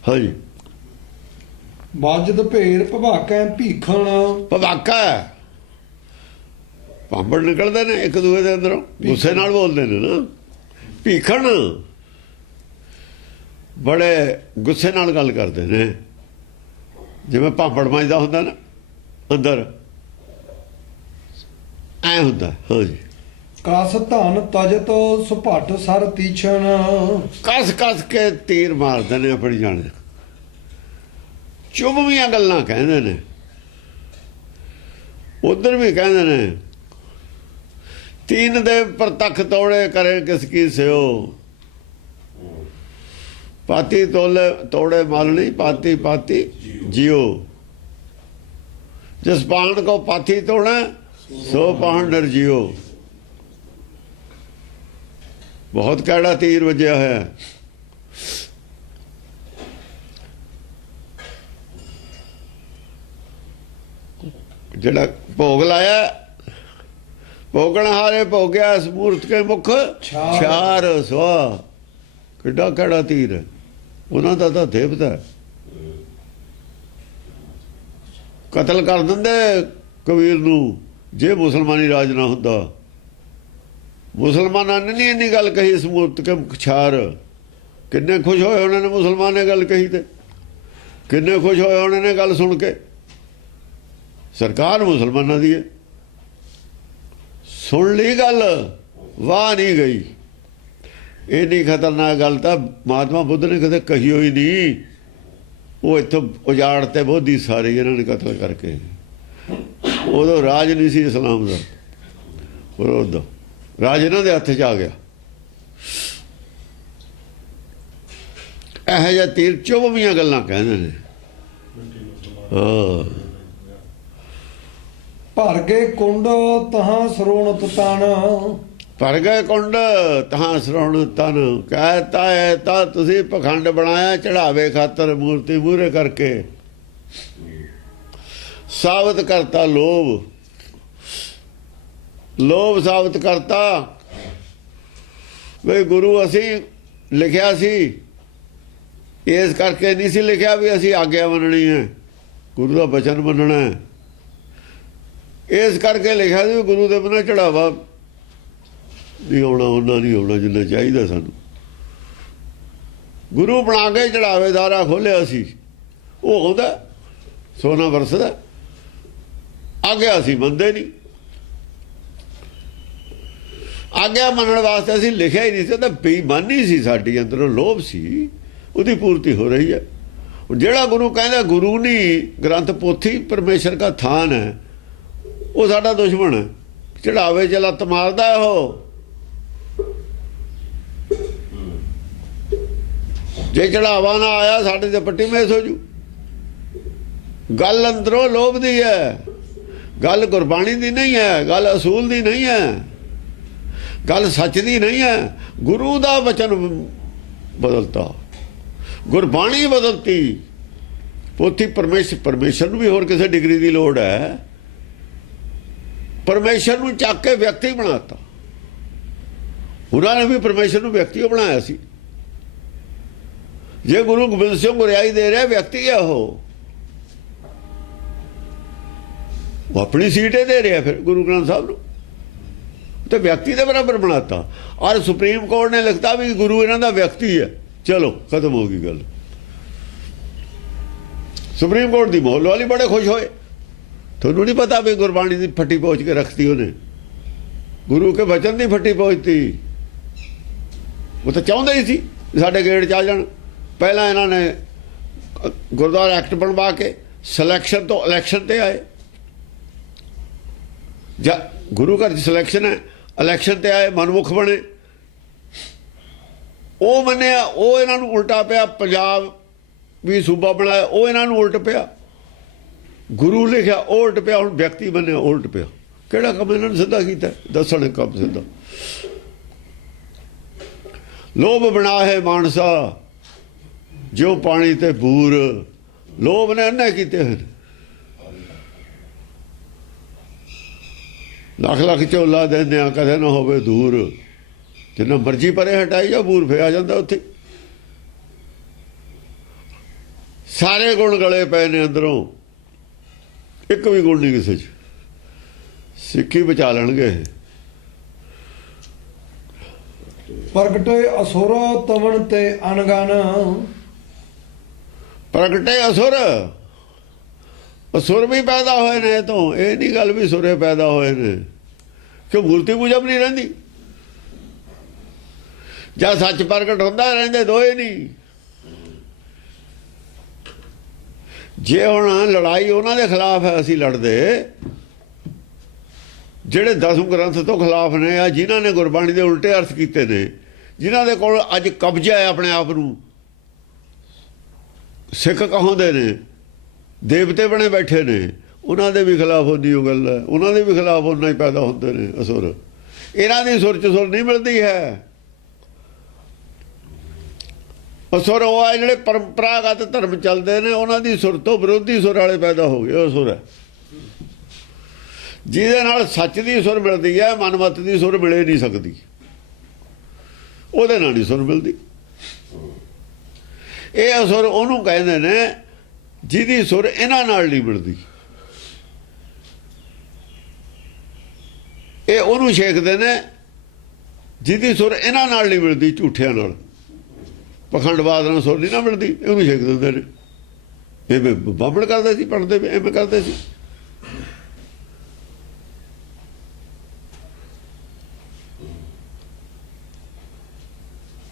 ਹਾਂਜੀ, ਬਾਜਦ ਭੇਰ ਭਵਾਕੈ ਭੀਖਣ। ਭਵਾਕਾ ਭਾਂਬੜ ਨਿਕਲਦੇ ਨੇ ਇੱਕ ਦੂਏ ਦੇ ਅੰਦਰੋਂ, ਗੁੱਸੇ ਨਾਲ ਬੋਲਦੇ ਨੇ ਨਾ। ਭੀਖਣ ਬੜੇ ਗੁੱਸੇ ਨਾਲ ਗੱਲ ਕਰਦੇ ਨੇ, ਜਿਵੇਂ ਭਾਂਬੜ ਮੱਚਦਾ ਹੁੰਦਾ ਨਾ ਅੰਦਰ, ਐ ਹੁੰਦਾ। ਹਾਂਜੀ, ਕਸ ਧਨ ਤਜਤ ਸੁਭਟ ਸਰ ਤੀਛਣ। ਕਸ ਕਸ ਕੇ ਤੀਰ ਮਾਰਦੇ ਨੇ ਆਪਣੀ ਜਾਨ। ਚੁਭਵੀਆਂ ਗੱਲਾਂ ਕਹਿੰਦੇ ਨੇ, ਉਧਰ ਵੀ ਕਹਿੰਦੇ ਨੇ ਤੀਨ ਦੇ ਪ੍ਰਤੱਖ ਤੋੜੇ ਕਰੇ ਕਿਸ ਕੀ ਸਿਓ। ਪਾਤੀ ਤੋਲੇ ਤੋੜੇ ਮਾਲਣੀ, ਪਾਤੀ ਪਾਤੀ ਜਿਓ। ਜਿਸ ਪਾਣ ਕੋ ਪਾਥੀ ਤੋੜਾ ਸੋ ਪਾਣ ਡਰ ਜਿਓ। ਬਹੁਤ ਕੈੜਾ ਤੀਰ ਵੱਜਿਆ ਹੋਇਆ। ਜਿਹੜਾ ਭੋਗ ਲਾਇਆ, ਭੋਗਣ ਹਾਰੇ ਭੋਗਿਆ ਇਸ ਮੂਰਤ ਕੇ ਮੁਖ ਛਾਰ ਸਵਾ। ਕਿੱਡਾ ਕੈੜਾ ਤੀਰ ਹੈ ਉਹਨਾਂ ਦਾ, ਤਾਂ ਦੇਵਤਾ ਕਤਲ ਕਰ ਦਿੰਦੇ ਕਬੀਰ ਨੂੰ ਜੇ ਮੁਸਲਮਾਨੀ ਰਾਜ ਨਾ ਹੁੰਦਾ। ਮੁਸਲਮਾਨਾਂ ਨੇ ਨਹੀਂ ਇੰਨੀ ਗੱਲ ਕਹੀ ਇਸ ਮੂਰਤ ਕੇ ਮੁਖ ਛਾਰ। ਕਿੰਨੇ ਖੁਸ਼ ਹੋਏ ਉਹਨਾਂ ਨੇ ਮੁਸਲਮਾਨ ਨੇ ਗੱਲ ਕਹੀ ਤੇ, ਕਿੰਨੇ ਖੁਸ਼ ਹੋਏ ਉਹਨਾਂ ਨੇ ਗੱਲ ਸੁਣ ਕੇ। ਸਰਕਾਰ ਮੁਸਲਮਾਨਾਂ ਦੀ ਹੈ, ਸੁਣ ਲਈ ਗੱਲ, ਵਾਹ ਨਹੀਂ ਗਈ। ਇੰਨੀ ਖਤਰਨਾਕ ਗੱਲ ਤਾਂ ਮਹਾਤਮਾ ਬੁੱਧ ਨੇ ਕਦੇ ਕਹੀ ਹੋਈ ਨਹੀਂ। ਉਹ ਇੱਥੋਂ ਉਜਾੜ ਤੇ ਬੋਧੀ ਸਾਰੇ ਇਹਨਾਂ ਨੇ ਕਤਲ ਕਰਕੇ। ਉਦੋਂ ਰਾਜ ਨਹੀਂ ਸੀ ਇਸਲਾਮ ਦਾ, ਉਦੋਂ ਰਾਜ ਇਹਨਾਂ ਦੇ ਹੱਥ 'ਚ ਆ ਗਿਆ। ਇਹੋ ਜਿਹਾ ਤੀਰ ਚੁਭਵੀਆਂ ਗੱਲਾਂ ਕਹਿੰਦੇ ਨੇ। ਹਾਂ, ਭਰ ਗਏ ਕੁੰਡ ਤਹਾਂ ਸਰੋਣਤ ਤਨ। ਭਰ ਗਏ ਕੁੰਡ ਤਹਾਂ ਸਰੋਣ ਤਨ। ਕਹਿਤਾ ਹੈ ਤਾਂ ਤੁਸੀਂ ਪਖੰਡ ਬਣਾਇਆ ਚੜਾਵੇ ਖਾਤਰ ਮੂਰਤੀ ਮੂਹਰੇ ਕਰਕੇ। ਸਾਬਤ ਕਰਤਾ ਲੋਭ, ਲੋਭ ਸਾਬਤ ਕਰਤਾ ਵੀ ਗੁਰੂ ਅਸੀਂ ਲਿਖਿਆ ਸੀ, ਇਸ ਕਰਕੇ ਨਹੀਂ ਸੀ ਲਿਖਿਆ ਵੀ ਅਸੀਂ ਆਗਿਆ ਮੰਨਣੀ ਹੈ, ਗੁਰੂ ਦਾ ਬਚਨ ਮੰਨਣਾ ਹੈ। ਇਸ ਕਰਕੇ ਲਿਖਿਆ ਸੀ ਗੁਰੂ ਦੇ ਬਿਨਾਂ ਚੜਾਵਾ ਨਹੀਂ ਆਉਣਾ, ਉਹਨਾਂ ਨਹੀਂ ਆਉਣਾ ਜਿੰਨਾ ਚਾਹੀਦਾ ਸਾਨੂੰ। ਗੁਰੂ ਬਣਾ ਕੇ ਚੜਾਵੇਦਾਰਾ ਖੋਲਿਆ ਸੀ, ਉਹ ਆਉਂਦਾ ਸੋਨਾ ਵਰਸਦਾ। ਆਗਿਆ ਅਸੀਂ ਮੰਨਦੇ ਨਹੀਂ, ਆਗਿਆ ਮੰਨਣ ਵਾਸਤੇ ਅਸੀਂ ਲਿਖਿਆ ਹੀ ਨਹੀਂ ਸੀ। ਤਾਂ ਬੇਈਮਾਨੀ ਸੀ ਸਾਡੀ ਅੰਦਰੋਂ, ਲੋਭ ਸੀ, ਉਹਦੀ ਪੂਰਤੀ ਹੋ ਰਹੀ ਹੈ। ਜਿਹੜਾ ਗੁਰੂ ਕਹਿੰਦਾ ਗੁਰੂ ਨਹੀਂ ਗ੍ਰੰਥ ਪੋਥੀ ਪਰਮੇਸ਼ਰ ਦਾ ਥਾਨ ਹੈ, ਉਹ ਸਾਡਾ ਦੁਸ਼ਮਣ ਹੈ। ਚੜਾਵੇ 'ਚ ਲੱਤ ਮਾਰਦਾ ਉਹ। ਜੇ ਚੜਾਵਾ ਨਾ ਆਇਆ ਸਾਡੇ ਤੇ ਪੱਟੀ ਮੇਸ ਹੋ ਜੂ। ਗੱਲ ਅੰਦਰੋਂ ਲੋਭ ਦੀ ਹੈ, ਗੱਲ ਗੁਰਬਾਣੀ ਦੀ ਨਹੀਂ ਹੈ, ਗੱਲ ਅਸੂਲ ਦੀ ਨਹੀਂ ਹੈ, ਗੱਲ ਸੱਚ ਦੀ ਨਹੀਂ ਹੈ। ਗੁਰੂ ਦਾ ਵਚਨ ਬਦਲਤਾ, ਗੁਰਬਾਣੀ ਬਦਲਤੀ, ਪੋਥੀ ਪਰਮੇਸ਼ਰ ਨੂੰ ਵੀ ਹੋਰ ਕਿਸੇ ਡਿਗਰੀ ਦੀ ਲੋੜ ਹੈ। ਪਰਮੇਸ਼ਰ ਨੂੰ ਚੱਕ ਕੇ ਵਿਅਕਤੀ ਬਣਾਤਾ। ਉਹਨਾਂ ਨੇ ਵੀ ਪਰਮੇਸ਼ਰ ਨੂੰ ਵਿਅਕਤੀ ਬਣਾਇਆ ਸੀ। ਜੇ ਗੁਰੂ ਗੋਬਿੰਦ ਸਿੰਘ ਗੁਰਿਆਈ ਦੇ ਰਿਹਾ ਵਿਅਕਤੀ ਹੈ, ਉਹ ਆਪਣੀ ਸੀਟ ਹੀ ਦੇ ਰਿਹਾ ਫਿਰ ਗੁਰੂ ਗ੍ਰੰਥ ਸਾਹਿਬ ਨੂੰ, ਤੇ ਵਿਅਕਤੀ ਦੇ ਬਰਾਬਰ ਬਣਾਤਾ। ਔਰ ਸੁਪਰੀਮ ਕੋਰਟ ਨੇ ਲਿਖਤਾ ਵੀ ਗੁਰੂ ਇਹਨਾਂ ਦਾ ਵਿਅਕਤੀ ਹੈ। ਚਲੋ ਖਤਮ ਹੋ ਗਈ ਗੱਲ। ਸੁਪਰੀਮ ਕੋਰਟ ਦੀ ਮੋਹਰ ਵਾਲੀ ਬੜੇ ਖੁਸ਼ ਹੋਏ। ਤੁਹਾਨੂੰ ਨਹੀਂ ਪਤਾ ਵੀ ਗੁਰਬਾਣੀ ਦੀ ਫੱਟੀ ਪਹੁੰਚ ਕੇ ਰੱਖਤੀ ਉਹਨੇ, ਗੁਰੂ ਕੇ ਵਚਨ ਦੀ ਫੱਟੀ ਪਹੁੰਚਤੀ। ਉਹ ਤਾਂ ਚਾਹੁੰਦੇ ਹੀ ਸੀ ਸਾਡੇ ਗੇੜ 'ਚ ਆ ਜਾਣ। ਪਹਿਲਾਂ ਇਹਨਾਂ ਨੇ ਗੁਰਦੁਆਰਾ ਐਕਟ ਬਣਵਾ ਕੇ ਸਿਲੈਕਸ਼ਨ ਤੋਂ ਇਲੈਕਸ਼ਨ ਤੇ ਆਏ। ਜਾਂ ਗੁਰੂ ਘਰ 'ਚ ਸਿਲੈਕਸ਼ਨ ਹੈ, ਇਲੈਕਸ਼ਨ ਤੇ ਆਏ, ਮਨਮੁਖ ਬਣੇ। ਉਹ ਮੰਨਿਆ, ਉਹ ਇਹਨਾਂ ਨੂੰ ਉਲਟਾ ਪਿਆ। ਪੰਜਾਬ ਵੀ ਸੂਬਾ ਬਣਾਇਆ, ਉਹ ਇਹਨਾਂ ਨੂੰ ਉਲਟ ਪਿਆ। ਗੁਰੂ ਲਿਖਿਆ, ਉਹ ਉਲਟ ਪਿਆ। ਹੁਣ ਵਿਅਕਤੀ ਬਣਿਆ, ਉਲਟ ਪਿਆ। ਕਿਹੜਾ ਕੰਮ ਇਹਨਾਂ ਨੇ ਸਿੱਧਾ ਕੀਤਾ? ਦੱਸਣ ਕੰਮ ਸਿੱਧਾ। ਲੋਭ ਬਣਾ ਹੈ ਮਾਨਸਾ, ਜੋ ਪਾਣੀ ਤੇ ਬੂਰ ਲੋਭ ਨੇ ਅੰਨੇ ਕੀਤੇ ਹਨ। ਲੱਖ ਲੱਖ ਝੋਲਾ ਦਿੰਦਿਆਂ ਕਦੇ ਨਾ ਹੋਵੇ ਦੂਰ, ਜਿੰਨਾ ਮਰਜੀ ਪਰੇ ਹਟਾਈ ਜਾ ਬੂਰ ਫੇ ਆ ਜਾਂਦਾ ਉੱਥੇ। ਸਾਰੇ ਗੁਣ ਗਲੇ ਪਏ ਨੇ ਅੰਦਰੋਂ, ਇੱਕ ਵੀ ਗੁਣ ਨਹੀਂ ਕਿਸੇ 'ਚ। ਸਿੱਖੀ ਬਚਾ ਲੈਣਗੇ। ਪ੍ਰਗਟੇ ਅਸੁਰ ਤਵਣ ਤੇ ਅਣਗਨ। ਪ੍ਰਗਟੇ ਅਸੁਰ, ਅਸੁਰ ਵੀ ਪੈਦਾ ਹੋਏ ਨੇ ਤੋਂ, ਇਹ ਨਹੀਂ ਗੱਲ ਵੀ ਸੁਰੇ ਪੈਦਾ ਹੋਏ ਨੇ, ਕਿਉਂ ਮੂਰਤੀ ਪੂਜਾ ਵੀ ਨਹੀਂ ਰਹਿੰਦੀ। ਜਾਂ ਸੱਚ ਪ੍ਰਗਟ ਹੁੰਦਾ ਰਹਿੰਦੇ ਦੋਏ ਨਹੀਂ। ਜੇ ਹੁਣ ਲੜਾਈ ਉਹਨਾਂ ਦੇ ਖਿਲਾਫ ਹੈ, ਅਸੀਂ ਲੜਦੇ ਜਿਹੜੇ 10 ਗ੍ਰੰਥ ਤੋਂ ਖਿਲਾਫ ਨੇ, ਆ ਜਿਨ੍ਹਾਂ ਨੇ ਗੁਰਬਾਣੀ ਦੇ ਉਲਟੇ ਅਰਥ ਕੀਤੇ ਨੇ, ਜਿਨ੍ਹਾਂ ਦੇ ਕੋਲ ਅੱਜ ਕਬਜ਼ਾ ਹੈ ਆਪਣੇ ਆਪ ਨੂੰ, ਸਿੱਖ ਕਹਾਉਂਦੇ ਨੇ, ਦੇਵਤੇ ਬਣੇ ਬੈਠੇ ਨੇ, ਉਹਨਾਂ ਦੇ ਵੀ ਖਿਲਾਫ ਹੁੰਦੀ ਉਹ ਗੱਲ ਹੈ। ਉਹਨਾਂ ਦੇ ਵੀ ਖਿਲਾਫ ਉਹਨਾਂ ਹੀ ਪੈਦਾ ਹੁੰਦੇ ਨੇ ਅਸੁਰ। ਇਹਨਾਂ ਦੀ ਸੁਰ 'ਚ ਸੁਰ ਨਹੀਂ ਮਿਲਦੀ ਹੈ। ਅਸੁਰ ਉਹ ਆ ਜਿਹੜੇ ਪਰੰਪਰਾਗਤ ਧਰਮ ਚੱਲਦੇ ਨੇ, ਉਹਨਾਂ ਦੀ ਸੁਰ ਤੋਂ ਵਿਰੋਧੀ ਸੁਰ ਵਾਲੇ ਪੈਦਾ ਹੋ ਗਏ। ਉਹ ਸੁਰ ਹੈ ਜਿਹਦੇ ਨਾਲ ਸੱਚ ਦੀ ਸੁਰ ਮਿਲਦੀ ਹੈ, ਮਨਮਤ ਦੀ ਸੁਰ ਮਿਲੇ ਨਹੀਂ ਸਕਦੀ, ਉਹਦੇ ਨਾਲ ਨਹੀਂ ਸੁਰ ਮਿਲਦੀ। ਇਹ ਅਸੁਰ ਉਹਨੂੰ ਕਹਿੰਦੇ ਨੇ ਜਿਹਦੀ ਸੁਰ ਇਹਨਾਂ ਨਾਲ ਨਹੀਂ ਮਿਲਦੀ। ਇਹ ਉਹਨੂੰ ਛੇਕਦੇ ਨੇ ਜਿਹਦੀ ਸੁਰ ਇਹਨਾਂ ਨਾਲ ਨਹੀਂ ਮਿਲਦੀ, ਝੂਠਿਆਂ ਨਾਲ, ਪਖੰਡਵਾਦ ਨਾਲ ਸੁਰ ਨਹੀਂ ਨਾ ਮਿਲਦੀ, ਉਹਨੂੰ ਛੇਕ ਦਿੰਦੇ ਨੇ। ਇਹ ਬਾਬੜ ਕਰਦੇ ਸੀ, ਪੜ੍ਹਦੇ ਐਵੇਂ ਕਰਦੇ ਸੀ।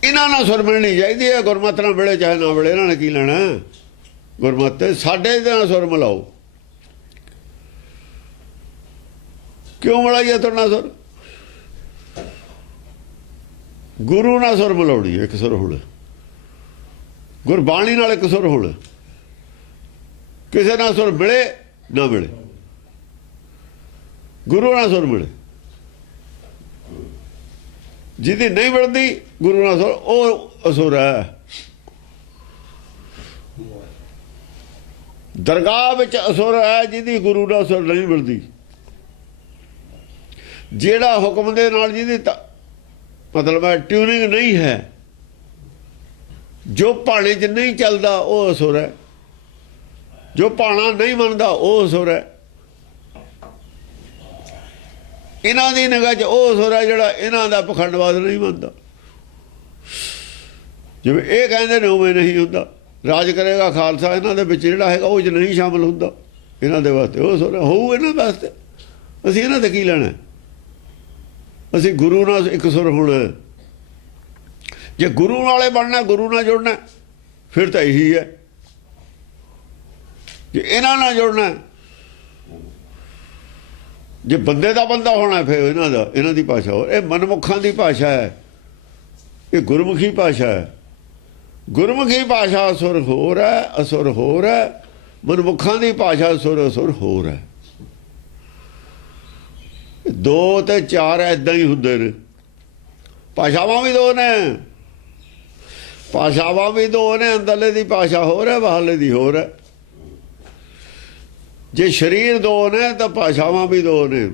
ਇਹਨਾਂ ਨਾਲ ਸੁਰ ਮਿਲਣੀ ਚਾਹੀਦੀ ਹੈ। ਗੁਰਮਤਿ ਨਾਲ ਮਿਲੇ ਚਾਹੇ ਨਾ ਮਿਲੇ, ਇਹਨਾਂ ਨੇ ਕੀ ਲੈਣਾ। ਗੁਰਮਤਿ ਸਾਡੇ ਇਹਦੇ ਨਾਲ ਸੁਰ ਮਿਲਾਓ। ਕਿਉਂ ਮਿਲਾਈਏ ਤੁਹਾਡਾ ਸੁਰ? ਗੁਰੂ ਨਾਲ ਸੁਰ ਮਿਲਾਉਣੀ, ਇੱਕ ਸੁਰ ਹੋਣਾ। ਗੁਰਬਾਣੀ ਨਾਲ ਇੱਕ ਸੁਰ ਹੋਣਾ। ਕਿਸੇ ਨਾਲ ਸੁਰ ਮਿਲੇ ਨਾ ਮਿਲੇ, ਗੁਰੂ ਨਾਲ ਸੁਰ ਮਿਲੇ। ਜਿਹਦੀ ਨਹੀਂ ਮਿਲਦੀ ਗੁਰੂ ਨਾਲ ਸੁਰ, ਉਹ ਅਸੁਰ ਹੈ। ਦਰਗਾਹ ਵਿੱਚ ਅਸੁਰ ਹੈ ਜਿਹਦੀ ਗੁਰੂ ਨਾਲ ਸੁਰ ਨਹੀਂ ਮਿਲਦੀ। ਜਿਹੜਾ ਹੁਕਮ ਦੇ ਨਾਲ ਜਿਹਦੀ ਮਤਲਬ ਹੈ ਟਿਊਨਿੰਗ ਨਹੀਂ ਹੈ, ਜੋ ਭਾਣੇ 'ਚ ਨਹੀਂ ਚੱਲਦਾ, ਉਹ ਅਸੁਰ ਹੈ। ਜੋ ਭਾਣਾ ਨਹੀਂ ਮੰਨਦਾ, ਉਹ ਅਸੁਰ ਹੈ। ਇਹਨਾਂ ਦੀ ਨਿਗਾਹ 'ਚ ਉਹ ਅਸੁਰ ਹੈ ਜਿਹੜਾ ਇਹਨਾਂ ਦਾ ਪਖੰਡਵਾਦ ਨਹੀਂ ਮੰਨਦਾ। ਜਿਵੇਂ ਇਹ ਕਹਿੰਦੇ ਨੇ ਉਵੇਂ ਨਹੀਂ ਹੁੰਦਾ। ਰਾਜ ਕਰੇਗਾ ਖਾਲਸਾ, ਇਹਨਾਂ ਦੇ ਵਿੱਚ ਜਿਹੜਾ ਹੈਗਾ ਉਹ 'ਚ ਨਹੀਂ ਸ਼ਾਮਲ ਹੁੰਦਾ। ਇਹਨਾਂ ਦੇ ਵਾਸਤੇ ਉਹ ਅਸੁਰ ਹੋਊ, ਇਹਨਾਂ ਵਾਸਤੇ। ਅਸੀਂ ਇਹਨਾਂ ਤੇ ਕੀ ਲੈਣਾ? ਅਸੀਂ ਗੁਰੂ ਨਾਲ ਇੱਕ ਸੁਰ ਹੋਣਾ। ਜੇ ਗੁਰੂ ਨਾਲੇ ਬਣਨਾ, ਗੁਰੂ ਨਾਲ ਜੁੜਨਾ, ਫਿਰ ਤਾਂ ਇਹੀ ਹੈ। ਜੇ ਇਹਨਾਂ ਨਾਲ ਜੁੜਨਾ, ਜੇ ਬੰਦੇ ਦਾ ਬੰਦਾ ਹੋਣਾ, ਫਿਰ ਇਹਨਾਂ ਦੀ ਭਾਸ਼ਾ ਹੋਰ। ਇਹ ਮਨਮੁਖਾਂ ਦੀ ਭਾਸ਼ਾ ਹੈ, ਇਹ ਗੁਰਮੁਖੀ ਭਾਸ਼ਾ ਹੈ। ਗੁਰਮੁਖੀ ਭਾਸ਼ਾ ਅਸੁਰ ਹੋਰ ਹੈ, ਅਸੁਰ ਹੋਰ ਹੈ। ਮਨਮੁਖਾਂ ਦੀ ਭਾਸ਼ਾ ਸੁਰ ਅਸੁਰ ਹੋਰ ਹੈ। 2 ਤੇ 4 ਏਦਾਂ ਹੀ ਹੁੰਦੇ ਨੇ। ਭਾਸ਼ਾਵਾਂ ਵੀ 2 ਨੇ, ਭਾਸ਼ਾਵਾਂ ਵੀ 2 ਨੇ। ਅੰਦਰਲੇ ਦੀ ਭਾਸ਼ਾ ਹੋਰ ਹੈ, ਬਾਹਰਲੇ ਦੀ ਹੋਰ ਹੈ। ਜੇ ਸਰੀਰ 2 ਨੇ ਤਾਂ ਭਾਸ਼ਾਵਾਂ ਵੀ 2 ਨੇ।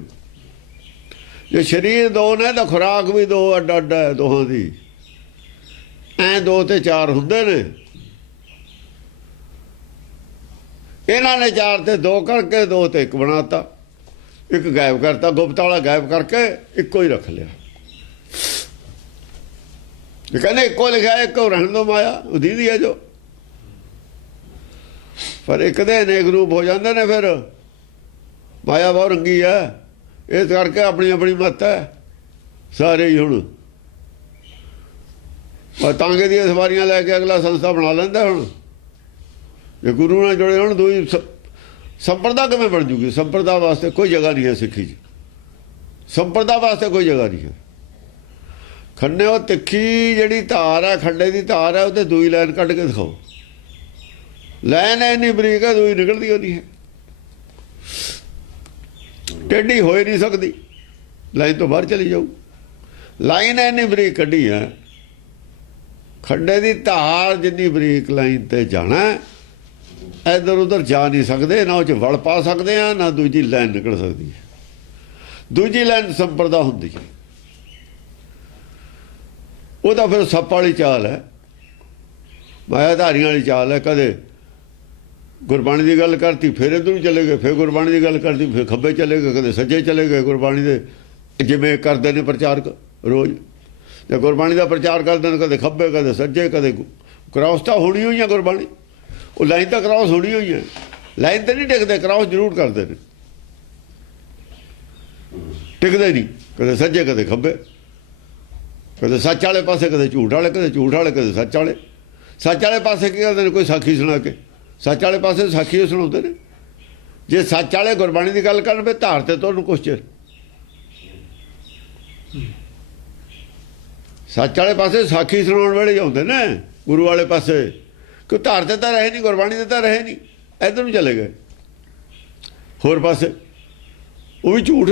ਜੇ ਸਰੀਰ 2 ਨੇ ਤਾਂ ਖੁਰਾਕ ਵੀ 2 ਅੱਡ ਅੱਡ ਹੈ ਦੋਹਾਂ ਦੀ। ਐ 2 ਤੇ 4 ਹੁੰਦੇ ਨੇ। ਇਹਨਾਂ ਨੇ 4 ਤੇ 2 ਕਰਕੇ 2 ਤੇ 1 ਬਣਾਤਾ। ਇੱਕ ਗਾਇਬ ਕਰਤਾ, ਗੁਪਤ ਵਾਲਾ ਗਾਇਬ ਕਰਕੇ ਇੱਕੋ ਹੀ ਰੱਖ ਲਿਆ। ਇਹ ਕਹਿੰਦੇ ਇੱਕੋ ਲਿਖਿਆ, ਇੱਕੋ ਰਹਿਣ ਦੋ ਮਾਇਆ, ਉਹਦੀ ਦੀ ਹੈ ਜੋ। ਪਰ ਇੱਕ ਦੇ ਅਨੇਕ ਰੂਪ ਹੋ ਜਾਂਦੇ ਨੇ। ਫਿਰ ਮਾਇਆ ਬਹੁਤ ਰੰਗੀ ਹੈ, ਇਸ ਕਰਕੇ ਆਪਣੀ ਆਪਣੀ ਮੱਤ ਹੈ ਸਾਰੇ ਹੀ। ਹੁਣ ਤਾਂਗੇ ਦੀਆਂ ਸਵਾਰੀਆਂ ਲੈ ਕੇ ਅਗਲਾ ਸੰਸਥਾ ਬਣਾ ਲੈਂਦਾ। ਹੁਣ ਜੇ ਗੁਰੂ ਨਾਲ ਜੁੜੇ ਹੋਣ, ਦੂਈ ਸੰਪਰਦਾ ਕਿਵੇਂ ਬਣ ਜੂਗੀ? ਸੰਪਰਦਾ ਵਾਸਤੇ ਕੋਈ ਜਗ੍ਹਾ ਨਹੀਂ ਹੈ ਸਿੱਖੀ 'ਚ। ਸੰਪਰਦਾ ਵਾਸਤੇ ਕੋਈ ਜਗ੍ਹਾ ਨਹੀਂ ਹੈ। ਖੰਡੇ ਉਹ ਤਿੱਖੀ ਜਿਹੜੀ ਧਾਰ ਹੈ, ਖੰਡੇ ਦੀ ਧਾਰ ਹੈ, ਉਹਦੇ ਦੂਈ ਲਾਈਨ ਕੱਢ ਕੇ ਦਿਖਾਓ। ਲਾਈਨ ਇੰਨੀ ਬਰੀਕ ਹੈ, ਦੂਈ ਨਿਕਲਦੀ ਹੋਣੀ ਹੈ। ਟੇਢੀ ਹੋ ਨਹੀਂ ਸਕਦੀ, ਲਾਈਨ ਤੋਂ ਬਾਹਰ ਚਲੀ ਜਾਊ। ਲਾਈਨ ਇੰਨੀ ਬਰੀਕ ਕੱਢੀ ਹੈ, ਖੱਡੇ ਦੀ ਧਾਰ ਜਿੰਨੀ ਬਰੀਕ ਲਾਈਨ ਤੇ ਜਾਣਾ, ਇੱਧਰ ਉੱਧਰ ਜਾ ਨਹੀਂ ਸਕਦੇ, ਨਾ ਉਹ 'ਚ ਵਲ ਪਾ ਸਕਦੇ ਆ, ਨਾ ਦੂਜੀ ਲਾਈਨ ਨਿਕਲ ਸਕਦੀ ਹੈ। ਦੂਜੀ ਲਾਈਨ ਸੰਪਰਦਾ ਹੁੰਦੀ ਹੈ, ਉਹਦਾ ਫਿਰ ਸੱਪ ਵਾਲੀ ਚਾਲ ਹੈ, ਮਾਇਆਧਾਰੀਆਂ ਵਾਲੀ ਚਾਲ ਹੈ। ਕਦੇ ਗੁਰਬਾਣੀ ਦੀ ਗੱਲ ਕਰਤੀ, ਫਿਰ ਇੱਧਰ ਨੂੰ ਚਲੇ ਗਏ, ਫਿਰ ਗੁਰਬਾਣੀ ਦੀ ਗੱਲ ਕਰਤੀ, ਫਿਰ ਖੱਬੇ ਚਲੇ ਗਏ, ਕਦੇ ਸੱਜੇ ਚਲੇ ਗਏ। ਗੁਰਬਾਣੀ ਦੇ ਜਿਵੇਂ ਕਰਦੇ ਨੇ ਪ੍ਰਚਾਰਕ ਰੋਜ਼, ਜੇ ਗੁਰਬਾਣੀ ਦਾ ਪ੍ਰਚਾਰ ਕਰਦੇ ਨੇ, ਕਦੇ ਖੱਬੇ ਕਦੇ ਸੱਜੇ, ਕਦੇ ਕ੍ਰਾਸ ਤਾਂ ਹੋਣੀ ਹੋਈ ਹੈ। ਗੁਰਬਾਣੀ ਉਹ ਲਾਈਨ ਤਾਂ ਕ੍ਰਾਸ ਹੋਣੀ ਹੋਈ ਹੈ, ਲਾਈਨ ਤੇ ਨਹੀਂ ਟਿਕਦੇ, ਕ੍ਰਾਸ ਜ਼ਰੂਰ ਕਰਦੇ ਨੇ, ਟਿਕਦੇ ਨਹੀਂ। ਕਦੇ ਸੱਜੇ ਕਦੇ ਖੱਬੇ, ਕਦੇ ਸੱਚ ਵਾਲੇ ਪਾਸੇ, ਕਦੇ ਝੂਠ ਵਾਲੇ, ਕਦੇ ਝੂਠ ਵਾਲੇ, ਕਦੇ ਸੱਚ ਵਾਲੇ। ਸੱਚ ਵਾਲੇ ਪਾਸੇ ਕੀ ਕਰਦੇ ਨੇ? ਕੋਈ ਸਾਖੀ ਸੁਣਾ ਕੇ, ਸੱਚ ਵਾਲੇ ਪਾਸੇ ਸਾਖੀ ਸੁਣਾਉਂਦੇ ਨੇ। ਜੇ ਸੱਚ ਵਾਲੇ ਗੁਰਬਾਣੀ ਦੀ ਗੱਲ ਕਰਨ, ਫਿਰ ਧਾਰ ਤੇ ਤੁਹਾਨੂੰ ਕੁਛ ਚਿਰ, ਸੱਚ ਵਾਲੇ ਪਾਸੇ ਸਾਖੀ ਸੁਣਾਉਣ ਵੇਲੇ ਆਉਂਦੇ ਨੇ, ਗੁਰੂ ਵਾਲੇ ਪਾਸੇ ਕੋਈ ਧਾਰ ਤੇ ਤਾਂ ਰਹੇ ਨਹੀਂ, ਗੁਰਬਾਣੀ ਤੇ ਤਾਂ ਰਹੇ ਨਹੀਂ, ਇੱਧਰ ਨੂੰ ਚਲੇ ਗਏ ਹੋਰ ਪਾਸੇ, ਉਹ ਵੀ ਝੂਠ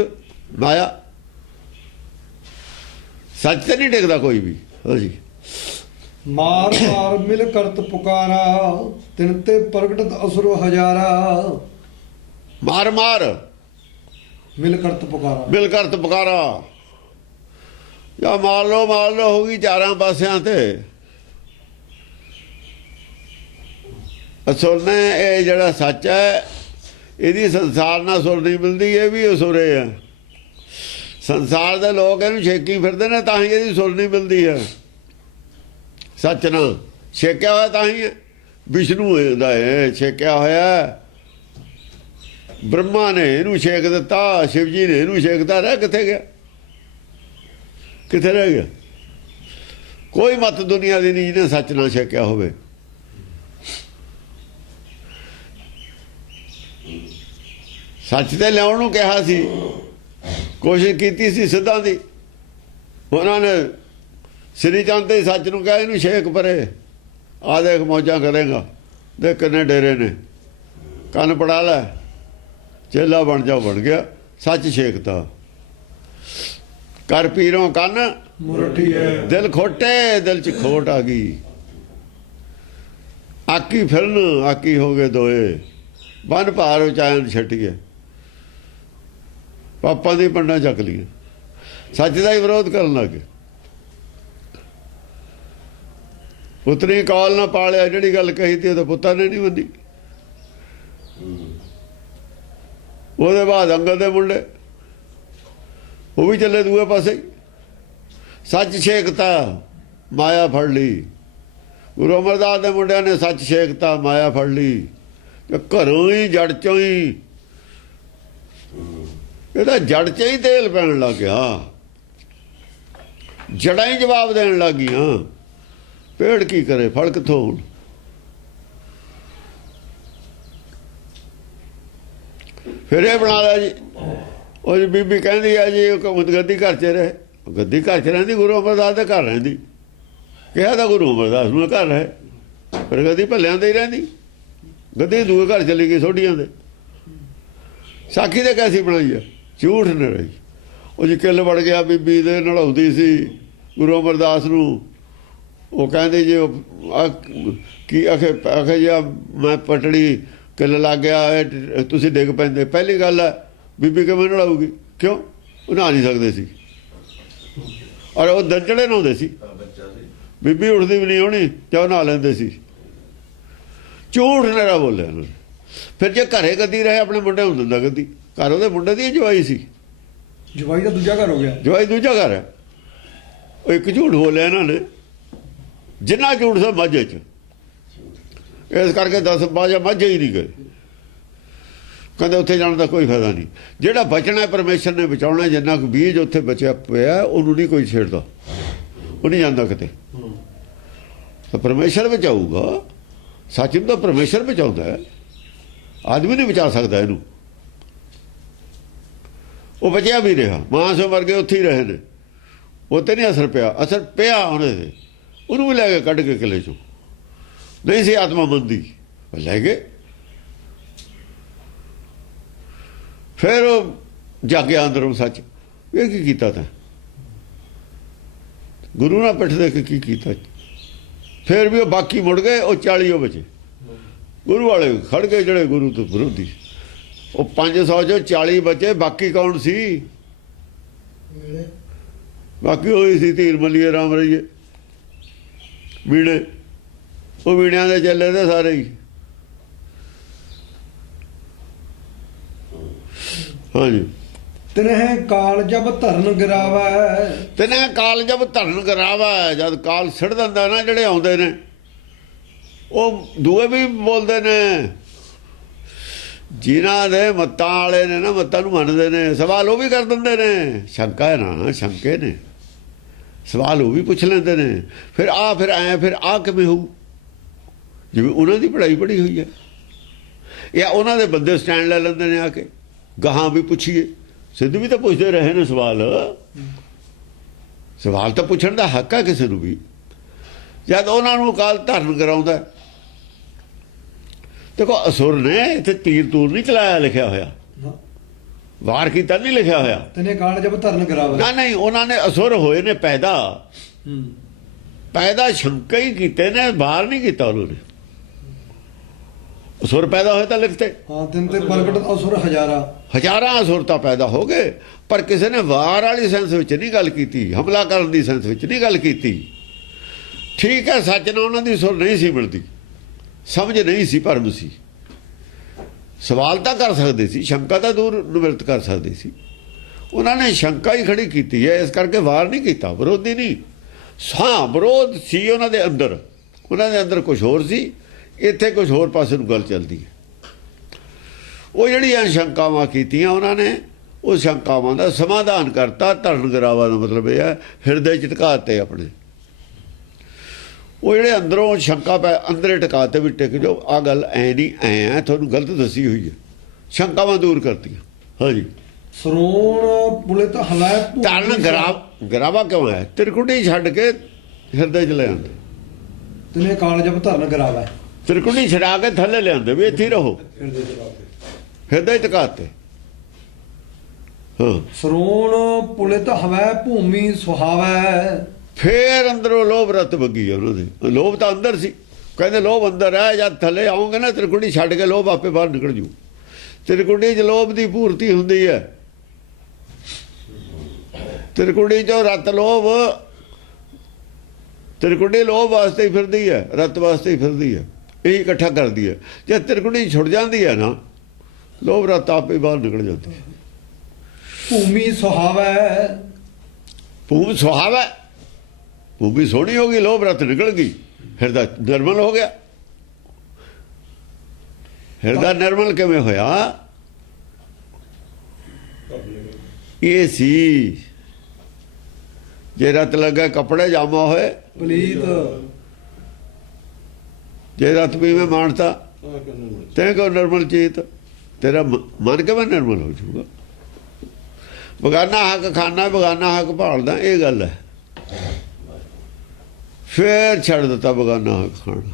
ਮਾਇਆ, ਸੱਚ ਤੇ ਨਹੀਂ ਟਿਕਦਾ ਕੋਈ ਵੀ। ਹਾਂਜੀ, ਮਾਰ ਮਾਰ ਮਿਲ ਕਰਤ ਪੁਕਾਰਾ, ਤਿਨ ਤੇ ਪ੍ਰਗਟਤ ਅਸੁਰ ਹਜ਼ਾਰਾ। ਮਾਰ ਮਾਰ ਮਿਲ ਕਰਤ ਪੁਕਾਰਾ, ਮਿਲ ਕਰਤ ਪੁਕਾਰਾ, ਜਾਂ ਮਾਰ ਲੋ ਹੋ ਗਈ ਚਾਰਾਂ ਪਾਸਿਆਂ ਤੇ। ਅਸੁਰ ਨੇ ਇਹ ਜਿਹੜਾ ਸੱਚ ਹੈ, ਇਹਦੀ ਸੰਸਾਰ ਨਾਲ ਸੁਰ ਨਹੀਂ ਮਿਲਦੀ, ਇਹ ਵੀ ਅਸੁਰੇ ਹੈ। ਸੰਸਾਰ ਦੇ ਲੋਕ ਇਹਨੂੰ ਛੇਕੀ ਫਿਰਦੇ ਨੇ, ਤਾਂ ਹੀ ਇਹਦੀ ਸੁਰ ਨਹੀਂ ਮਿਲਦੀ ਹੈ। ਸੱਚ ਨਾਲ ਛੇਕਿਆ ਹੋਇਆ ਤਾਂ ਹੀ ਹੈ। ਵਿਸ਼ਨੂੰ ਦਾ ਹੈ ਛੇਕਿਆ ਹੋਇਆ, ਬ੍ਰਹਮਾ ਨੇ ਇਹਨੂੰ ਛੇਕ ਦਿੱਤਾ, ਸ਼ਿਵ ਜੀ ਨੇ ਇਹਨੂੰ ਛੇਕਦਾ, ਰਹਿ ਕਿੱਥੇ ਗਿਆ? ਕਿੱਥੇ ਰਹਿ ਗਿਆ? ਕੋਈ ਮਤ ਦੁਨੀਆ ਦੀ ਨਹੀਂ ਜਿਹਨੇ ਸੱਚ ਨਾਲ ਛੇਕਿਆ ਹੋਵੇ। ਸੱਚ ਤੇ ਲਿਆਉਣ ਨੂੰ ਕਿਹਾ ਸੀ, ਕੋਸ਼ਿਸ਼ ਕੀਤੀ ਸੀ ਸਿੱਧਾਂ ਦੀ, ਉਹਨਾਂ ਨੇ ਸ੍ਰੀ ਚੰਦ ਤੇ ਸੱਚ ਨੂੰ ਕਿਹਾ ਇਹਨੂੰ ਛੇਕ ਪਰੇ, ਆ ਦੇਖ ਮੌਜਾਂ ਕਰੇਗਾ, ਦੇਖ ਕਿੰਨੇ ਡੇਰੇ ਨੇ, ਕੰਨ ਪੜਾ ਲੈ, ਚੇਲਾ ਬਣ ਜਾ, ਬਣ ਗਿਆ। ਸੱਚ ਛੇਕਤਾ, ਕਰ ਪੀਰੋਂ ਕੰਨ ਮੁਰਠੀ ਹੈ, ਦਿਲ ਖੋਟੇ, ਦਿਲ 'ਚ ਖੋਟ ਆ ਗਈ। ਆਕੀ ਫਿਰਨ ਆਕੀ ਹੋ ਗਏ ਦੋਏ, ਬਨ ਭਾਰ ਉਚਾਇਨ ਛੱਟੀਏ, ਪਾਪਾਂ ਦੀ ਪੰਡਾਂ ਚੱਕ ਲਈਆਂ, ਸੱਚ ਦਾ ਹੀ ਵਿਰੋਧ ਕਰਨ ਲੱਗੇ। ਪੁੱਤਰੀ ਕਾਲ ਨਾ ਪਾਲਿਆ, ਜਿਹੜੀ ਗੱਲ ਕਹੀ ਤੀ ਉਹਦੇ ਪੁੱਤਾਂ ਨੇ ਨਹੀਂ ਮੰਨੀ। ਉਹਦੇ ਬਾਅਦ ਅੰਗਦ ਦੇ ਮੁੰਡੇ, ਉਹ ਵੀ ਚੱਲੇ ਦੂਏ ਪਾਸੇ, ਸੱਚ ਛੇਕਤਾ, ਮਾਇਆ ਫੜ ਲਈ। ਗੁਰੂ ਅਮਰਦਾਸ ਦੇ ਮੁੰਡਿਆਂ ਨੇ ਸੱਚ ਛੇਕਤਾ, ਮਾਇਆ ਫੜ ਲਈ, ਤੇ ਘਰੋਂ ਹੀ ਜੜ ਚੋਂ ਹੀ, ਇਹਦਾ ਜੜ 'ਚ ਹੀ ਤੇਲ ਪੈਣ ਲੱਗ ਗਿਆ, ਜੜਾਂ ਹੀ ਜਵਾਬ ਦੇਣ ਲੱਗ ਗਈਆਂ। ਪੇੜ ਕੀ ਕਰੇ, ਫਲ ਕਿੱਥੋਂ ਹੋਣ? ਫਿਰ ਇਹ ਬਣਾ ਲਿਆ ਜੀ, ਉਹ ਜੀ ਬੀਬੀ ਕਹਿੰਦੀ ਆ ਜੀ ਗੱਦੀ ਘਰ 'ਚ ਰਹੇ, ਗੱਦੀ ਘਰ 'ਚ ਰਹਿੰਦੀ, ਗੁਰੂ ਅਮਰਦਾਸ ਦੇ ਘਰ ਰਹਿੰਦੀ। ਕਿਹਾ ਤਾਂ ਗੁਰੂ ਅਮਰਦਾਸ ਨੂੰ ਘਰ ਰਹੇ, ਪਰ ਗੱਦੀ ਭੱਲਿਆਂ ਦੇ ਹੀ ਰਹਿੰਦੀ, ਗੱਦੀ ਦੂਏ ਘਰ ਚਲੀ ਗਈ ਸੋਢੀਆਂ ਦੇ। ਸਾਖੀ ਦੇ ਕੈਸੀ ਬਣਾਈ ਆ, ਝੂਠ ਨਹੀਂ ਰਹੀ। ਉਹ ਜੀ ਕਿੱਲ ਵੜ ਗਿਆ, ਬੀਬੀ ਦੇ ਨਲਾਉਂਦੀ ਸੀ ਗੁਰੂ ਅਮਰਦਾਸ ਨੂੰ। ਉਹ ਕਹਿੰਦੇ ਜੀ ਕੀ ਆਖੇ ਜੀ ਮੈਂ ਪਟੜੀ ਕਿੱਲ ਲੱਗ ਗਿਆ, ਤੁਸੀਂ ਡਿੱਗ ਪੈਂਦੇ। ਪਹਿਲੀ ਗੱਲ ਹੈ, ਬੀਬੀ ਕਿਵੇਂ ਨਲਾਊਗੀ? ਕਿਉਂ? ਉਹ ਨਹਾ ਨਹੀਂ ਸਕਦੇ ਸੀ, ਔਰ ਉਹ ਦੰਜੜੇ ਨਹਾਉਂਦੇ ਸੀ, ਬੀਬੀ ਉੱਠਦੀ ਵੀ ਨਹੀਂ ਹੋਣੀ ਤੇ ਉਹ ਨਹਾ ਲੈਂਦੇ ਸੀ। ਝੂਠ ਨਰਾ ਬੋਲਿਆ ਉਹਨਾਂ ਨੇ। ਫਿਰ ਜੇ ਘਰੇ ਗੱਦੀ ਰਹੇ, ਆਪਣੇ ਮੁੰਡੇ ਨੂੰ ਦਿੰਦਾ ਗੱਦੀ, ਘਰ ਉਹਦੇ ਮੁੰਡੇ ਦੀ ਜਵਾਈ ਸੀ, ਜਵਾਈ ਦਾ ਦੂਜਾ ਘਰ ਹੋ ਗਿਆ, ਜਵਾਈ ਦੂਜਾ ਘਰ ਹੈ। ਉਹ ਇੱਕ ਝੂਠ ਬੋਲਿਆ ਇਹਨਾਂ ਨੇ, ਜਿੰਨਾ ਝੂਠ ਸਭ ਮਾਝੇ 'ਚ, ਇਸ ਕਰਕੇ 10 ਬਾਜਾ ਮਾਝੇ ਹੀ ਨਹੀਂ ਗਏ। ਕਹਿੰਦੇ ਉੱਥੇ ਜਾਣ ਦਾ ਕੋਈ ਫਾਇਦਾ ਨਹੀਂ, ਜਿਹੜਾ ਬਚਣਾ ਪਰਮੇਸ਼ਰ ਨੇ ਬਚਾਉਣਾ। ਜਿੰਨਾ ਕੁ ਬੀਜ ਉੱਥੇ ਬਚਿਆ ਪਿਆ, ਉਹਨੂੰ ਨਹੀਂ ਕੋਈ ਛੇੜਦਾ, ਉਹ ਨਹੀਂ ਜਾਂਦਾ ਕਿਤੇ, ਤਾਂ ਪਰਮੇਸ਼ਰ ਬਚਾਊਗਾ। ਸੱਚ ਨੂੰ ਤਾਂ ਪਰਮੇਸ਼ਰ ਬਚਾਉਂਦਾ ਹੈ, ਆਦਮੀ ਨਹੀਂ ਬਚਾ ਸਕਦਾ ਇਹਨੂੰ। ਉਹ ਬਚਿਆ ਵੀ ਰਿਹਾ, ਮਾਂ ਸੋ ਮਰ ਗਏ, ਉੱਥੇ ਹੀ ਰਹੇ ਨੇ, ਉੱਥੇ ਨਹੀਂ ਅਸਰ ਪਿਆ। ਅਸਰ ਪਿਆ ਉਹਨੇ ਤੇ, ਉਹਨੂੰ ਵੀ ਲੈ ਕੇ ਕੱਢ ਕੇ ਕਿਲੇ 'ਚੋਂ। ਨਹੀਂ ਸੀ ਆਤਮਾ ਮੰਦੀ, ਲੈ ਗਏ। ਫਿਰ ਉਹ ਜਾਗਿਆ ਅੰਦਰੋਂ ਸੱਚ, ਇਹ ਕੀ ਕੀਤਾ ਤੈਂ? ਗੁਰੂ ਨਾਲ ਪਿੱਠ ਦੇ ਕੇ ਕੀ ਕੀਤਾ? ਫਿਰ ਵੀ ਉਹ ਬਾਕੀ ਮੁੜ ਗਏ, ਉਹ 40 ਉਹ ਬਚੇ। ਗੁਰੂ ਵਾਲੇ ਖੜ ਗਏ ਜਿਹੜੇ ਗੁਰੂ ਤੋਂ ਵਿਰੋਧੀ, ਉਹ 500 ਚੋਂ 40 ਬਚੇ। ਬਾਕੀ ਕੌਣ ਸੀ? ਬਾਕੀ ਉਹੀ ਸੀ ਧੀਰ ਮੱਲੀਏ, ਰਾਮ ਰਹੀਏ, ਵੀਣੇ। ਉਹ ਵੀਣਿਆਂ ਦੇ ਚੱਲੇ ਤੇ ਸਾਰੇ ਹੀ। ਹਾਂਜੀ। ਤਿਨਹਿ ਕਾਲ ਜਬ ਧਰਨ ਗਿਰਾਵੈ, ਤਿਨਹਿ ਕਾਲ ਜਬ ਧਰਨ ਗਿਰਾਵੈ, ਜਦ ਕਾਲ ਸਿੜ ਦਿੰਦਾ ਨਾ, ਜਿਹੜੇ ਆਉਂਦੇ ਨੇ ਉਹ ਦੂਏ ਵੀ ਬੋਲਦੇ ਨੇ, ਜਿਨ੍ਹਾਂ ਦੇ ਮੱਤਾਂ ਵਾਲੇ ਨੇ ਨਾ, ਮੱਤਾਂ ਨੂੰ ਮੰਨਦੇ ਨੇ, ਸਵਾਲ ਉਹ ਵੀ ਕਰ ਦਿੰਦੇ ਨੇ। ਸ਼ੰਕਾ ਹੈ ਨਾ, ਸ਼ੰਕੇ ਨੇ, ਸਵਾਲ ਉਹ ਵੀ ਪੁੱਛ ਲੈਂਦੇ ਨੇ। ਫਿਰ ਐ ਫਿਰ ਆ ਕਿਵੇਂ ਹੋਊ? ਜਿਵੇਂ ਉਹਨਾਂ ਦੀ ਪੜ੍ਹਾਈ ਪੜ੍ਹੀ ਹੋਈ ਹੈ, ਜਾਂ ਉਹਨਾਂ ਦੇ ਬੰਦੇ ਸਟੈਂਡ ਲੈ ਲੈਂਦੇ ਨੇ ਆ ਕੇ। ਗਾਹਾਂ ਵੀ ਪੁੱਛੀਏ, ਸਿੱਧ ਵੀ ਤਾਂ ਪੁੱਛਦੇ ਰਹੇ ਨੇ ਸਵਾਲ। ਸਵਾਲ ਤਾਂ ਪੁੱਛਣ ਦਾ ਹੱਕ ਹੈ ਕਿਸੇ ਨੂੰ ਵੀ। ਜਦ ਉਹਨਾਂ ਨੂੰ ਕਾਲ ਧਰਨ ਕਰਾਉਂਦਾ, ਦੇਖੋ ਅਸੁਰ ਨੇ ਇੱਥੇ ਤੀਰ ਤੂਰ ਨਹੀਂ ਚਲਾਇਆ, ਲਿਖਿਆ ਹੋਇਆ ਵਾਰ ਕੀਤਾ ਨਹੀਂ ਲਿਖਿਆ ਹੋਇਆ। ਤਿਨਹਿ ਕਾਲ ਜਬ ਧਰਨ ਗਿਰਾਵੈ, ਨਾ ਨਹੀਂ, ਉਹਨਾਂ ਨੇ ਅਸੁਰ ਹੋਏ ਨੇ ਪੈਦਾ ਸ਼ੰਕਾ ਹੀ ਕੀਤੇ ਨੇ, ਬਾਹਰ ਨਹੀਂ ਕੀਤਾ ਉਹਨਾਂ ਨੇ। ਅਸੁਰ ਪੈਦਾ ਹੋਏ ਤਾਂ ਲਿਖਤੇ। ਹਾਂ, ਤਿੰਨ ਤੇ ਪ੍ਰਗਟ ਅਸੁਰ ਹਜ਼ਾਰਾਂ ਅਸੁਰ ਤਾਂ ਪੈਦਾ ਹੋ ਗਏ, ਪਰ ਕਿਸੇ ਨੇ ਵਾਰ ਵਾਲੀ ਸੈਂਸ ਵਿੱਚ ਨਹੀਂ ਗੱਲ ਕੀਤੀ, ਹਮਲਾ ਕਰਨ ਦੀ ਸੈਂਸ ਵਿੱਚ ਨਹੀਂ ਗੱਲ ਕੀਤੀ। ਠੀਕ ਹੈ, ਸੱਚ ਨਾਲ ਉਹਨਾਂ ਦੀ ਸੁਰ ਨਹੀਂ ਸੀ ਮਿਲਦੀ, ਸਮਝ ਨਹੀਂ ਸੀ, ਭਰਮ ਸੀ। ਸਵਾਲ ਤਾਂ ਕਰ ਸਕਦੇ ਸੀ, ਸ਼ੰਕਾ ਤਾਂ ਦੂਰ ਨਿਵਰਤ ਕਰ ਸਕਦੇ ਸੀ। ਉਹਨਾਂ ਨੇ ਸ਼ੰਕਾ ਹੀ ਖੜੀ ਕੀਤੀ ਹੈ, ਇਸ ਕਰਕੇ ਵਾਰ ਨਹੀਂ ਕੀਤਾ, ਵਿਰੋਧੀ ਨਹੀਂ। ਹਾਂ, ਵਿਰੋਧ ਸੀ ਉਹਨਾਂ ਦੇ ਅੰਦਰ, ਉਹਨਾਂ ਦੇ ਅੰਦਰ ਕੁਝ ਹੋਰ ਸੀ, ਇੱਥੇ ਕੁਝ ਹੋਰ ਪਾਸੇ ਨੂੰ ਗੱਲ ਚੱਲਦੀ ਹੈ। ਉਹ ਜਿਹੜੀਆਂ ਸ਼ੰਕਾਵਾਂ ਕੀਤੀਆਂ ਉਹਨਾਂ ਨੇ, ਉਹ ਸ਼ੰਕਾਵਾਂ ਦਾ ਸਮਾਧਾਨ ਕਰਤਾ। ਧਰਨ ਗਿਰਾਵਾ ਦਾ ਮਤਲਬ ਇਹ ਹੈ ਹਿਰਦੇ 'ਚ ਟਿਕਾਤੇ ਆਪਣੇ। ਉਹ ਜਿਹੜੇ ਅੰਦਰੋਂ ਸ਼ੰਕਾ ਪੈ ਅੰਦਰੇ ਟਿਕਾਤੇ ਵੀ ਟਿਕ ਜਾਓ, ਆਹ ਗੱਲ ਐ ਨਹੀਂ, ਐ ਤੁਹਾਨੂੰ ਗਲਤ ਦੱਸੀ ਹੋਈ ਹੈ, ਸ਼ੰਕਾਵਾਂ ਦੂਰ ਕਰਤੀਆਂ। ਹਾਂਜੀ। ਸਰੋਣ ਪੁਲਿਤ ਹਲੈ, ਧਰਨ ਗਿਰਾਵਾ ਕਿਉਂ ਹੈ? ਤਿਰਕੁਟੀ ਛੱਡ ਕੇ ਹਿਰਦੇ 'ਚ ਲੈ ਆਉਂਦੇ। ਤਿਨਹਿ ਕਾਲ ਜਬ ਧਰਨ ਗਿਰਾਵੈ, ਤਿਰਕੁਟੀ ਛਡਾ ਕੇ ਥੱਲੇ ਲਿਆਉਂਦੇ ਵੀ ਇੱਥੇ ਰਹੋ, ਹਿਰਦੇ 'ਚ ਟਿਕਾਤੇ। ਹਾਂ। ਸਰੋਣ ਪੁਲਿਤ ਹਵੈ ਭੂਮੀ ਸੁਹਾਵੈ, ਫੇਰ ਅੰਦਰੋਂ ਲੋਭ ਰਤ ਬੱਗੀ ਉਹਨਾਂ ਦੇ। ਲੋਭ ਤਾਂ ਅੰਦਰ ਸੀ, ਕਹਿੰਦੇ ਲੋਭ ਅੰਦਰ ਹੈ, ਜਦ ਥੱਲੇ ਆਉਂਗੇ ਨਾ ਤਿਰਕੁਟੀ ਛੱਡ ਕੇ ਲੋਭ ਆਪੇ ਬਾਹਰ ਨਿਕਲ ਜੂ। ਤਿਰਕੁਟੀ 'ਚ ਲੋਭ ਦੀ ਪੂਰਤੀ ਹੁੰਦੀ ਹੈ। ਤਿਰਕੁਟੀ 'ਚੋਂ ਰਤ ਲੋਭ, ਤਿਰਕੁਟੀ ਲੋਭ ਵਾਸਤੇ ਹੀ ਫਿਰਦੀ ਹੈ, ਰਤ ਵਾਸਤੇ ਹੀ ਫਿਰਦੀ ਹੈ, ਇਹੀ ਇਕੱਠਾ ਕਰਦੀ ਹੈ। ਜੇ ਤਿਰਕੁਟੀ ਛੁੱਟ ਜਾਂਦੀ ਹੈ ਨਾ, ਲੋਭ ਰਤ ਆਪੇ ਬਾਹਰ ਨਿਕਲ ਜਾਂਦੀ ਹੈ। ਭੂਮੀ ਸੁਹਾਵੈ, ਭੂਮੀ ਸੁਹਾਵੈ, ਭੂਮੀ ਸੋਹਣੀ ਹੋ ਗਈ, ਲੋਭ ਰਤ ਨਿਕਲ ਗਈ, ਹਿਰਦਾ ਨਿਰਮਲ ਹੋ ਗਿਆ। ਹਿਰਦਾ ਨਿਰਮਲ ਕਿਵੇਂ ਹੋਇਆ? ਇਹ ਸੀ ਜੇ ਰਤ ਲੱਗਾ ਕੱਪੜੇ ਜਾਮਾ ਹੋਏ ਪਲੀਤ, ਜੇ ਰਤ ਪੀਵੇਂ ਮਾਨਤਾ ਤੇ ਕੋ ਨਿਰਮਲ ਚੀਤ, ਤੇਰਾ ਮਨ ਕਿਵੇਂ ਨਿਰਮਲ ਹੋ ਜਾਊਗਾ? ਬਗਾਨਾ ਹੱਕ ਖਾਨਾ, ਬਗਾਨਾ ਹੱਕ ਭਾਲਦਾ, ਇਹ ਗੱਲ ਹੈ। ਫੇਰ ਛੱਡ ਦਿੱਤਾ ਬਗਾਨਾ ਹੱਕ ਖਾਣਾ।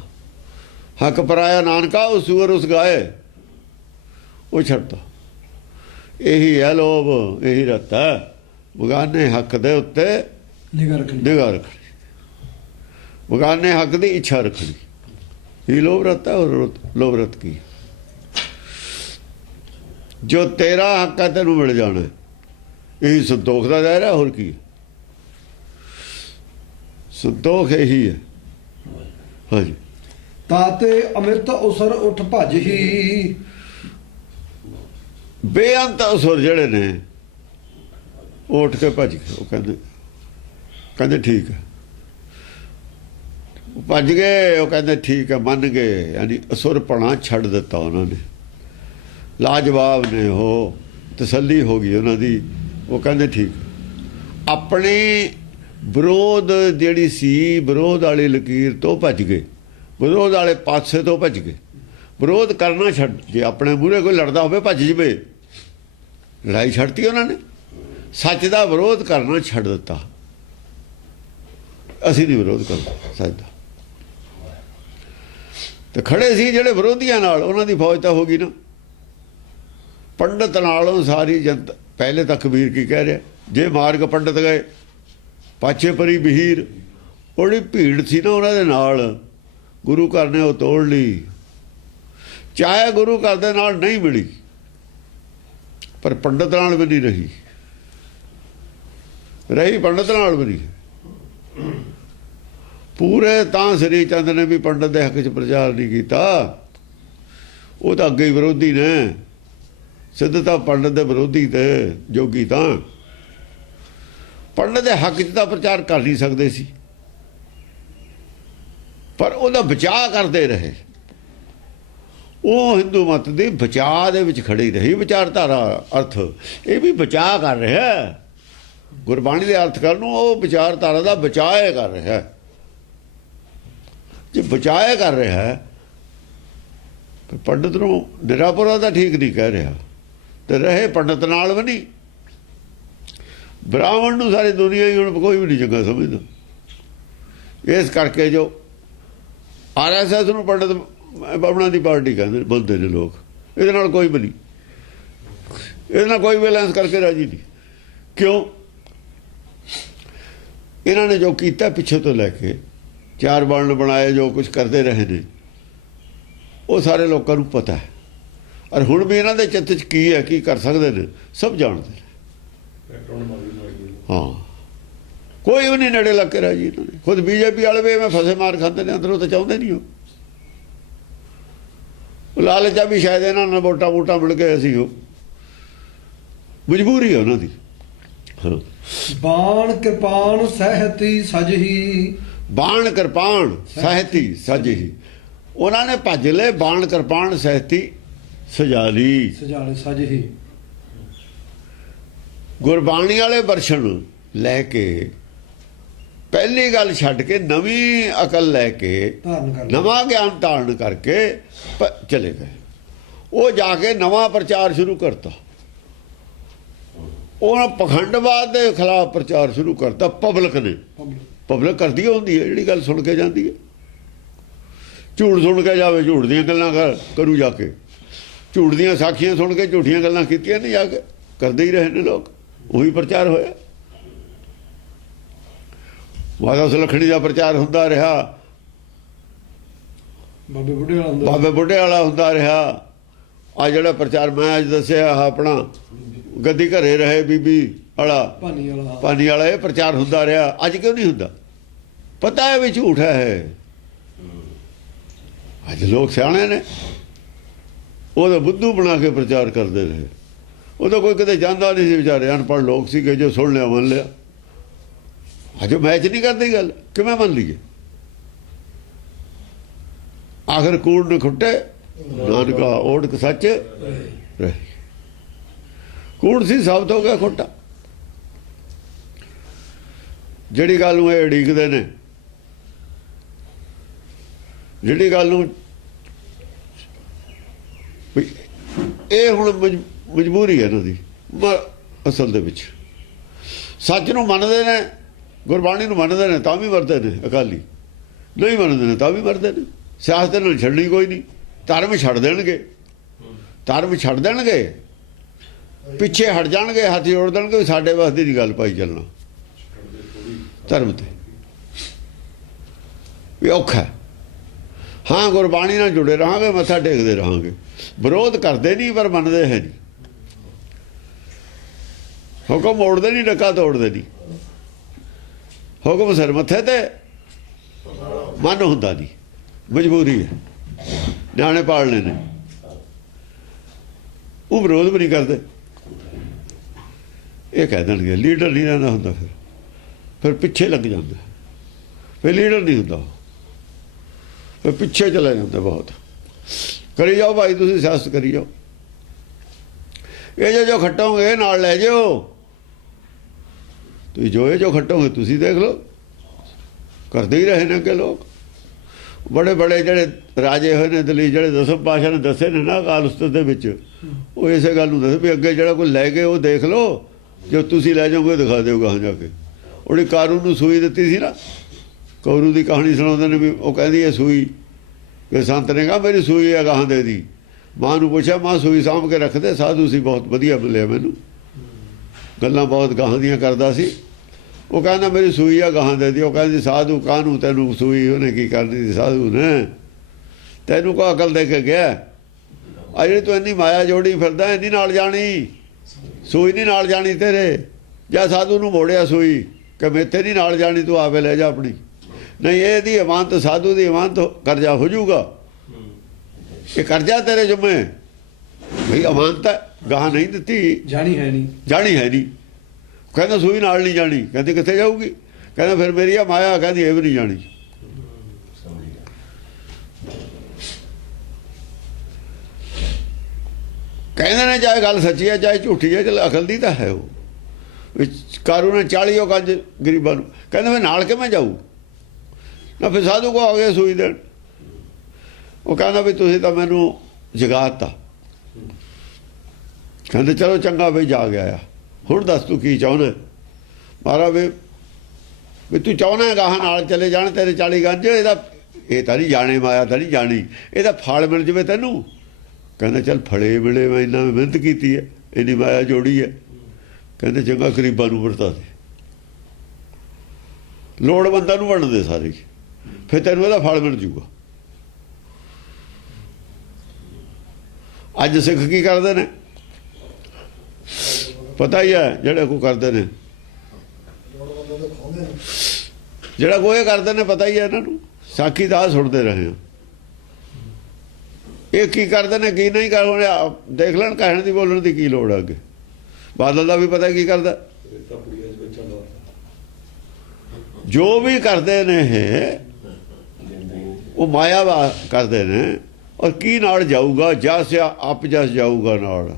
ਹੱਕ ਪਰਾਇਆ ਨਾਨਕਾ, ਉਹ ਸੂਰ ਉਸ ਗਾਏ, ਉਹ ਛੱਡਤਾ। ਇਹੀ ਹੈ ਲੋਭ, ਇਹੀ ਰਤ ਹੈ। ਬਗਾਨੇ ਹੱਕ ਦੇ ਉੱਤੇ ਨਿਗਾਹ ਰੱਖਣੀ, ਬਗਾਨੇ ਹੱਕ ਦੀ ਇੱਛਾ ਰੱਖਣੀ, ਇਹ ਲੋਭ ਰਤ ਹੈ। ਔਰ ਲੋਭ ਰਤ ਕੀ? ਜੋ ਤੇਰਾ ਹੱਕ ਹੈ ਤੈਨੂੰ ਮਿਲ ਜਾਣਾ, ਇਹੀ ਸੰਤੋਖ ਦਾ ਦਾਇਰਾ। ਹੋਰ ਕੀ ਸੰਤੋਖ? ਇਹੀ ਹੈ। ਹਾਂਜੀ। ਤਾਤੇ ਅੰਮ੍ਰਿਤ ਉਸਰ ਉੱਠ ਭੱਜ ਹੀ, ਬੇਅੰਤ ਅਸੁਰ ਜਿਹੜੇ ਨੇ ਉਹ ਉੱਠ ਕੇ ਭੱਜ ਗਏ। ਉਹ ਕਹਿੰਦੇ ਠੀਕ ਹੈ, ਉਹ ਭੱਜ ਗਏ। ਉਹ ਕਹਿੰਦੇ ਠੀਕ ਹੈ, ਮੰਨ ਗਏ। ਯਾਨੀ ਅਸੁਰਪਣਾ ਛੱਡ ਦਿੱਤਾ ਉਹਨਾਂ ਨੇ। ਲਾਜਵਾਬ ਨੇ, ਉਹ ਤਸੱਲੀ ਹੋ ਗਈ ਉਹਨਾਂ ਦੀ। ਉਹ ਕਹਿੰਦੇ ਠੀਕ, ਆਪਣੇ ਵਿਰੋਧ ਜਿਹੜੀ ਸੀ, ਵਿਰੋਧ ਵਾਲੀ ਲਕੀਰ ਤੋਂ ਭੱਜ ਗਏ, ਵਿਰੋਧ ਵਾਲੇ ਪਾਸੇ ਤੋਂ ਭੱਜ ਗਏ। ਵਿਰੋਧ ਕਰਨਾ ਛੱਡ, ਜੇ ਆਪਣੇ ਮੂਹਰੇ ਕੋਈ ਲੜਦਾ ਹੋਵੇ ਭੱਜ ਜਵੇ। ਲੜਾਈ ਛੱਡਤੀ ਉਹਨਾਂ ਨੇ, ਸੱਚ ਦਾ ਵਿਰੋਧ ਕਰਨਾ ਛੱਡ ਦਿੱਤਾ। ਅਸੀਂ ਨਹੀਂ ਵਿਰੋਧ ਕਰਦੇ ਸੱਚ ਦਾ। ਤੇ ਖੜੇ ਸੀ ਜਿਹੜੇ ਵਿਰੋਧੀਆਂ ਨਾਲ, ਉਹਨਾਂ ਦੀ ਫੌਜ ਤਾਂ ਹੋ ਗਈ ਨਾ। ਪੰਡਤ ਨਾਲੋਂ ਸਾਰੀ ਜਨਤਾ। ਪਹਿਲੇ ਤਾਂ ਕਬੀਰ ਕੀ ਕਹਿ ਰਿਹਾ, ਜੇ ਮਾਰਗ ਪੰਡਤ ਗਏ ਪਾਛੇ ਪਰੀ ਬਹੀਰ, ਉਹਦੀ ਭੀੜ ਸੀ ਨਾ ਉਹਨਾਂ ਦੇ ਨਾਲ, ਗੁਰੂ ਘਰ ਨੇ ਉਹ ਤੋੜ ਲਈ। ਚਾਹੇ ਗੁਰੂ ਘਰ ਦੇ ਨਾਲ ਨਹੀਂ ਮਿਲੀ, ਪਰ ਪੰਡਤ ਨਾਲ ਵੀ ਨਹੀਂ ਰਹੀ, ਪੰਡਤ ਨਾਲ ਵੀ ਨਹੀਂ। ਪੂਰੇ ਤਾਂ ਸ੍ਰੀ ਚੰਦ ਨੇ ਵੀ ਪੰਡਤ ਦੇ ਹੱਕ 'ਚ ਪ੍ਰਚਾਰ ਨਹੀਂ ਕੀਤਾ। ਉਹ ਤਾਂ ਅੱਗੇ ਹੀ ਵਿਰੋਧੀ ਨੇ, ਸਿੱਧ ਤਾਂ ਪੰਡਤ ਦੇ ਵਿਰੋਧੀ ਤੇ ਜੋਗੀ ਤਾਂ ਪੰਡਤ ਦੇ ਹੱਕ 'ਚ ਤਾਂ ਪ੍ਰਚਾਰ ਕਰ ਨਹੀਂ ਸਕਦੇ ਸੀ, ਪਰ ਉਹਦਾ ਬਚਾਅ ਕਰਦੇ ਰਹੇ। ਉਹ ਹਿੰਦੂ ਮਤ ਦੀ ਬਚਾਅ ਦੇ ਵਿੱਚ ਖੜੀ ਰਹੀ ਵਿਚਾਰਧਾਰਾ। ਅਰਥ ਇਹ ਵੀ ਬਚਾਅ ਕਰ ਰਿਹਾ, ਗੁਰਬਾਣੀ ਦੇ ਅਰਥ ਕਰਨ ਨੂੰ ਉਹ ਵਿਚਾਰਧਾਰਾ ਦਾ ਬਚਾਅ ਕਰ ਰਿਹਾ। ਜੇ ਬਚਾਅ ਕਰ ਰਿਹਾ ਪੰਡਤ ਨੂੰ ਨਿਰਾਪੁਰਾ ਦਾ ਠੀਕ ਨਹੀਂ ਕਹਿ ਰਿਹਾ, ਤੇ ਰਹੇ ਪੰਡਤ ਨਾਲ ਵੀ ਨਹੀਂ। ਬ੍ਰਾਹਮਣ ਨੂੰ ਸਾਰੀ ਦੁਨੀਆ ਹੀ ਹੁਣ ਕੋਈ ਵੀ ਨਹੀਂ ਚੰਗਾ ਸਮਝਦਾ। ਇਸ ਕਰਕੇ ਜੋ RSS ਨੂੰ ਪੰਡਤ ਬਾਬਣਾ ਦੀ ਪਾਰਟੀ ਕਹਿੰਦੇ ਬੰਦੇ ਨੇ ਲੋਕ, ਇਹਦੇ ਨਾਲ ਕੋਈ ਵੀ ਨਹੀਂ, ਇਹਦੇ ਨਾਲ ਕੋਈ ਬੈਲੈਂਸ ਕਰਕੇ ਰਾਜੀ ਨਹੀਂ। ਕਿਉਂ? ਇਹਨਾਂ ਨੇ ਜੋ ਕੀਤਾ ਪਿੱਛੇ ਤੋਂ ਲੈ ਕੇ 4 ਵਰਣ ਬਣਾਏ, ਜੋ ਕੁਝ ਕਰਦੇ ਰਹੇ ਨੇ, ਉਹ ਸਾਰੇ ਲੋਕਾਂ ਨੂੰ ਪਤਾ ਹੈ। ਔਰ ਹੁਣ ਵੀ ਇਹਨਾਂ ਦੇ ਚਿੱਤ 'ਚ ਕੀ ਹੈ, ਕੀ ਕਰ ਸਕਦੇ ਨੇ, ਸਭ ਜਾਣਦੇ ਨੇ। ਹਾਂ, ਕੋਈ ਵੀ ਨਹੀਂ ਨੇੜੇ ਲੱਗ ਕੇ ਰਾਜੀ। ਇਹਨਾਂ ਨੇ ਖੁਦ BJP ਵਾਲੇ ਵੀ ਮੈਂ ਫਸੇ ਮਾਰ ਖਾਂਦੇ ਨੇ ਅੰਦਰੋਂ, ਤਾਂ ਚਾਹੁੰਦੇ ਨਹੀਂ। ਉਹ ਲਾਲਚਾ ਵੀ ਸ਼ਾਇਦ ਇਹਨਾਂ ਨਾਲ ਵੋਟਾਂ ਮਿਲ ਕੇ ਅਸੀਂ ਉਹ ਮਜਬੂਰੀ ਹੈ ਉਹਨਾਂ ਦੀ। ਬਾਣ ਕਿਰਪਾਨ ਸਹਿਤੀ ਸਜਹੀ, ਬਾਣ ਕਿਰਪਾਨ ਸਹਿਤੀ ਸਜਹੀ। ਉਹਨਾਂ ਨੇ ਭੱਜ ਲਏ, ਬਾਣ ਕਿਰਪਾਨ ਸਹਿਤੀ ਸਜਾ ਲਈ, ਸਜਹੀ। ਗੁਰਬਾਣੀ ਵਾਲੇ ਦਰਸ਼ਨ ਲੈ ਕੇ, ਪਹਿਲੀ ਗੱਲ ਛੱਡ ਕੇ ਨਵੀਂ ਅਕਲ ਲੈ ਕੇ, ਨਵਾਂ ਗਿਆਨ ਧਾਰਨ ਕਰਕੇ ਚਲੇ ਗਏ। ਉਹ ਜਾ ਕੇ ਨਵਾਂ ਪ੍ਰਚਾਰ ਸ਼ੁਰੂ ਕਰਤਾ। ਉਹਨਾਂ ਪਖੰਡਵਾਦ ਦੇ ਖਿਲਾਫ ਪ੍ਰਚਾਰ ਸ਼ੁਰੂ ਕਰਤਾ। ਪਬਲਿਕ ਨੇ, ਪਬਲਿਕ ਕਰਦੀ ਹੁੰਦੀ ਹੈ ਜਿਹੜੀ ਗੱਲ ਸੁਣ ਕੇ ਜਾਂਦੀ ਹੈ। ਝੂਠ ਸੁਣ ਕੇ ਜਾਵੇ, ਝੂਠ ਦੀਆਂ ਗੱਲਾਂ ਕਰੂ ਜਾ ਕੇ, ਝੂਠ ਦੀਆਂ ਸਾਖੀਆਂ ਸੁਣ ਕੇ ਝੂਠੀਆਂ ਗੱਲਾਂ ਕੀਤੀਆਂ ਨਹੀਂ, ਜਾ ਕੇ ਕਰਦੇ ਹੀ ਰਹੇ ਨੇ ਲੋਕ। ਉਹੀ ਪ੍ਰਚਾਰ ਹੋਇਆ। ਮਾਤਾ ਸੁਲੱਖਣੀ ਦਾ ਪ੍ਰਚਾਰ ਹੁੰਦਾ ਰਿਹਾ, ਬਾਬੇ ਬੁੱਢੇ ਵਾਲਾ ਹੁੰਦਾ ਰਿਹਾ। ਆ ਜਿਹੜਾ ਪ੍ਰਚਾਰ ਮੈਂ ਅੱਜ ਦੱਸਿਆ ਆਪਣਾ ਗੱਦੀ ਘਰੇ ਰਹੇ ਬੀਬੀ ਵਾਲਾ, ਪਾਣੀ ਵਾਲਾ, ਇਹ ਪ੍ਰਚਾਰ ਹੁੰਦਾ ਰਿਹਾ। ਅੱਜ ਕਿਉਂ ਨਹੀਂ ਹੁੰਦਾ? ਪਤਾ ਹੈ ਵੀ ਝੂਠ ਹੈ। ਅੱਜ ਲੋਕ ਸਿਆਣੇ ਨੇ, ਉਹਦਾ ਬੁੱਧੂ ਬਣਾ ਕੇ ਪ੍ਰਚਾਰ ਕਰਦੇ ਰਹੇ। ਉਹਦਾ ਕੋਈ ਕਿਤੇ ਜਾਂਦਾ ਨਹੀਂ ਸੀ, ਵਿਚਾਰੇ ਅਨਪੜ੍ਹ ਲੋਕ ਸੀਗੇ, ਜੋ ਸੁਣ ਲਿਆ ਮੰਨ ਲਿਆ। ਅਜੇ ਮੈਚ ਨਹੀਂ ਕਰਦੀ ਗੱਲ, ਕਿਵੇਂ ਮੰਨ ਲਈਏ? ਆਖਰ ਕੂੜ ਨ ਖੁੱਟੇ ਨਾਨਕਾ ਓੜਕ ਸੱਚ ਰਹੇ। ਕੂੜ ਸੀ, ਸਾਬਤ ਹੋ ਗਿਆ ਖੋਟਾ। ਜਿਹੜੀ ਗੱਲ ਨੂੰ ਇਹ ਉਡੀਕਦੇ ਨੇ, ਜਿਹੜੀ ਗੱਲ ਨੂੰ ਇਹ ਹੁਣ ਮਜਬੂਰੀ ਹੈ ਇਹਨਾਂ ਦੀ। ਅਸਲ ਦੇ ਵਿੱਚ ਸੱਚ ਨੂੰ ਮੰਨਦੇ ਨੇ, ਗੁਰਬਾਣੀ ਨੂੰ ਮੰਨਦੇ ਨੇ ਤਾਂ ਵੀ ਮਰਦੇ ਨੇ, ਅਕਾਲੀ ਨਹੀਂ ਮੰਨਦੇ ਨੇ ਤਾਂ ਵੀ ਮਰਦੇ ਨੇ। ਸਿਆਸਤ ਨਾਲ ਛੱਡਣੀ ਕੋਈ ਨਹੀਂ। ਧਰਮ ਛੱਡ ਦੇਣਗੇ, ਧਰਮ ਛੱਡ ਦੇਣਗੇ, ਪਿੱਛੇ ਹਟ ਜਾਣਗੇ, ਹੱਥ ਜੋੜ ਦੇਣਗੇ। ਸਾਡੇ ਵਾਸਤੇ ਦੀ ਗੱਲ ਪਾਈ ਚੱਲਣਾ ਧਰਮ ਤੇ ਵੀ ਔਖਾ। ਹਾਂ, ਗੁਰਬਾਣੀ ਨਾਲ ਜੁੜੇ ਰਹਾਂਗੇ, ਮੱਥਾ ਟੇਕਦੇ ਰਹਾਂਗੇ, ਵਿਰੋਧ ਕਰਦੇ ਨਹੀਂ ਪਰ ਮੰਨਦੇ ਹੈ ਨਹੀਂ। ਹੁਕਮ ਮੋੜਦੇ ਨਹੀਂ, ਡੱਕਾ ਤੋੜਦੇ ਨਹੀਂ। ਹੁਕਮ ਸਿਰ ਮੱਥੇ ਤੇ, ਮਨ ਹੁੰਦਾ ਨਹੀਂ, ਮਜਬੂਰੀ ਹੈ। ਨਿਆਣੇ ਪਾਲਣੇ ਨੇ, ਉਹ ਵਿਰੋਧ ਵੀ ਨਹੀਂ ਕਰਦੇ। ਇਹ ਕਹਿ ਦੇਣਗੇ ਲੀਡਰ ਨਹੀਂ ਰਹਿੰਦਾ ਹੁੰਦਾ, ਫਿਰ ਪਿੱਛੇ ਲੱਗ ਜਾਂਦਾ, ਫਿਰ ਲੀਡਰ ਨਹੀਂ ਹੁੰਦਾ, ਫਿਰ ਪਿੱਛੇ ਚਲੇ ਜਾਂਦੇ। ਬਹੁਤ ਕਰੀ ਜਾਓ ਭਾਈ, ਤੁਸੀਂ ਸਿਆਸਤ ਕਰੀ ਜਾਓ। ਇਹ ਜੋ ਖੱਟੋਗੇ ਨਾਲ ਲੈ ਜਾਓ, ਤੁਸੀਂ ਜੋ ਖੱਟੋਗੇ ਤੁਸੀਂ ਦੇਖ ਲਓ। ਕਰਦੇ ਹੀ ਰਹੇ ਨੇ ਕਿ ਲੋਕ ਬੜੇ ਬੜੇ ਜਿਹੜੇ ਰਾਜੇ ਹੋਏ ਨੇ ਦਿੱਲੀ, ਜਿਹੜੇ ਦਸਮ ਪਾਤਸ਼ਾਹ ਨੇ ਦੱਸੇ ਨੇ ਨਾ ਅਕਾਲ ਉਸਤਤ ਦੇ ਵਿੱਚ, ਉਹ ਇਸੇ ਗੱਲ ਨੂੰ ਦੱਸੇ ਵੀ ਅੱਗੇ ਜਿਹੜਾ ਕੋਈ ਲੈ ਕੇ ਉਹ ਦੇਖ ਲਓ, ਜੋ ਤੁਸੀਂ ਲੈ ਜਾਓਗੇ ਦਿਖਾ ਦਿਓ ਗਾਹਾਂ ਜਾ ਕੇ। ਉਹਨੇ ਕਾਰੂ ਨੂੰ ਸੂਈ ਦਿੱਤੀ ਸੀ ਨਾ, ਕੌਰੂ ਦੀ ਕਹਾਣੀ ਸੁਣਾਉਂਦੇ ਨੇ ਵੀ ਉਹ ਕਹਿੰਦੀ ਹੈ ਸੂਈ, ਕਿ ਸੰਤ ਨੇ ਕਿਹਾ ਮੇਰੀ ਸੂਈ ਹੈ ਗਾਹਾਂ ਦੇ ਦੀ। ਮਾਂ ਨੂੰ ਪੁੱਛਿਆ, ਮਾਂ ਸੂਈ ਸਾਂਭ ਕੇ ਰੱਖਦੇ, ਸਾਧੂ ਸੀ ਬਹੁਤ ਵਧੀਆ ਮਿਲਿਆ ਮੈਨੂੰ, ਗੱਲਾਂ ਬਹੁਤ ਗਾਹਾਂ ਦੀਆਂ ਕਰਦਾ ਸੀ, ਉਹ ਕਹਿੰਦਾ ਮੇਰੀ ਸੂਈ ਆ ਗਾਹਾਂ ਦੇ ਦੀ। ਉਹ ਕਹਿੰਦੀ ਸਾਧੂ ਕਾਹਨੂੰ ਤੈਨੂੰ ਸੂਈ ਉਹਨੇ ਕੀ ਕਰਨੀ ਸੀ ਸਾਧੂ ਨੇ, ਤੈਨੂੰ ਕੋ ਅਕਲ ਦੇ ਕੇ ਗਿਆ। ਆ ਜਿਹੜੀ ਤੂੰ ਇੰਨੀ ਮਾਇਆ ਜੋੜੀ ਫਿਰਦਾ ਇੰਨੀ ਨਾਲ ਜਾਣੀ, ਸੂਈ ਨਹੀਂ ਨਾਲ ਜਾਣੀ ਤੇਰੇ। ਜਾਂ ਸਾਧੂ ਨੂੰ ਮੋੜਿਆ ਸੂਈ ਕਿ ਮੇਤੇ ਨਹੀਂ ਨਾਲ ਜਾਣੀ, ਤੂੰ ਆਪੇ ਲੈ ਜਾ ਆਪਣੀ। ਨਹੀਂ ਇਹਦੀ ਇਮਾਨਤ, ਸਾਧੂ ਦੀ ਇਮਾਨਤ ਕਰਜ਼ਾ ਹੋ ਜਾਊਗਾ। ਇਹ ਕਰਜ਼ਾ ਤੇਰੇ ਜੁਮੇ ਬਈ ਇਮਾਨਤ ਗਾਹਾਂ ਨਹੀਂ ਦਿੱਤੀ, ਜਾਣੀ ਹੈ ਨਹੀਂ, ਜਾਣੀ ਹੈ ਨਹੀਂ। ਕਹਿੰਦਾ ਸੂਈ ਨਾਲ ਨਹੀਂ ਜਾਣੀ। ਕਹਿੰਦੀ ਕਿੱਥੇ ਜਾਊਗੀ? ਕਹਿੰਦਾ ਫਿਰ ਮੇਰੀ ਆ ਮਾਇਆ, ਕਹਿੰਦੀ ਇਹ ਵੀ ਨਹੀਂ ਜਾਣੀ। ਕਹਿੰਦੇ ਨੇ ਚਾਹੇ ਗੱਲ ਸੱਚੀ ਹੈ ਚਾਹੇ ਝੂਠੀ ਹੈ, ਚਲ ਅਕਲ ਦੀ ਤਾਂ ਹੈ। ਉਹ ਕਾਰੂ ਨੇ 40 ਗੰਜ ਗਰੀਬਾਂ ਨੂੰ ਕਹਿੰਦਾ ਮੈਂ ਨਾਲ ਕਿਵੇਂ ਜਾਊ ਨਾ। ਫਿਰ ਸਾਧੂ ਕੋ ਆ ਗਏ ਸੂਈ ਦੇਣ। ਉਹ ਕਹਿੰਦਾ ਵੀ ਤੁਸੀਂ ਤਾਂ ਮੈਨੂੰ ਜਗਾਤਾ। ਕਹਿੰਦੇ ਚਲੋ ਚੰਗਾ ਵੀ ਜਾ ਗਿਆ। ਹੁਣ ਦੱਸ ਤੂੰ ਕੀ ਚਾਹੁੰਦਾ? ਮਾਰਾ ਵੀ ਤੂੰ ਚਾਹੁੰਦਾ ਗਾਹਾਂ ਨਾਲ ਚਲੇ ਜਾਣ ਤੇਰੇ 40 ਗੰਜ। ਇਹਦਾ ਇਹ ਤਾਂ ਨਹੀਂ ਜਾਣੇ, ਮਾਇਆ ਤਾਂ ਨਹੀਂ ਜਾਣੀ, ਇਹਦਾ ਫਲ ਮਿਲ ਜਾਵੇ ਤੈਨੂੰ। ਕਹਿੰਦਾ ਚੱਲ ਫੜੇ ਮਿਲੇ, ਮੈਂ ਇੰਨਾ ਮਿਹਨਤ ਕੀਤੀ ਹੈ, ਇੰਨੀ ਮਾਇਆ ਜੋੜੀ ਹੈ। ਕਹਿੰਦੇ ਚੰਗਾ ਗਰੀਬਾਂ ਨੂੰ ਵਰਤਾ ਦੇ, ਲੋੜਵੰਦਾਂ ਨੂੰ ਵੰਡ ਦੇ ਸਾਰੇ, ਫਿਰ ਤੈਨੂੰ ਇਹਦਾ ਫਲ ਮਿਲ ਜੂਗਾ। ਅੱਜ ਸਿੱਖ ਕੀ ਕਰਦੇ ਨੇ ਪਤਾ ਹੀ ਹੈ, ਜਿਹੜੇ ਕੋ ਕਰਦੇ ਨੇ, ਜਿਹੜਾ ਕੋ ਇਹ ਕਰਦੇ ਨੇ ਪਤਾ ਹੀ ਹੈ ਇਹਨਾਂ ਨੂੰ। ਸਾਖੀ ਦਾ ਸੁਣਦੇ ਰਹੇ ਆ, ਇਹ ਕੀ ਕਰਦੇ ਨੇ ਕੀ ਨਹੀਂ ਕਰਦੇ ਦੇਖ ਲੈਣ। ਕਹਿਣ ਦੀ ਬੋਲਣ ਦੀ ਕੀ ਲੋੜ ਆ? ਅੱਗੇ ਬਾਦਲ ਦਾ ਵੀ ਪਤਾ ਕੀ ਕਰਦਾ। ਜੋ ਵੀ ਕਰਦੇ ਨੇ ਉਹ ਮਾਇਆ ਕਰਦੇ ਨੇ। ਔਰ ਕੀ ਨਾਲ ਜਾਊਗਾ? ਜਸ ਆਪ ਜਸ ਜਾਊਗਾ ਨਾਲ।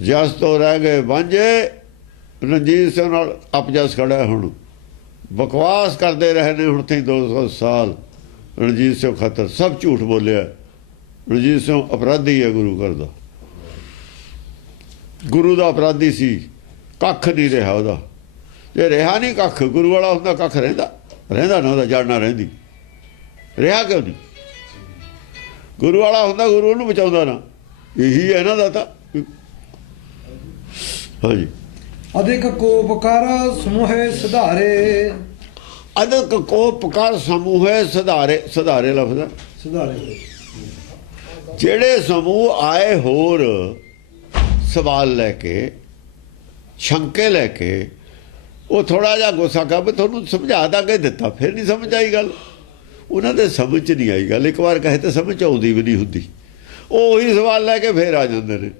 ਜਸ ਤੋਂ ਰਹਿ ਗਏ ਵਾਂਝੇ, ਰਣਜੀਤ ਸਿੰਘ ਨਾਲ ਅਪਜਸ ਖੜਾ। ਹੁਣ ਬਕਵਾਸ ਕਰਦੇ ਰਹੇ ਨੇ ਹੁਣ ਤੇ 200 ਸਾਲ ਰਣਜੀਤ ਸਿੰਘ ਖਤਰ, ਸਭ ਝੂਠ ਬੋਲਿਆ। ਰਣਜੀਤ ਸਿੰਘ ਅਪਰਾਧੀ ਹੈ ਗੁਰੂ ਘਰ ਦਾ, ਗੁਰੂ ਦਾ ਅਪਰਾਧੀ ਸੀ। ਕੱਖ ਨਹੀਂ ਰਿਹਾ ਉਹਦਾ। ਜੇ ਰਿਹਾ ਨਹੀਂ ਕੱਖ, ਗੁਰੂ ਵਾਲਾ ਹੁੰਦਾ ਕੱਖ ਰਹਿੰਦਾ ਨਾ, ਉਹਦਾ ਜਾਣਨਾ ਰਹਿੰਦੀ। ਰਿਹਾ ਕਿਉਂ ਨਹੀਂ? ਗੁਰੂ ਵਾਲਾ ਹੁੰਦਾ, ਗੁਰੂ ਉਹਨੂੰ ਬਚਾਉਂਦਾ ਨਾ। ਇਹੀ ਹੈ ਇਹਨਾਂ ਦਾ ਤਾਂ। ਹਾਂਜੀ। ਅਧਿਕ ਕੋਪਕਾਰ ਸਮੂਹੇ ਸੁਧਾਰੇ। ਅਧਿਕ ਕੋਪਕਾਰ ਸਮੂਹੇ ਸੁਧਾਰੇ। ਸੁਧਾਰੇ ਲਫ਼ਜ਼ ਸੁਧਾਰੇ ਜਿਹੜੇ ਸਮੂਹ ਆਏ ਹੋਰ ਸਵਾਲ ਲੈ ਕੇ, ਸ਼ੰਕੇ ਲੈ ਕੇ, ਉਹ ਥੋੜਾ ਜਿਹਾ ਗੁੱਸਾ ਕਰ ਵੀ ਤੁਹਾਨੂੰ ਸਮਝਾ ਦਾਂਗੇ ਦਿੱਤਾ, ਫਿਰ ਨਹੀਂ ਸਮਝ ਆਈ ਗੱਲ। ਉਹਨਾਂ ਦੇ ਸਮਝ 'ਚ ਨਹੀਂ ਆਈ ਗੱਲ। ਇੱਕ ਵਾਰ ਕਹੇ ਤਾਂ ਸਮਝ ਆਉਂਦੀ ਵੀ ਨਹੀਂ ਹੁੰਦੀ। ਉਹ ਉਹੀ ਸਵਾਲ ਲੈ ਕੇ ਫੇਰ ਆ ਜਾਂਦੇ ਨੇ।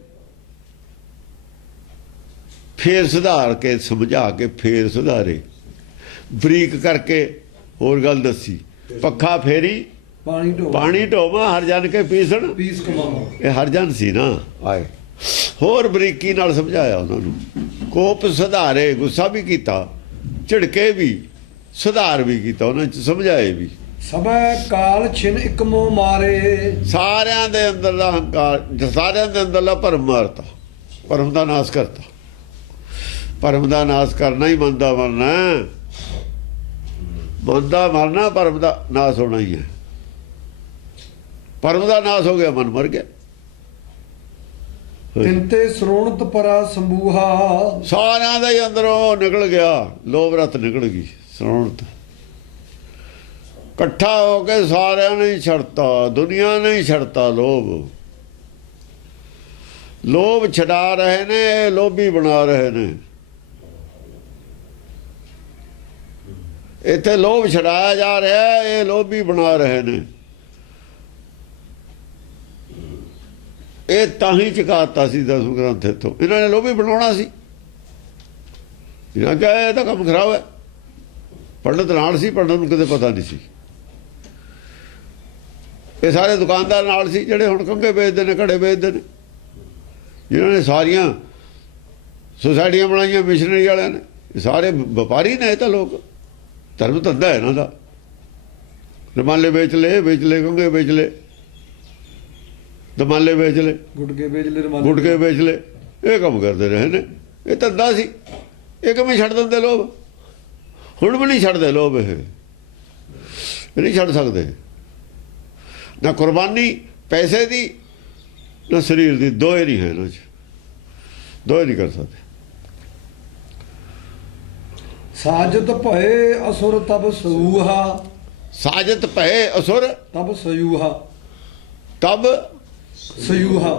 ਫੇਰ ਸੁਧਾਰ ਕੇ ਸਮਝਾ ਕੇ ਫੇਰ ਸੁਧਾਰੇ, ਬਰੀਕ ਕਰਕੇ ਹੋਰ ਗੱਲ ਦੱਸੀ। ਪੱਖਾ ਫੇਰੀ ਪਾਣੀ ਢੋਵਾ, ਹਰ ਜਨ ਕੇ ਪੀਸਣ ਪੀਸ ਕਮਾਵਾ। ਇਹ ਹਰ ਜਨ ਸੀ ਨਾ ਆਏ। ਹੋਰ ਬਰੀਕੀ ਨਾਲ ਸਮਝਾਇਆ ਉਹਨਾਂ ਨੂੰ। ਕੋਪ ਸੁਧਾਰੇ, ਗੁੱਸਾ ਵੀ ਕੀਤਾ, ਝਿੜਕੇ ਵੀ, ਸੁਧਾਰ ਵੀ ਕੀਤਾ, ਉਹਨਾਂ 'ਚ ਸਮਝਾਏ ਵੀ। ਸਭੈ ਕਾਲ ਛਿਨ ਇੱਕ ਮੋਹ ਮਾਰੇ। ਸਾਰਿਆਂ ਦੇ ਅੰਦਰ ਦਾ ਹੰਕਾਰ, ਸਾਰਿਆਂ ਦੇ ਅੰਦਰਲਾ ਭਰਮ ਮਾਰਤਾ, ਭਰਮ ਦਾ ਨਾਸ ਕਰਤਾ। ਭਰਮ ਦਾ ਨਾਸ ਕਰਨਾ ਹੀ ਮਨ ਦਾ ਮਰਨਾ। ਮਨ ਦਾ ਮਰਨਾ, ਭਰਮ ਦਾ ਨਾਸ ਹੋਣਾ ਹੀ ਹੈ। ਭਰਮ ਦਾ ਨਾਸ ਹੋ ਗਿਆ, ਮਨ ਮਰ ਗਿਆ। ਤਿੰਤੇ ਸਰੋਣਤ ਪਰਾ ਸੰਬੂਹਾ। ਸਾਰਿਆਂ ਦਾ ਹੀ ਅੰਦਰੋਂ ਨਿਕਲ ਗਿਆ, ਲੋਭ ਰਤ ਨਿਕਲ ਗਈ। ਸਰੋਣਤ ਇਕੱਠਾ ਹੋ ਕੇ ਸਾਰਿਆਂ ਨੇ ਛੱਡਤਾ, ਦੁਨੀਆ ਨੇ ਹੀ ਛੱਡਤਾ ਲੋਭ। ਲੋਭ ਛਡਾ ਰਹੇ ਨੇ, ਲੋਭੀ ਬਣਾ ਰਹੇ ਨੇ। ਇੱਥੇ ਲੋਭ ਛਡਾਇਆ ਜਾ ਰਿਹਾ, ਇਹ ਲੋਭੀ ਬਣਾ ਰਹੇ ਨੇ। ਇਹ ਤਾਂ ਹੀ ਚੁਕਾਤਾ ਸੀ 10 ਗ੍ਰੰਥ ਇੱਥੋਂ। ਇਹਨਾਂ ਨੇ ਲੋਭੀ ਬਣਾਉਣਾ ਸੀ। ਇਹਨਾਂ ਕਿਹਾ ਇਹ ਤਾਂ ਕੰਮ ਖਰਾਬ ਹੈ। ਪੰਡਤ ਨਾਲ ਸੀ, ਪੰਡਤ ਨੂੰ ਕਿਤੇ ਪਤਾ ਨਹੀਂ ਸੀ। ਇਹ ਸਾਰੇ ਦੁਕਾਨਦਾਰ ਨਾਲ ਸੀ, ਜਿਹੜੇ ਹੁਣ ਕੰਘੇ ਵੇਚਦੇ ਨੇ, ਘੜੇ ਵੇਚਦੇ ਨੇ, ਜਿਨ੍ਹਾਂ ਨੇ ਸਾਰੀਆਂ ਸੁਸਾਇਟੀਆਂ ਬਣਾਈਆਂ ਮਿਸ਼ਨਰੀ ਵਾਲਿਆਂ ਨੇ। ਇਹ ਸਾਰੇ ਵਪਾਰੀ ਨੇ। ਇਹ ਤਾਂ ਲੋਕ ਧਰਮ ਧੰਦਾ ਹੈ ਇਹਨਾਂ ਦਾ। ਰੁਮਾਲੇ ਵੇਚ ਲਏ, ਕੰਘੇ ਵੇਚ ਲਏ, ਦਮਾਲੇ ਵੇਚ ਲਏ, ਗੁਟਕੇ ਵੇਚ ਲਏ, ਗੁਟਕੇ ਵੇਚ ਲਏ। ਇਹ ਕੰਮ ਕਰਦੇ ਰਹੇ ਨੇ। ਇਹ ਧੰਦਾ ਸੀ। ਇਹ ਕਿਵੇਂ ਛੱਡ ਦਿੰਦੇ ਲੋਭ? ਹੁਣ ਵੀ ਨਹੀਂ ਛੱਡਦੇ ਲੋਭ। ਇਹ ਨਹੀਂ ਛੱਡ ਸਕਦੇ। ਨਾ ਕੁਰਬਾਨੀ ਪੈਸੇ ਦੀ, ਨਾ ਸਰੀਰ ਦੀ, ਦੋਏ ਨਹੀਂ ਹੈ ਇਹਨਾਂ 'ਚ। ਦੋਏ ਨਹੀਂ ਕਰ ਸਕਦੇ। ਸਾਜਤ ਭਏ ਅਸੁਰ ਤਬ ਸਊਹਾ ਸਾਜਤ ਭਏ ਅਸੁਰ ਤਬ ਸਯੂਹਾ ਤਬ ਸਯੂਹਾ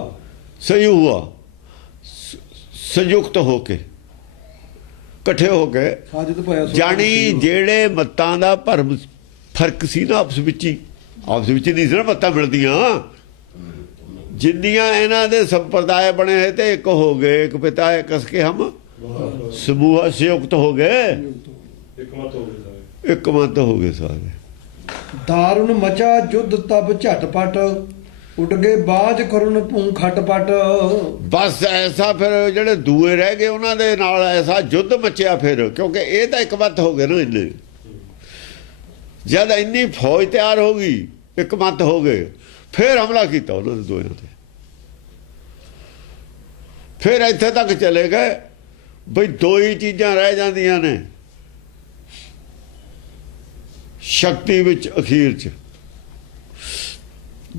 ਸਹੀ ਹੁਆ ਸੰਯੁਕਤ ਹੋ ਕੇ ਇਕੱਠੇ ਹੋ ਕੇ ਸਾਜਤ ਭਏ ਅਸੁਰ ਤਬ ਜਾਣੀ ਸਯੂਹਾ। ਜਿਹੜੇ ਮੱਤਾਂ ਦਾ ਭਰਮ ਫਰਕ ਸੀ ਨਾ ਆਪਸ ਵਿੱਚ ਹੀ ਨਹੀਂ ਸੀ ਨਾ ਮੱਤਾਂ ਮਿਲਦੀਆਂ ਜਿੰਨੀਆਂ ਇਹਨਾਂ ਦੇ ਸੰਪਰਦਾਇ ਬਣੇ ਹੋਏ ਤੇ ਇੱਕ ਹੋ ਗਏ ਇੱਕ ਪਿਤਾ ਇੱਕ ਕਸਕੇ ਹਮ ਸਮੂਹ ਸੰਯੁਕਤ ਹੋ ਗਏ ਇੱਕ ਮਤ ਹੋ ਗਏ ਸਾਰੇ। ਦਾਰੁਨ ਮਚਾ ਜੁਧ ਤਬ ਝਟਪਟ ਉੱਡ ਗਏ ਬਾਜ ਕਰੁਣ ਭੂ ਖਟਪਟ ਬਸ ਐਸਾ ਫਿਰ ਜਿਹੜੇ ਦੂਏ ਰਹਿ ਗਏ ਉਹਨਾਂ ਦੇ ਨਾਲ ਐਸਾ ਯੁੱਧ ਮਚਿਆ ਫਿਰ ਕਿਉਂਕਿ ਇਹ ਤਾਂ ਇੱਕ ਮਤ ਹੋ ਗਏ ਨਾ ਇੰਨੇ ਜਦ ਇੰਨੀ ਫੌਜ ਤਿਆਰ ਹੋ ਗਈ ਇੱਕ ਮਤ ਹੋ ਗਏ ਫਿਰ ਹਮਲਾ ਕੀਤਾ ਉਹਨਾਂ ਦੇ ਦੋਹਾਂ ਤੇ ਫਿਰ ਇੱਥੇ ਤੱਕ ਚਲੇ ਗਏ ਬਈ ਦੋ ਹੀ ਚੀਜ਼ਾਂ ਰਹਿ ਜਾਂਦੀਆਂ ਨੇ ਸ਼ਕਤੀ ਵਿੱਚ ਅਖੀਰ 'ਚ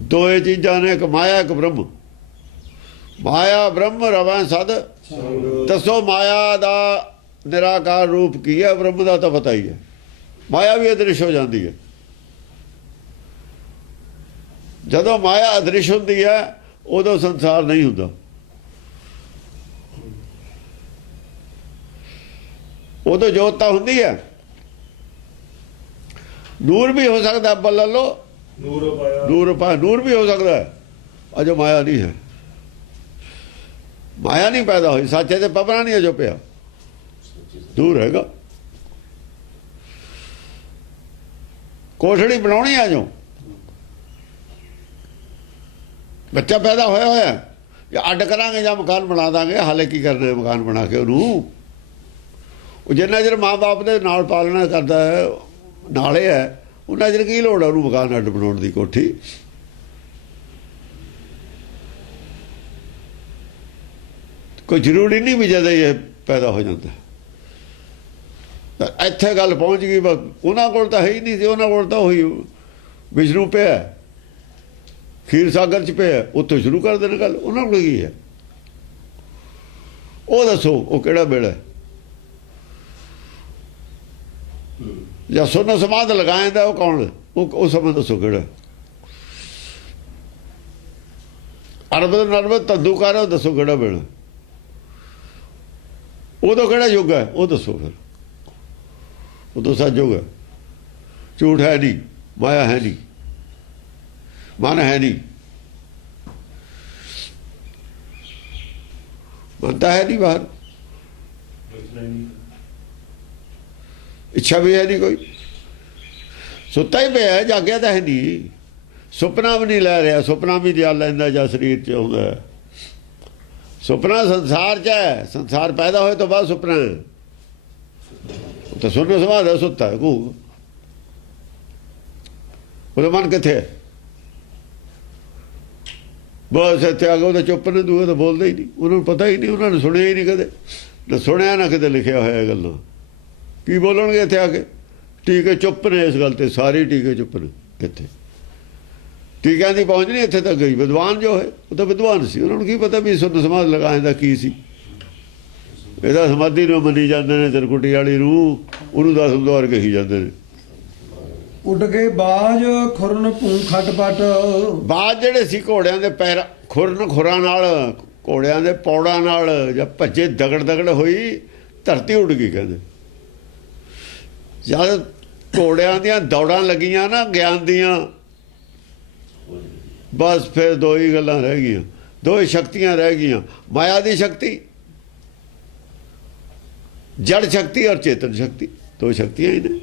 ਦੋਏ ਚੀਜ਼ਾਂ ਨੇ ਇੱਕ ਮਾਇਆ ਇੱਕ ਬ੍ਰਹਮ ਮਾਇਆ ਬ੍ਰਹਮ ਰਵਾਂ ਸਦ ਦੱਸੋ ਮਾਇਆ ਦਾ ਨਿਰਾਕਾਰ ਰੂਪ ਕੀ ਹੈ ਬ੍ਰਹਮ ਦਾ ਤਾਂ ਪਤਾ ਹੀ ਹੈ ਮਾਇਆ ਵੀ ਅਦ੍ਰਿਸ਼ ਹੋ ਜਾਂਦੀ ਹੈ ਜਦੋਂ ਮਾਇਆ ਅਦ੍ਰਿਸ਼ ਹੁੰਦੀ ਹੈ ਉਦੋਂ ਸੰਸਾਰ ਨਹੀਂ ਹੁੰਦਾ ਉਦੋਂ ਜੋਤ ਤਾਂ ਹੁੰਦੀ ਹੈ ਨੂਰ ਵੀ ਹੋ ਸਕਦਾ ਬੱਲਾ ਲੋ ਨੂਰ ਵੀ ਹੋ ਸਕਦਾ ਹੈ ਅਜੋ ਮਾਇਆ ਨਹੀਂ ਹੈ ਮਾਇਆ ਨਹੀਂ ਪੈਦਾ ਹੋਈ ਸੱਚੇ ਤੇ ਪਵਨਾ ਨਹੀਂ ਅਜੋ ਪਿਆ ਦੂਰ ਹੈਗਾ ਕੋਠੜੀ ਬਣਾਉਣੀ ਆ ਜੋ ਬੱਚਾ ਪੈਦਾ ਹੋਇਆ ਜਾਂ ਅੱਡ ਕਰਾਂਗੇ ਜਾਂ ਮਕਾਨ ਬਣਾ ਦਾਂਗੇ ਹਾਲੇ ਕੀ ਕਰਨਾ ਮਕਾਨ ਬਣਾ ਕੇ ਉਹਨੂੰ ਉਹ ਜਿੰਨਾ ਚਿਰ ਮਾਂ ਬਾਪ ਦੇ ਨਾਲ ਪਾਲਣਾ ਕਰਦਾ ਹੈ ਨਾਲੇ ਹੈ ਉਹਨਾਂ ਚਿਰ ਕੀ ਲੋੜ ਹੈ ਉਹਨੂੰ ਮਕਾਨ ਅੱਡ ਬਣਾਉਣ ਦੀ ਕੋਠੀ ਕੋਈ ਜ਼ਰੂਰੀ ਨਹੀਂ ਵੀ ਜਦੋਂ ਇਹ ਪੈਦਾ ਹੋ ਜਾਂਦਾ ਇੱਥੇ ਗੱਲ ਪਹੁੰਚ ਗਈ ਬਸ ਉਹਨਾਂ ਕੋਲ ਤਾਂ ਹੈ ਹੀ ਨਹੀਂ ਸੀ ਉਹਨਾਂ ਕੋਲ ਤਾਂ ਉਹੀ ਵਿਸ਼ਨੂੰ ਪਿਆ ਖੀਰ ਸਾਗਰ 'ਚ ਪਿਆ ਉੱਥੋਂ ਸ਼ੁਰੂ ਕਰ ਦੇਣ ਗੱਲ ਉਹਨਾਂ ਕੋਲ ਕੀ ਹੈ ਉਹ ਦੱਸੋ ਉਹ ਕਿਹੜਾ ਵੇਲਾ ਜਾਂ ਸੋਨਾ ਸਮਾਧ ਲਗਾਇਆ ਉਹ ਕੌਣ ਉਹ ਸਮਾਂ ਦੱਸੋ ਕਿਹੜਾ ਅਰਬ ਨਰਬਤ ਤੰਦੂਕਾਰ ਉਹ ਦੱਸੋ ਕਿਹੜਾ ਵੇਲਾ ਉਦੋਂ ਕਿਹੜਾ ਯੁੱਗ ਹੈ ਉਹ ਦੱਸੋ ਫਿਰ ਉਦੋਂ ਸੱਚ ਹੈ ਝੂਠ ਹੈ ਨਹੀਂ ਮਾਇਆ ਹੈ ਨਹੀਂ ਮਨ ਹੈ ਨਹੀਂ ਮਨਤਾ ਹੈ ਨਹੀਂ ਬਾਹਰ ਇੱਛਾ ਵੀ ਹੈ ਨਹੀਂ ਕੋਈ ਸੁੱਤਾ ਹੀ ਪਿਆ ਜਾਗਿਆ ਤਾਂ ਹੈ ਨਹੀਂ ਸੁਪਨਾ ਵੀ ਨਹੀਂ ਲੈ ਰਿਹਾ ਸੁਪਨਾ ਵੀ ਜਾ ਲੈਂਦਾ ਜਾਂ ਸਰੀਰ 'ਚ ਆਉਂਦਾ ਸੁਪਨਾ ਸੰਸਾਰ 'ਚ ਹੈ ਸੰਸਾਰ ਪੈਦਾ ਹੋਏ ਤੋਂ ਬਾਅਦ ਸੁਪਨਾ ਤਾਂ ਸੁਣਨ ਸਮਾਧ ਸੁੱਤਾ ਹੈ ਉਹਦਾ ਮਨ ਕਿੱਥੇ ਹੈ ਬਸ ਇੱਥੇ ਆ ਕੇ ਉਹਦਾ ਚੁੱਪ ਨੇ ਦੂਏ ਤਾਂ ਬੋਲਦਾ ਹੀ ਨਹੀਂ ਉਹਨਾਂ ਨੂੰ ਪਤਾ ਹੀ ਨਹੀਂ ਉਹਨਾਂ ਨੇ ਸੁਣਿਆ ਹੀ ਨਹੀਂ ਕਦੇ ਨਾ ਸੁਣਿਆ ਨਾ ਕਿਤੇ ਲਿਖਿਆ ਹੋਇਆ ਗੱਲਾਂ ਕੀ ਬੋਲਣਗੇ ਇੱਥੇ ਆ ਕੇ ਟੀਕੇ ਚੁੱਪ ਨੇ ਇਸ ਗੱਲ ਤੇ ਸਾਰੇ ਟੀਕੇ ਚੁੱਪ ਨੇ ਇੱਥੇ ਟੀਕਿਆਂ ਦੀ ਪਹੁੰਚ ਨਹੀਂ ਇੱਥੇ ਤੱਕ ਗਈ ਵਿਦਵਾਨ ਜੋ ਹੈ ਉਹ ਤਾਂ ਵਿਦਵਾਨ ਸੀ ਉਹਨਾਂ ਨੂੰ ਕੀ ਪਤਾ ਵੀ ਸੁਣ ਸਮਾਧ ਲਗਾਉਣ ਦਾ ਕੀ ਸੀ ਇਹਦਾ ਸਮਾਧੀ ਨੂੰ ਮੰਨੀ ਜਾਂਦੇ ਨੇ ਤਿਰਕੁਟੀ ਵਾਲੀ ਨੂੰ ਉਹਨੂੰ 10 ਦੁਆਰ ਕਹੀ ਜਾਂਦੇ ਨੇ ਉੱਡ ਗਏ ਬਾਜ ਖੁਰਨ ਭੂ ਖਟਪਟ ਬਾਜ ਜਿਹੜੇ ਸੀ ਘੋੜਿਆਂ ਦੇ ਪੈਰ ਖੁਰਨ ਖੁਰਾਂ ਨਾਲ ਘੋੜਿਆਂ ਦੇ ਪੌੜਾਂ ਨਾਲ ਜਾਂ ਭੱਜੇ ਦਗੜ ਹੋਈ ਧਰਤੀ ਉੱਡ ਗਈ ਕਹਿੰਦੇ ਜਦ ਘੋੜਿਆਂ ਦੀਆਂ ਦੌੜਾਂ ਲੱਗੀਆਂ ਨਾ ਗਿਆਨ ਦੀਆਂ ਬਸ ਫਿਰ ਦੋ ਹੀ ਗੱਲਾਂ ਰਹਿ ਗਈਆਂ ਦੋ ਹੀ ਸ਼ਕਤੀਆਂ ਰਹਿ ਗਈਆਂ ਮਾਇਆ ਦੀ ਸ਼ਕਤੀ ਜੜ ਸ਼ਕਤੀ ਔਰ ਚੇਤਨ ਸ਼ਕਤੀ ਦੋ ਸ਼ਕਤੀਆਂ ਹੀ ਨੇ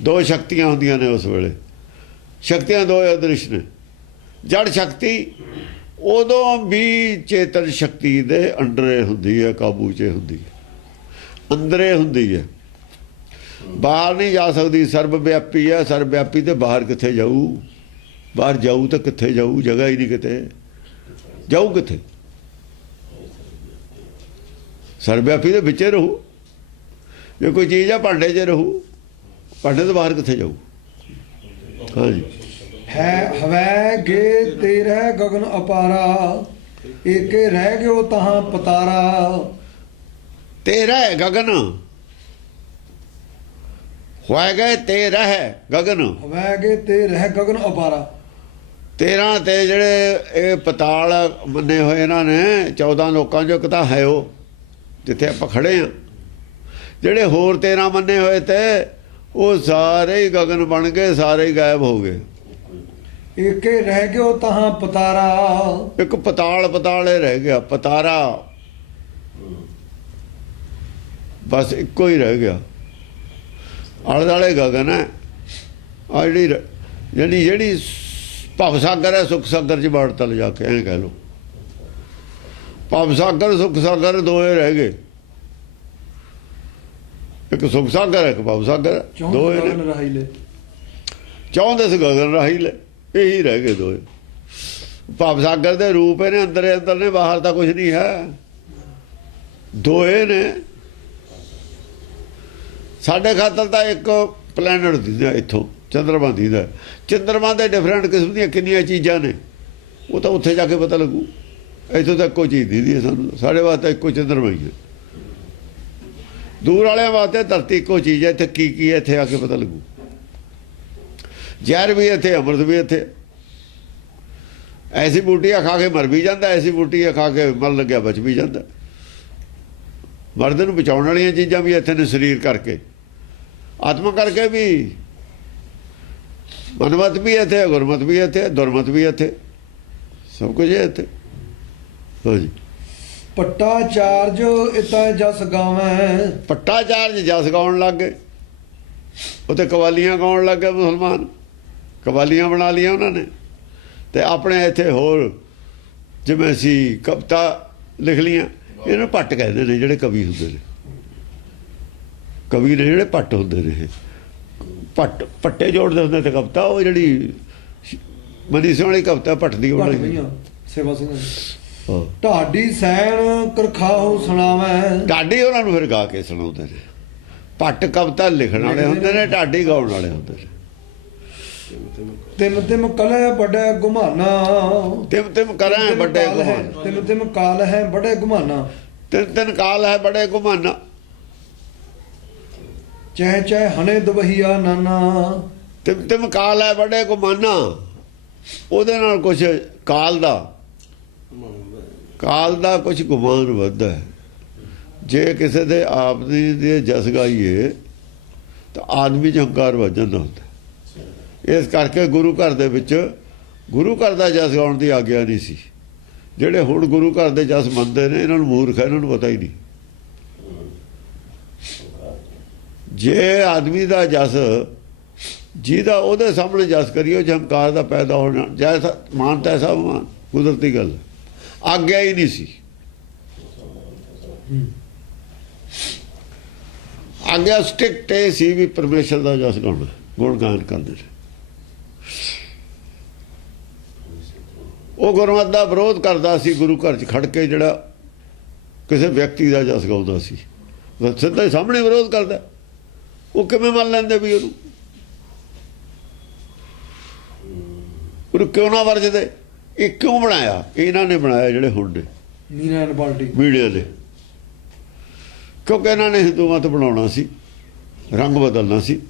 ਦੋ ਸ਼ਕਤੀਆਂ ਹੁੰਦੀਆਂ ਨੇ ਉਸ ਵੇਲੇ ਸ਼ਕਤੀਆਂ ਦੋ ਅਦ੍ਰਿਸ਼ ਨੇ ਜੜ ਸ਼ਕਤੀ ਉਦੋਂ ਵੀ ਚੇਤਨ ਸ਼ਕਤੀ ਦੇ ਅੰਡਰੇ ਹੁੰਦੀ ਹੈ ਕਾਬੂ 'ਚ ਹੁੰਦੀ ਹੈ ਅੰਦਰੇ ਹੁੰਦੀ ਹੈ ਬਾਹਰ ਨਹੀਂ ਜਾ ਸਕਦੀ ਸਰਬ ਵਿਆਪੀ ਹੈ ਸਰਬ ਵਿਆਪੀ ਤੇ ਬਾਹਰ ਕਿੱਥੇ ਜਾਊ ਬਾਹਰ ਜਾਊ ਤਾਂ ਕਿੱਥੇ ਜਾਊ ਜਗ੍ਹਾ ਹੀ ਨਹੀਂ ਕਿਤੇ ਜਾਊ ਕਿੱਥੇ ਸਰਬ ਵਿਆਪੀ ਦੇ ਵਿੱਚੇ ਰਹੂ ਜੇ ਕੋਈ ਚੀਜ਼ ਆ ਭਾਂਡੇ 'ਚ ਰਹੂ ਭਾਂਡੇ ਤੋਂ ਬਾਹਰ ਕਿੱਥੇ ਜਾਊ ਹਾਂਜੀ ਹੈ ਹਵੈ ਗੇ ਤੇਰੇ ਗਗਨ ਅਪਾਰਾ ਏਕੇ ਰਹਿ ਗਿਓ ਤਹਾਂ ਪਤਾਰਾ ਤੇਰਾ ਗਗਨ ਹੋਇ ਗਏ ਤੇ ਰਹਿ ਗਗਨ। ਹਵੈ ਗੇ ਤੇ ਰਹਿ ਗਗਨ ਅਪਾਰਾ। 13 ਤੇ ਜਿਹੜੇ ਇਹ ਪਤਾਲ ਮੰਨੇ ਹੋਏ ਇਹਨਾਂ ਨੇ 14 ਲੋਕਾਂ ਚੋਂ ਇੱਕ ਤਾਂ ਹੈ ਉਹ ਜਿੱਥੇ ਆਪਾਂ ਖੜੇ ਆ। ਜਿਹੜੇ ਹੋਰ 13 ਮੰਨੇ ਹੋਏ ਤੇ ਉਹ ਸਾਰੇ ਹੀ ਗਗਨ ਬਣ ਗਏ, ਸਾਰੇ ਹੀ ਗਾਇਬ ਹੋ ਗਏ। ਏਕੇ ਰਹਿ ਗਿਓ ਤਹਾਂ ਪਤਾਰਾ। ਇੱਕ ਪਤਾਲੇ ਰਹਿ ਗਿਆ, ਪਤਾਰਾ ਬਸ ਇੱਕੋ ਹੀ ਰਹਿ ਗਿਆ। ਆਲੇ ਦੁਆਲੇ ਗਗਨ ਹੈ। ਆ ਜਿਹੜੀ ਭਵ ਸਾਗਰ ਹੈ, ਸੁਖ ਸਾਗਰ ਚ ਬਾੜ ਤਲ ਜਾ ਕੇ ਐਂ ਕਹਿ ਲਓ। ਭਵ ਸਾਗਰ ਸੁਖ ਸਾਗਰ ਦੋਏ ਰਹਿ ਗਏ। ਇੱਕ ਸੁਖ ਸਾਗਰ ਹੈ, ਇੱਕ ਭਵ ਸਾਗਰ, ਦੋਏ ਨੇ। ਚਾਹੁੰਦੇ ਸੀ ਗਗਨ ਰਾਹੀ ਲੈ, ਇਹੀ ਰਹਿ ਗਏ ਦੋਏ। ਭਵ ਸਾਗਰ ਦੇ ਰੂਪ ਇਹਨੇ ਅੰਦਰ ਨੇ, ਬਾਹਰ ਤਾਂ ਕੁਝ ਨਹੀਂ ਹੈ, ਦੋਏ ਨੇ। ਸਾਡੇ ਖਾਤਰ ਤਾਂ ਇੱਕ ਪਲੈਨਟ ਦਿੰਦਾ ਇੱਥੋਂ, ਚੰਦਰਮਾ ਦਿੰਦਾ। ਚੰਦਰਮਾ ਦੇ ਡਿਫਰੈਂਟ ਕਿਸਮ ਦੀਆਂ ਕਿੰਨੀਆਂ ਚੀਜ਼ਾਂ ਨੇ, ਉਹ ਤਾਂ ਉੱਥੇ ਜਾ ਕੇ ਪਤਾ ਲੱਗੂ। ਇੱਥੋਂ ਤਾਂ ਇੱਕੋ ਚੀਜ਼ ਦਿੰਦੀ ਹੈ ਸਾਨੂੰ, ਸਾਡੇ ਵਾਸਤੇ ਇੱਕੋ ਚੰਦਰਮਾ ਹੀ ਹੈ। ਦੂਰ ਵਾਲਿਆਂ ਵਾਸਤੇ ਧਰਤੀ ਇੱਕੋ ਚੀਜ਼ ਹੈ। ਇੱਥੇ ਕੀ ਹੈ, ਇੱਥੇ ਆ ਕੇ ਪਤਾ ਲੱਗੂ। ਜ਼ਹਿਰ ਵੀ ਇੱਥੇ, ਅੰਮ੍ਰਿਤ ਵੀ ਇੱਥੇ। ਐਸੀ ਬੂਟੀਆਂ ਖਾ ਕੇ ਮਰ ਵੀ ਜਾਂਦਾ, ਐਸੀ ਬੂਟੀਆਂ ਖਾ ਕੇ ਮਰ ਲੱਗਿਆ ਬਚ ਵੀ ਜਾਂਦਾ। ਮਰਦ ਨੂੰ ਬਚਾਉਣ ਵਾਲੀਆਂ ਚੀਜ਼ਾਂ ਵੀ ਇੱਥੇ ਨੇ, ਸਰੀਰ ਕਰਕੇ, ਆਤਮਾ ਕਰਕੇ ਵੀ। ਮਨਮਤ ਵੀ ਇੱਥੇ, ਗੁਰਮਤ ਵੀ ਇੱਥੇ, ਦੁਰਮਤ ਵੀ ਇੱਥੇ, ਸਭ ਕੁਝ ਹੈ ਇੱਥੇ। ਹਾਂਜੀ। ਪੱਟਾ ਚਾਰਜ ਇਤਾ ਜਸ ਗਾਵੇਂ। ਪੱਟਾ ਚਾਰਜ ਜਸ ਗਾਉਣ ਲੱਗ ਗਏ। ਉੱਥੇ ਕਵਾਲੀਆਂ ਗਾਉਣ ਲੱਗ ਗਏ ਮੁਸਲਮਾਨ, ਕਵਾਲੀਆਂ ਬਣਾ ਲਈਆਂ ਉਹਨਾਂ ਨੇ। ਤੇ ਆਪਣੇ ਇੱਥੇ ਹੋਰ ਜਿਵੇਂ ਅਸੀਂ ਕਵਿਤਾ ਲਿਖ ਲਈਆਂ। ਇਹਨੂੰ ਪੱਟ ਕਹਿੰਦੇ ਨੇ ਜਿਹੜੇ ਕਵੀ ਹੁੰਦੇ ਨੇ। ਕਵੀ ਨੇ ਜਿਹੜੇ ਪੱਟ ਹੁੰਦੇ ਨੇ, ਇਹ ਪੱਟੇ ਜੋੜਦੇ ਹੁੰਦੇ ਤੇ ਕਵਿਤਾ। ਉਹ ਜਿਹੜੀ ਮਨੀ ਸਿੰਘ ਵਾਲੀ ਕਵਿਤਾ ਪੱਟ ਦੀ ਹੋਣੀ। ਸੇਵਾ ਸਿੰਘ ਢਾਡੀ ਸੈਣ ਕਰਖਾਓ ਸੁਣਾਵੇਂ। ਢਾਡੀ ਉਹਨਾਂ ਨੂੰ ਫਿਰ ਗਾ ਕੇ ਸੁਣਾਉਂਦੇ ਨੇ। ਪੱਟ ਕਵਿਤਾ ਲਿਖਣ ਵਾਲੇ ਹੁੰਦੇ ਨੇ, ਢਾਡੀ ਗਾਉਣ ਵਾਲੇ ਹੁੰਦੇ ਨੇ। ਤਿਮ ਤਿਮ ਕਲਹਿ ਬੜੇ ਗੁਮਾਨਾ। ਤਿਮ ਤਿਮ ਕਰਾਂ ਬੜੇ ਗੁਮਾਨਾ। ਤਿਮ ਤਿਮ ਕਾਲ ਹੈ ਬੜੇ ਗੁਮਾਨਾ। ਤਿੰਨ ਕਾਲ ਹੈ ਬੜੇ ਗੁਮਾਨਾ। ਚਹਿ ਚਹਿ ਹਣੇ ਦਵਹੀਆ ਨਾਨਾ। ਤਿਮ ਕਾਲ ਹੈ ਬੜੇ ਗੁਮਾਨਾ। ਉਹਦੇ ਨਾਲ ਕੁਛ ਕਾਲ ਦਾ ਕੁਛ ਗੁਮਾਨ ਵੱਧਦਾ ਹੈ। ਜੇ ਕਿਸੇ ਦੇ ਆਪ ਦੀ ਜਸ ਗਾਈਏ ਤਾਂ ਆਦਮੀ 'ਚ ਹੰਕਾਰ ਵੱਧ ਜਾਂਦਾ ਹੁੰਦਾ। ਇਸ ਕਰਕੇ ਗੁਰੂ ਘਰ ਦੇ ਵਿੱਚ ਗੁਰੂ ਘਰ ਦਾ ਜਸ ਗਾਉਣ ਦੀ ਆਗਿਆ ਨਹੀਂ ਸੀ। ਜਿਹੜੇ ਹੁਣ ਗੁਰੂ ਘਰ ਦੇ ਜਸ ਮੰਨਦੇ ਨੇ, ਇਹਨਾਂ ਨੂੰ ਮੂਰਖ ਹੈ, ਇਹਨਾਂ ਨੂੰ ਪਤਾ ਹੀ ਨਹੀਂ। ਜੇ ਆਦਮੀ ਦਾ ਜਸ ਜਿਹਦਾ ਉਹਦੇ ਸਾਹਮਣੇ ਜਸ ਕਰੀਓ, ਹੰਕਾਰ ਦਾ ਪੈਦਾ ਹੋਣਾ। ਜੈਸਾ ਮਾਨ ਤੈਸਾ ਮਾਨ, ਕੁਦਰਤੀ ਗੱਲ। ਆਗਿਆ ਹੀ ਨਹੀਂ ਸੀ। ਆਗਿਆ ਸਟ੍ਰਿਕਟ ਇਹ ਸੀ ਵੀ ਪਰਮੇਸ਼ਰ ਦਾ ਜਸ ਗਾਉਣਾ, ਗੁਣ ਗਾਨ ਕਰਦੇ ਨੇ। ਉਹ ਗੁਰਮਤਿ ਦਾ ਵਿਰੋਧ ਕਰਦਾ ਸੀ ਗੁਰੂ ਘਰ 'ਚ ਖੜ ਕੇ। ਜਿਹੜਾ ਕਿਸੇ ਵਿਅਕਤੀ ਦਾ ਜਸ ਗਾਉਂਦਾ ਸੀ, ਸਿੱਧਾ ਹੀ ਸਾਹਮਣੇ ਵਿਰੋਧ ਕਰਦਾ। ਉਹ ਕਿਵੇਂ ਮੰਨ ਲੈਂਦੇ ਵੀ ਉਹਨੂੰ ਕਿਉਂ ਨਾ ਵਰਜਦੇ? ਇਹ ਕਿਉਂ ਬਣਾਇਆ? ਇਹਨਾਂ ਨੇ ਬਣਾਇਆ, ਜਿਹੜੇ ਹੁਣ ਨੇ ਮੀਡੀਆ ਨੇ। ਕਿਉਂਕਿ ਇਹਨਾਂ ਨੇ ਹਿੰਦੂ ਮਤ ਬਣਾਉਣਾ ਸੀ, ਰੰਗ ਬਦਲਣਾ ਸੀ।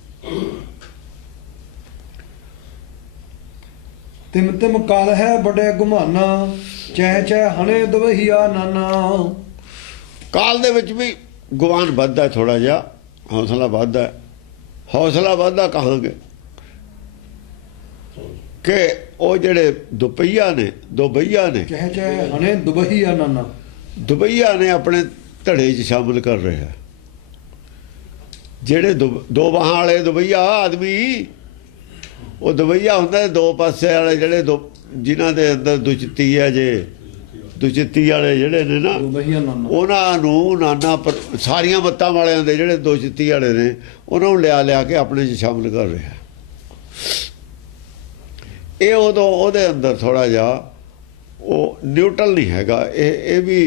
ਤਿਮ ਤਿਮ ਕਾਲ ਹੈ ਬੜੇ ਗੁਮਾਨਾ। ਚਹਿ ਚਹਿ ਹਣੇ ਦਵਹੀਆ ਨਾਨਾ। ਕਾਲ ਦੇ ਵਿੱਚ ਵੀ ਗੁਮਾਨ ਵੱਧਦਾ, ਥੋੜਾ ਜਿਹਾ ਹੌਸਲਾ ਵੱਧਦਾ। ਹੌਸਲਾ ਵੱਧਦਾ ਕਹਾਂਗੇ ਕਿ ਉਹ ਜਿਹੜੇ ਦੁਪਹੀਆ ਨੇ, ਚਹਿ ਚਹਿ ਹਣੇ ਦਵਹੀਆ ਨਾਨਾ। ਦੁਬਈਆ ਨੇ ਆਪਣੇ ਧੜੇ 'ਚ ਸ਼ਾਮਲ ਕਰ ਰਿਹਾ। ਜਿਹੜੇ ਦੋ ਬਾਹਾਂ ਵਾਲੇ ਦੁਬਈਆ ਆਦਮੀ, ਉਹ ਦੁਬਈਆ ਹੁੰਦਾ ਦੋ ਪਾਸੇ ਵਾਲੇ, ਜਿਹੜੇ ਜਿਨ੍ਹਾਂ ਦੇ ਅੰਦਰ ਦੁਚਿੱਤੀ ਹੈ। ਜੇ ਦੁਚਿੱਤੀ ਵਾਲੇ ਜਿਹੜੇ ਨੇ ਨਾ, ਉਹਨਾਂ ਨੂੰ ਨਾਨਾ ਸਾਰੀਆਂ ਮੱਤਾਂ ਵਾਲਿਆਂ ਦੇ ਜਿਹੜੇ ਦੁਚਿੱਤੀ ਵਾਲੇ ਨੇ, ਉਹਨਾਂ ਨੂੰ ਲਿਆ ਕੇ ਆਪਣੇ 'ਚ ਸ਼ਾਮਲ ਕਰ ਰਿਹਾ। ਇਹ ਉਦੋਂ ਉਹਦੇ ਅੰਦਰ ਥੋੜਾ ਜਿਹਾ ਉਹ ਨਿਊਟਰਲ ਨਹੀਂ ਹੈਗਾ। ਇਹ ਵੀ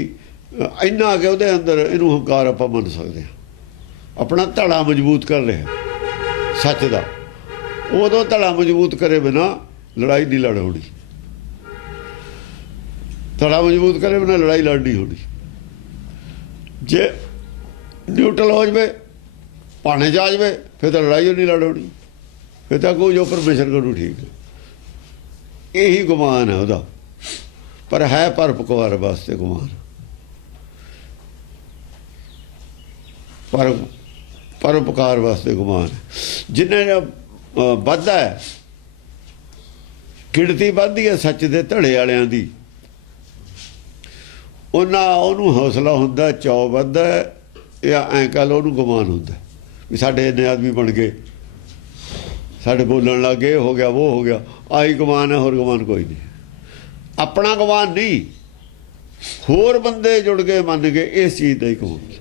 ਇੰਨਾ ਕਿ ਉਹਦੇ ਅੰਦਰ ਇਹਨੂੰ ਹੰਕਾਰ ਆਪਾਂ ਮੰਨ ਸਕਦੇ ਹਾਂ। ਆਪਣਾ ਧੜਾ ਮਜ਼ਬੂਤ ਕਰ ਰਿਹਾ ਸੱਚ ਦਾ। ਉਦੋਂ ਧੜਾ ਮਜ਼ਬੂਤ ਕਰੇ ਬਿਨਾ ਲੜਾਈ ਨਹੀਂ ਲੜ ਹੋਣੀ। ਧੜਾ ਮਜ਼ਬੂਤ ਕਰੇ ਬਿਨਾ ਲੜਾਈ ਲੜਨੀ ਹੋਣੀ। ਜੇ ਨਿਊਟਰਲ ਹੋ ਜਾਵੇ ਭਾਣੇ 'ਚ ਆ ਜਾਵੇ ਫਿਰ ਤਾਂ ਲੜਾਈ ਓ ਨਹੀਂ ਲੜਾਉਣੀ, ਫਿਰ ਤਾਂ ਕੋਈ ਜੋ ਪਰਮੇਸ਼ਰ ਕਰੂ ਠੀਕ ਹੈ। ਇਹੀ ਗੁਮਾਨ ਹੈ ਉਹਦਾ, ਪਰ ਹੈ ਪਰਉਪਕਾਰ ਵਾਸਤੇ ਗੁਮਾਨ। ਪਰਉਪਕਾਰ ਵਾਸਤੇ ਗੁਮਾਨ। ਜਿੰਨੇ ਵੱਧਦਾ ਹੈ, ਗਿਣਤੀ ਵੱਧਦੀ ਹੈ ਸੱਚ ਦੇ ਧੜੇ ਵਾਲਿਆਂ ਦੀ, ਉਹਨੂੰ ਹੌਸਲਾ ਹੁੰਦਾ, ਚਾਅ ਵੱਧਦਾ, ਜਾਂ ਐਂ ਕੱਲ ਉਹਨੂੰ ਗੁਮਾਨ ਹੁੰਦਾ ਵੀ ਸਾਡੇ ਇੰਨੇ ਆਦਮੀ ਬਣ ਗਏ, ਸਾਡੇ ਬੋਲਣ ਲੱਗ ਗਏ, ਹੋ ਗਿਆ ਉਹ ਹੋ ਗਿਆ। ਆਹੀ ਗੁਮਾਨ ਹੈ, ਹੋਰ ਗੁਮਾਨ ਕੋਈ ਨਹੀਂ। ਆਪਣਾ ਗੁਮਾਨ ਨਹੀਂ, ਹੋਰ ਬੰਦੇ ਜੁੜ ਕੇ ਮੰਨ ਗਏ, ਇਸ ਚੀਜ਼ ਦਾ ਹੀ ਗੁਮਾਨ।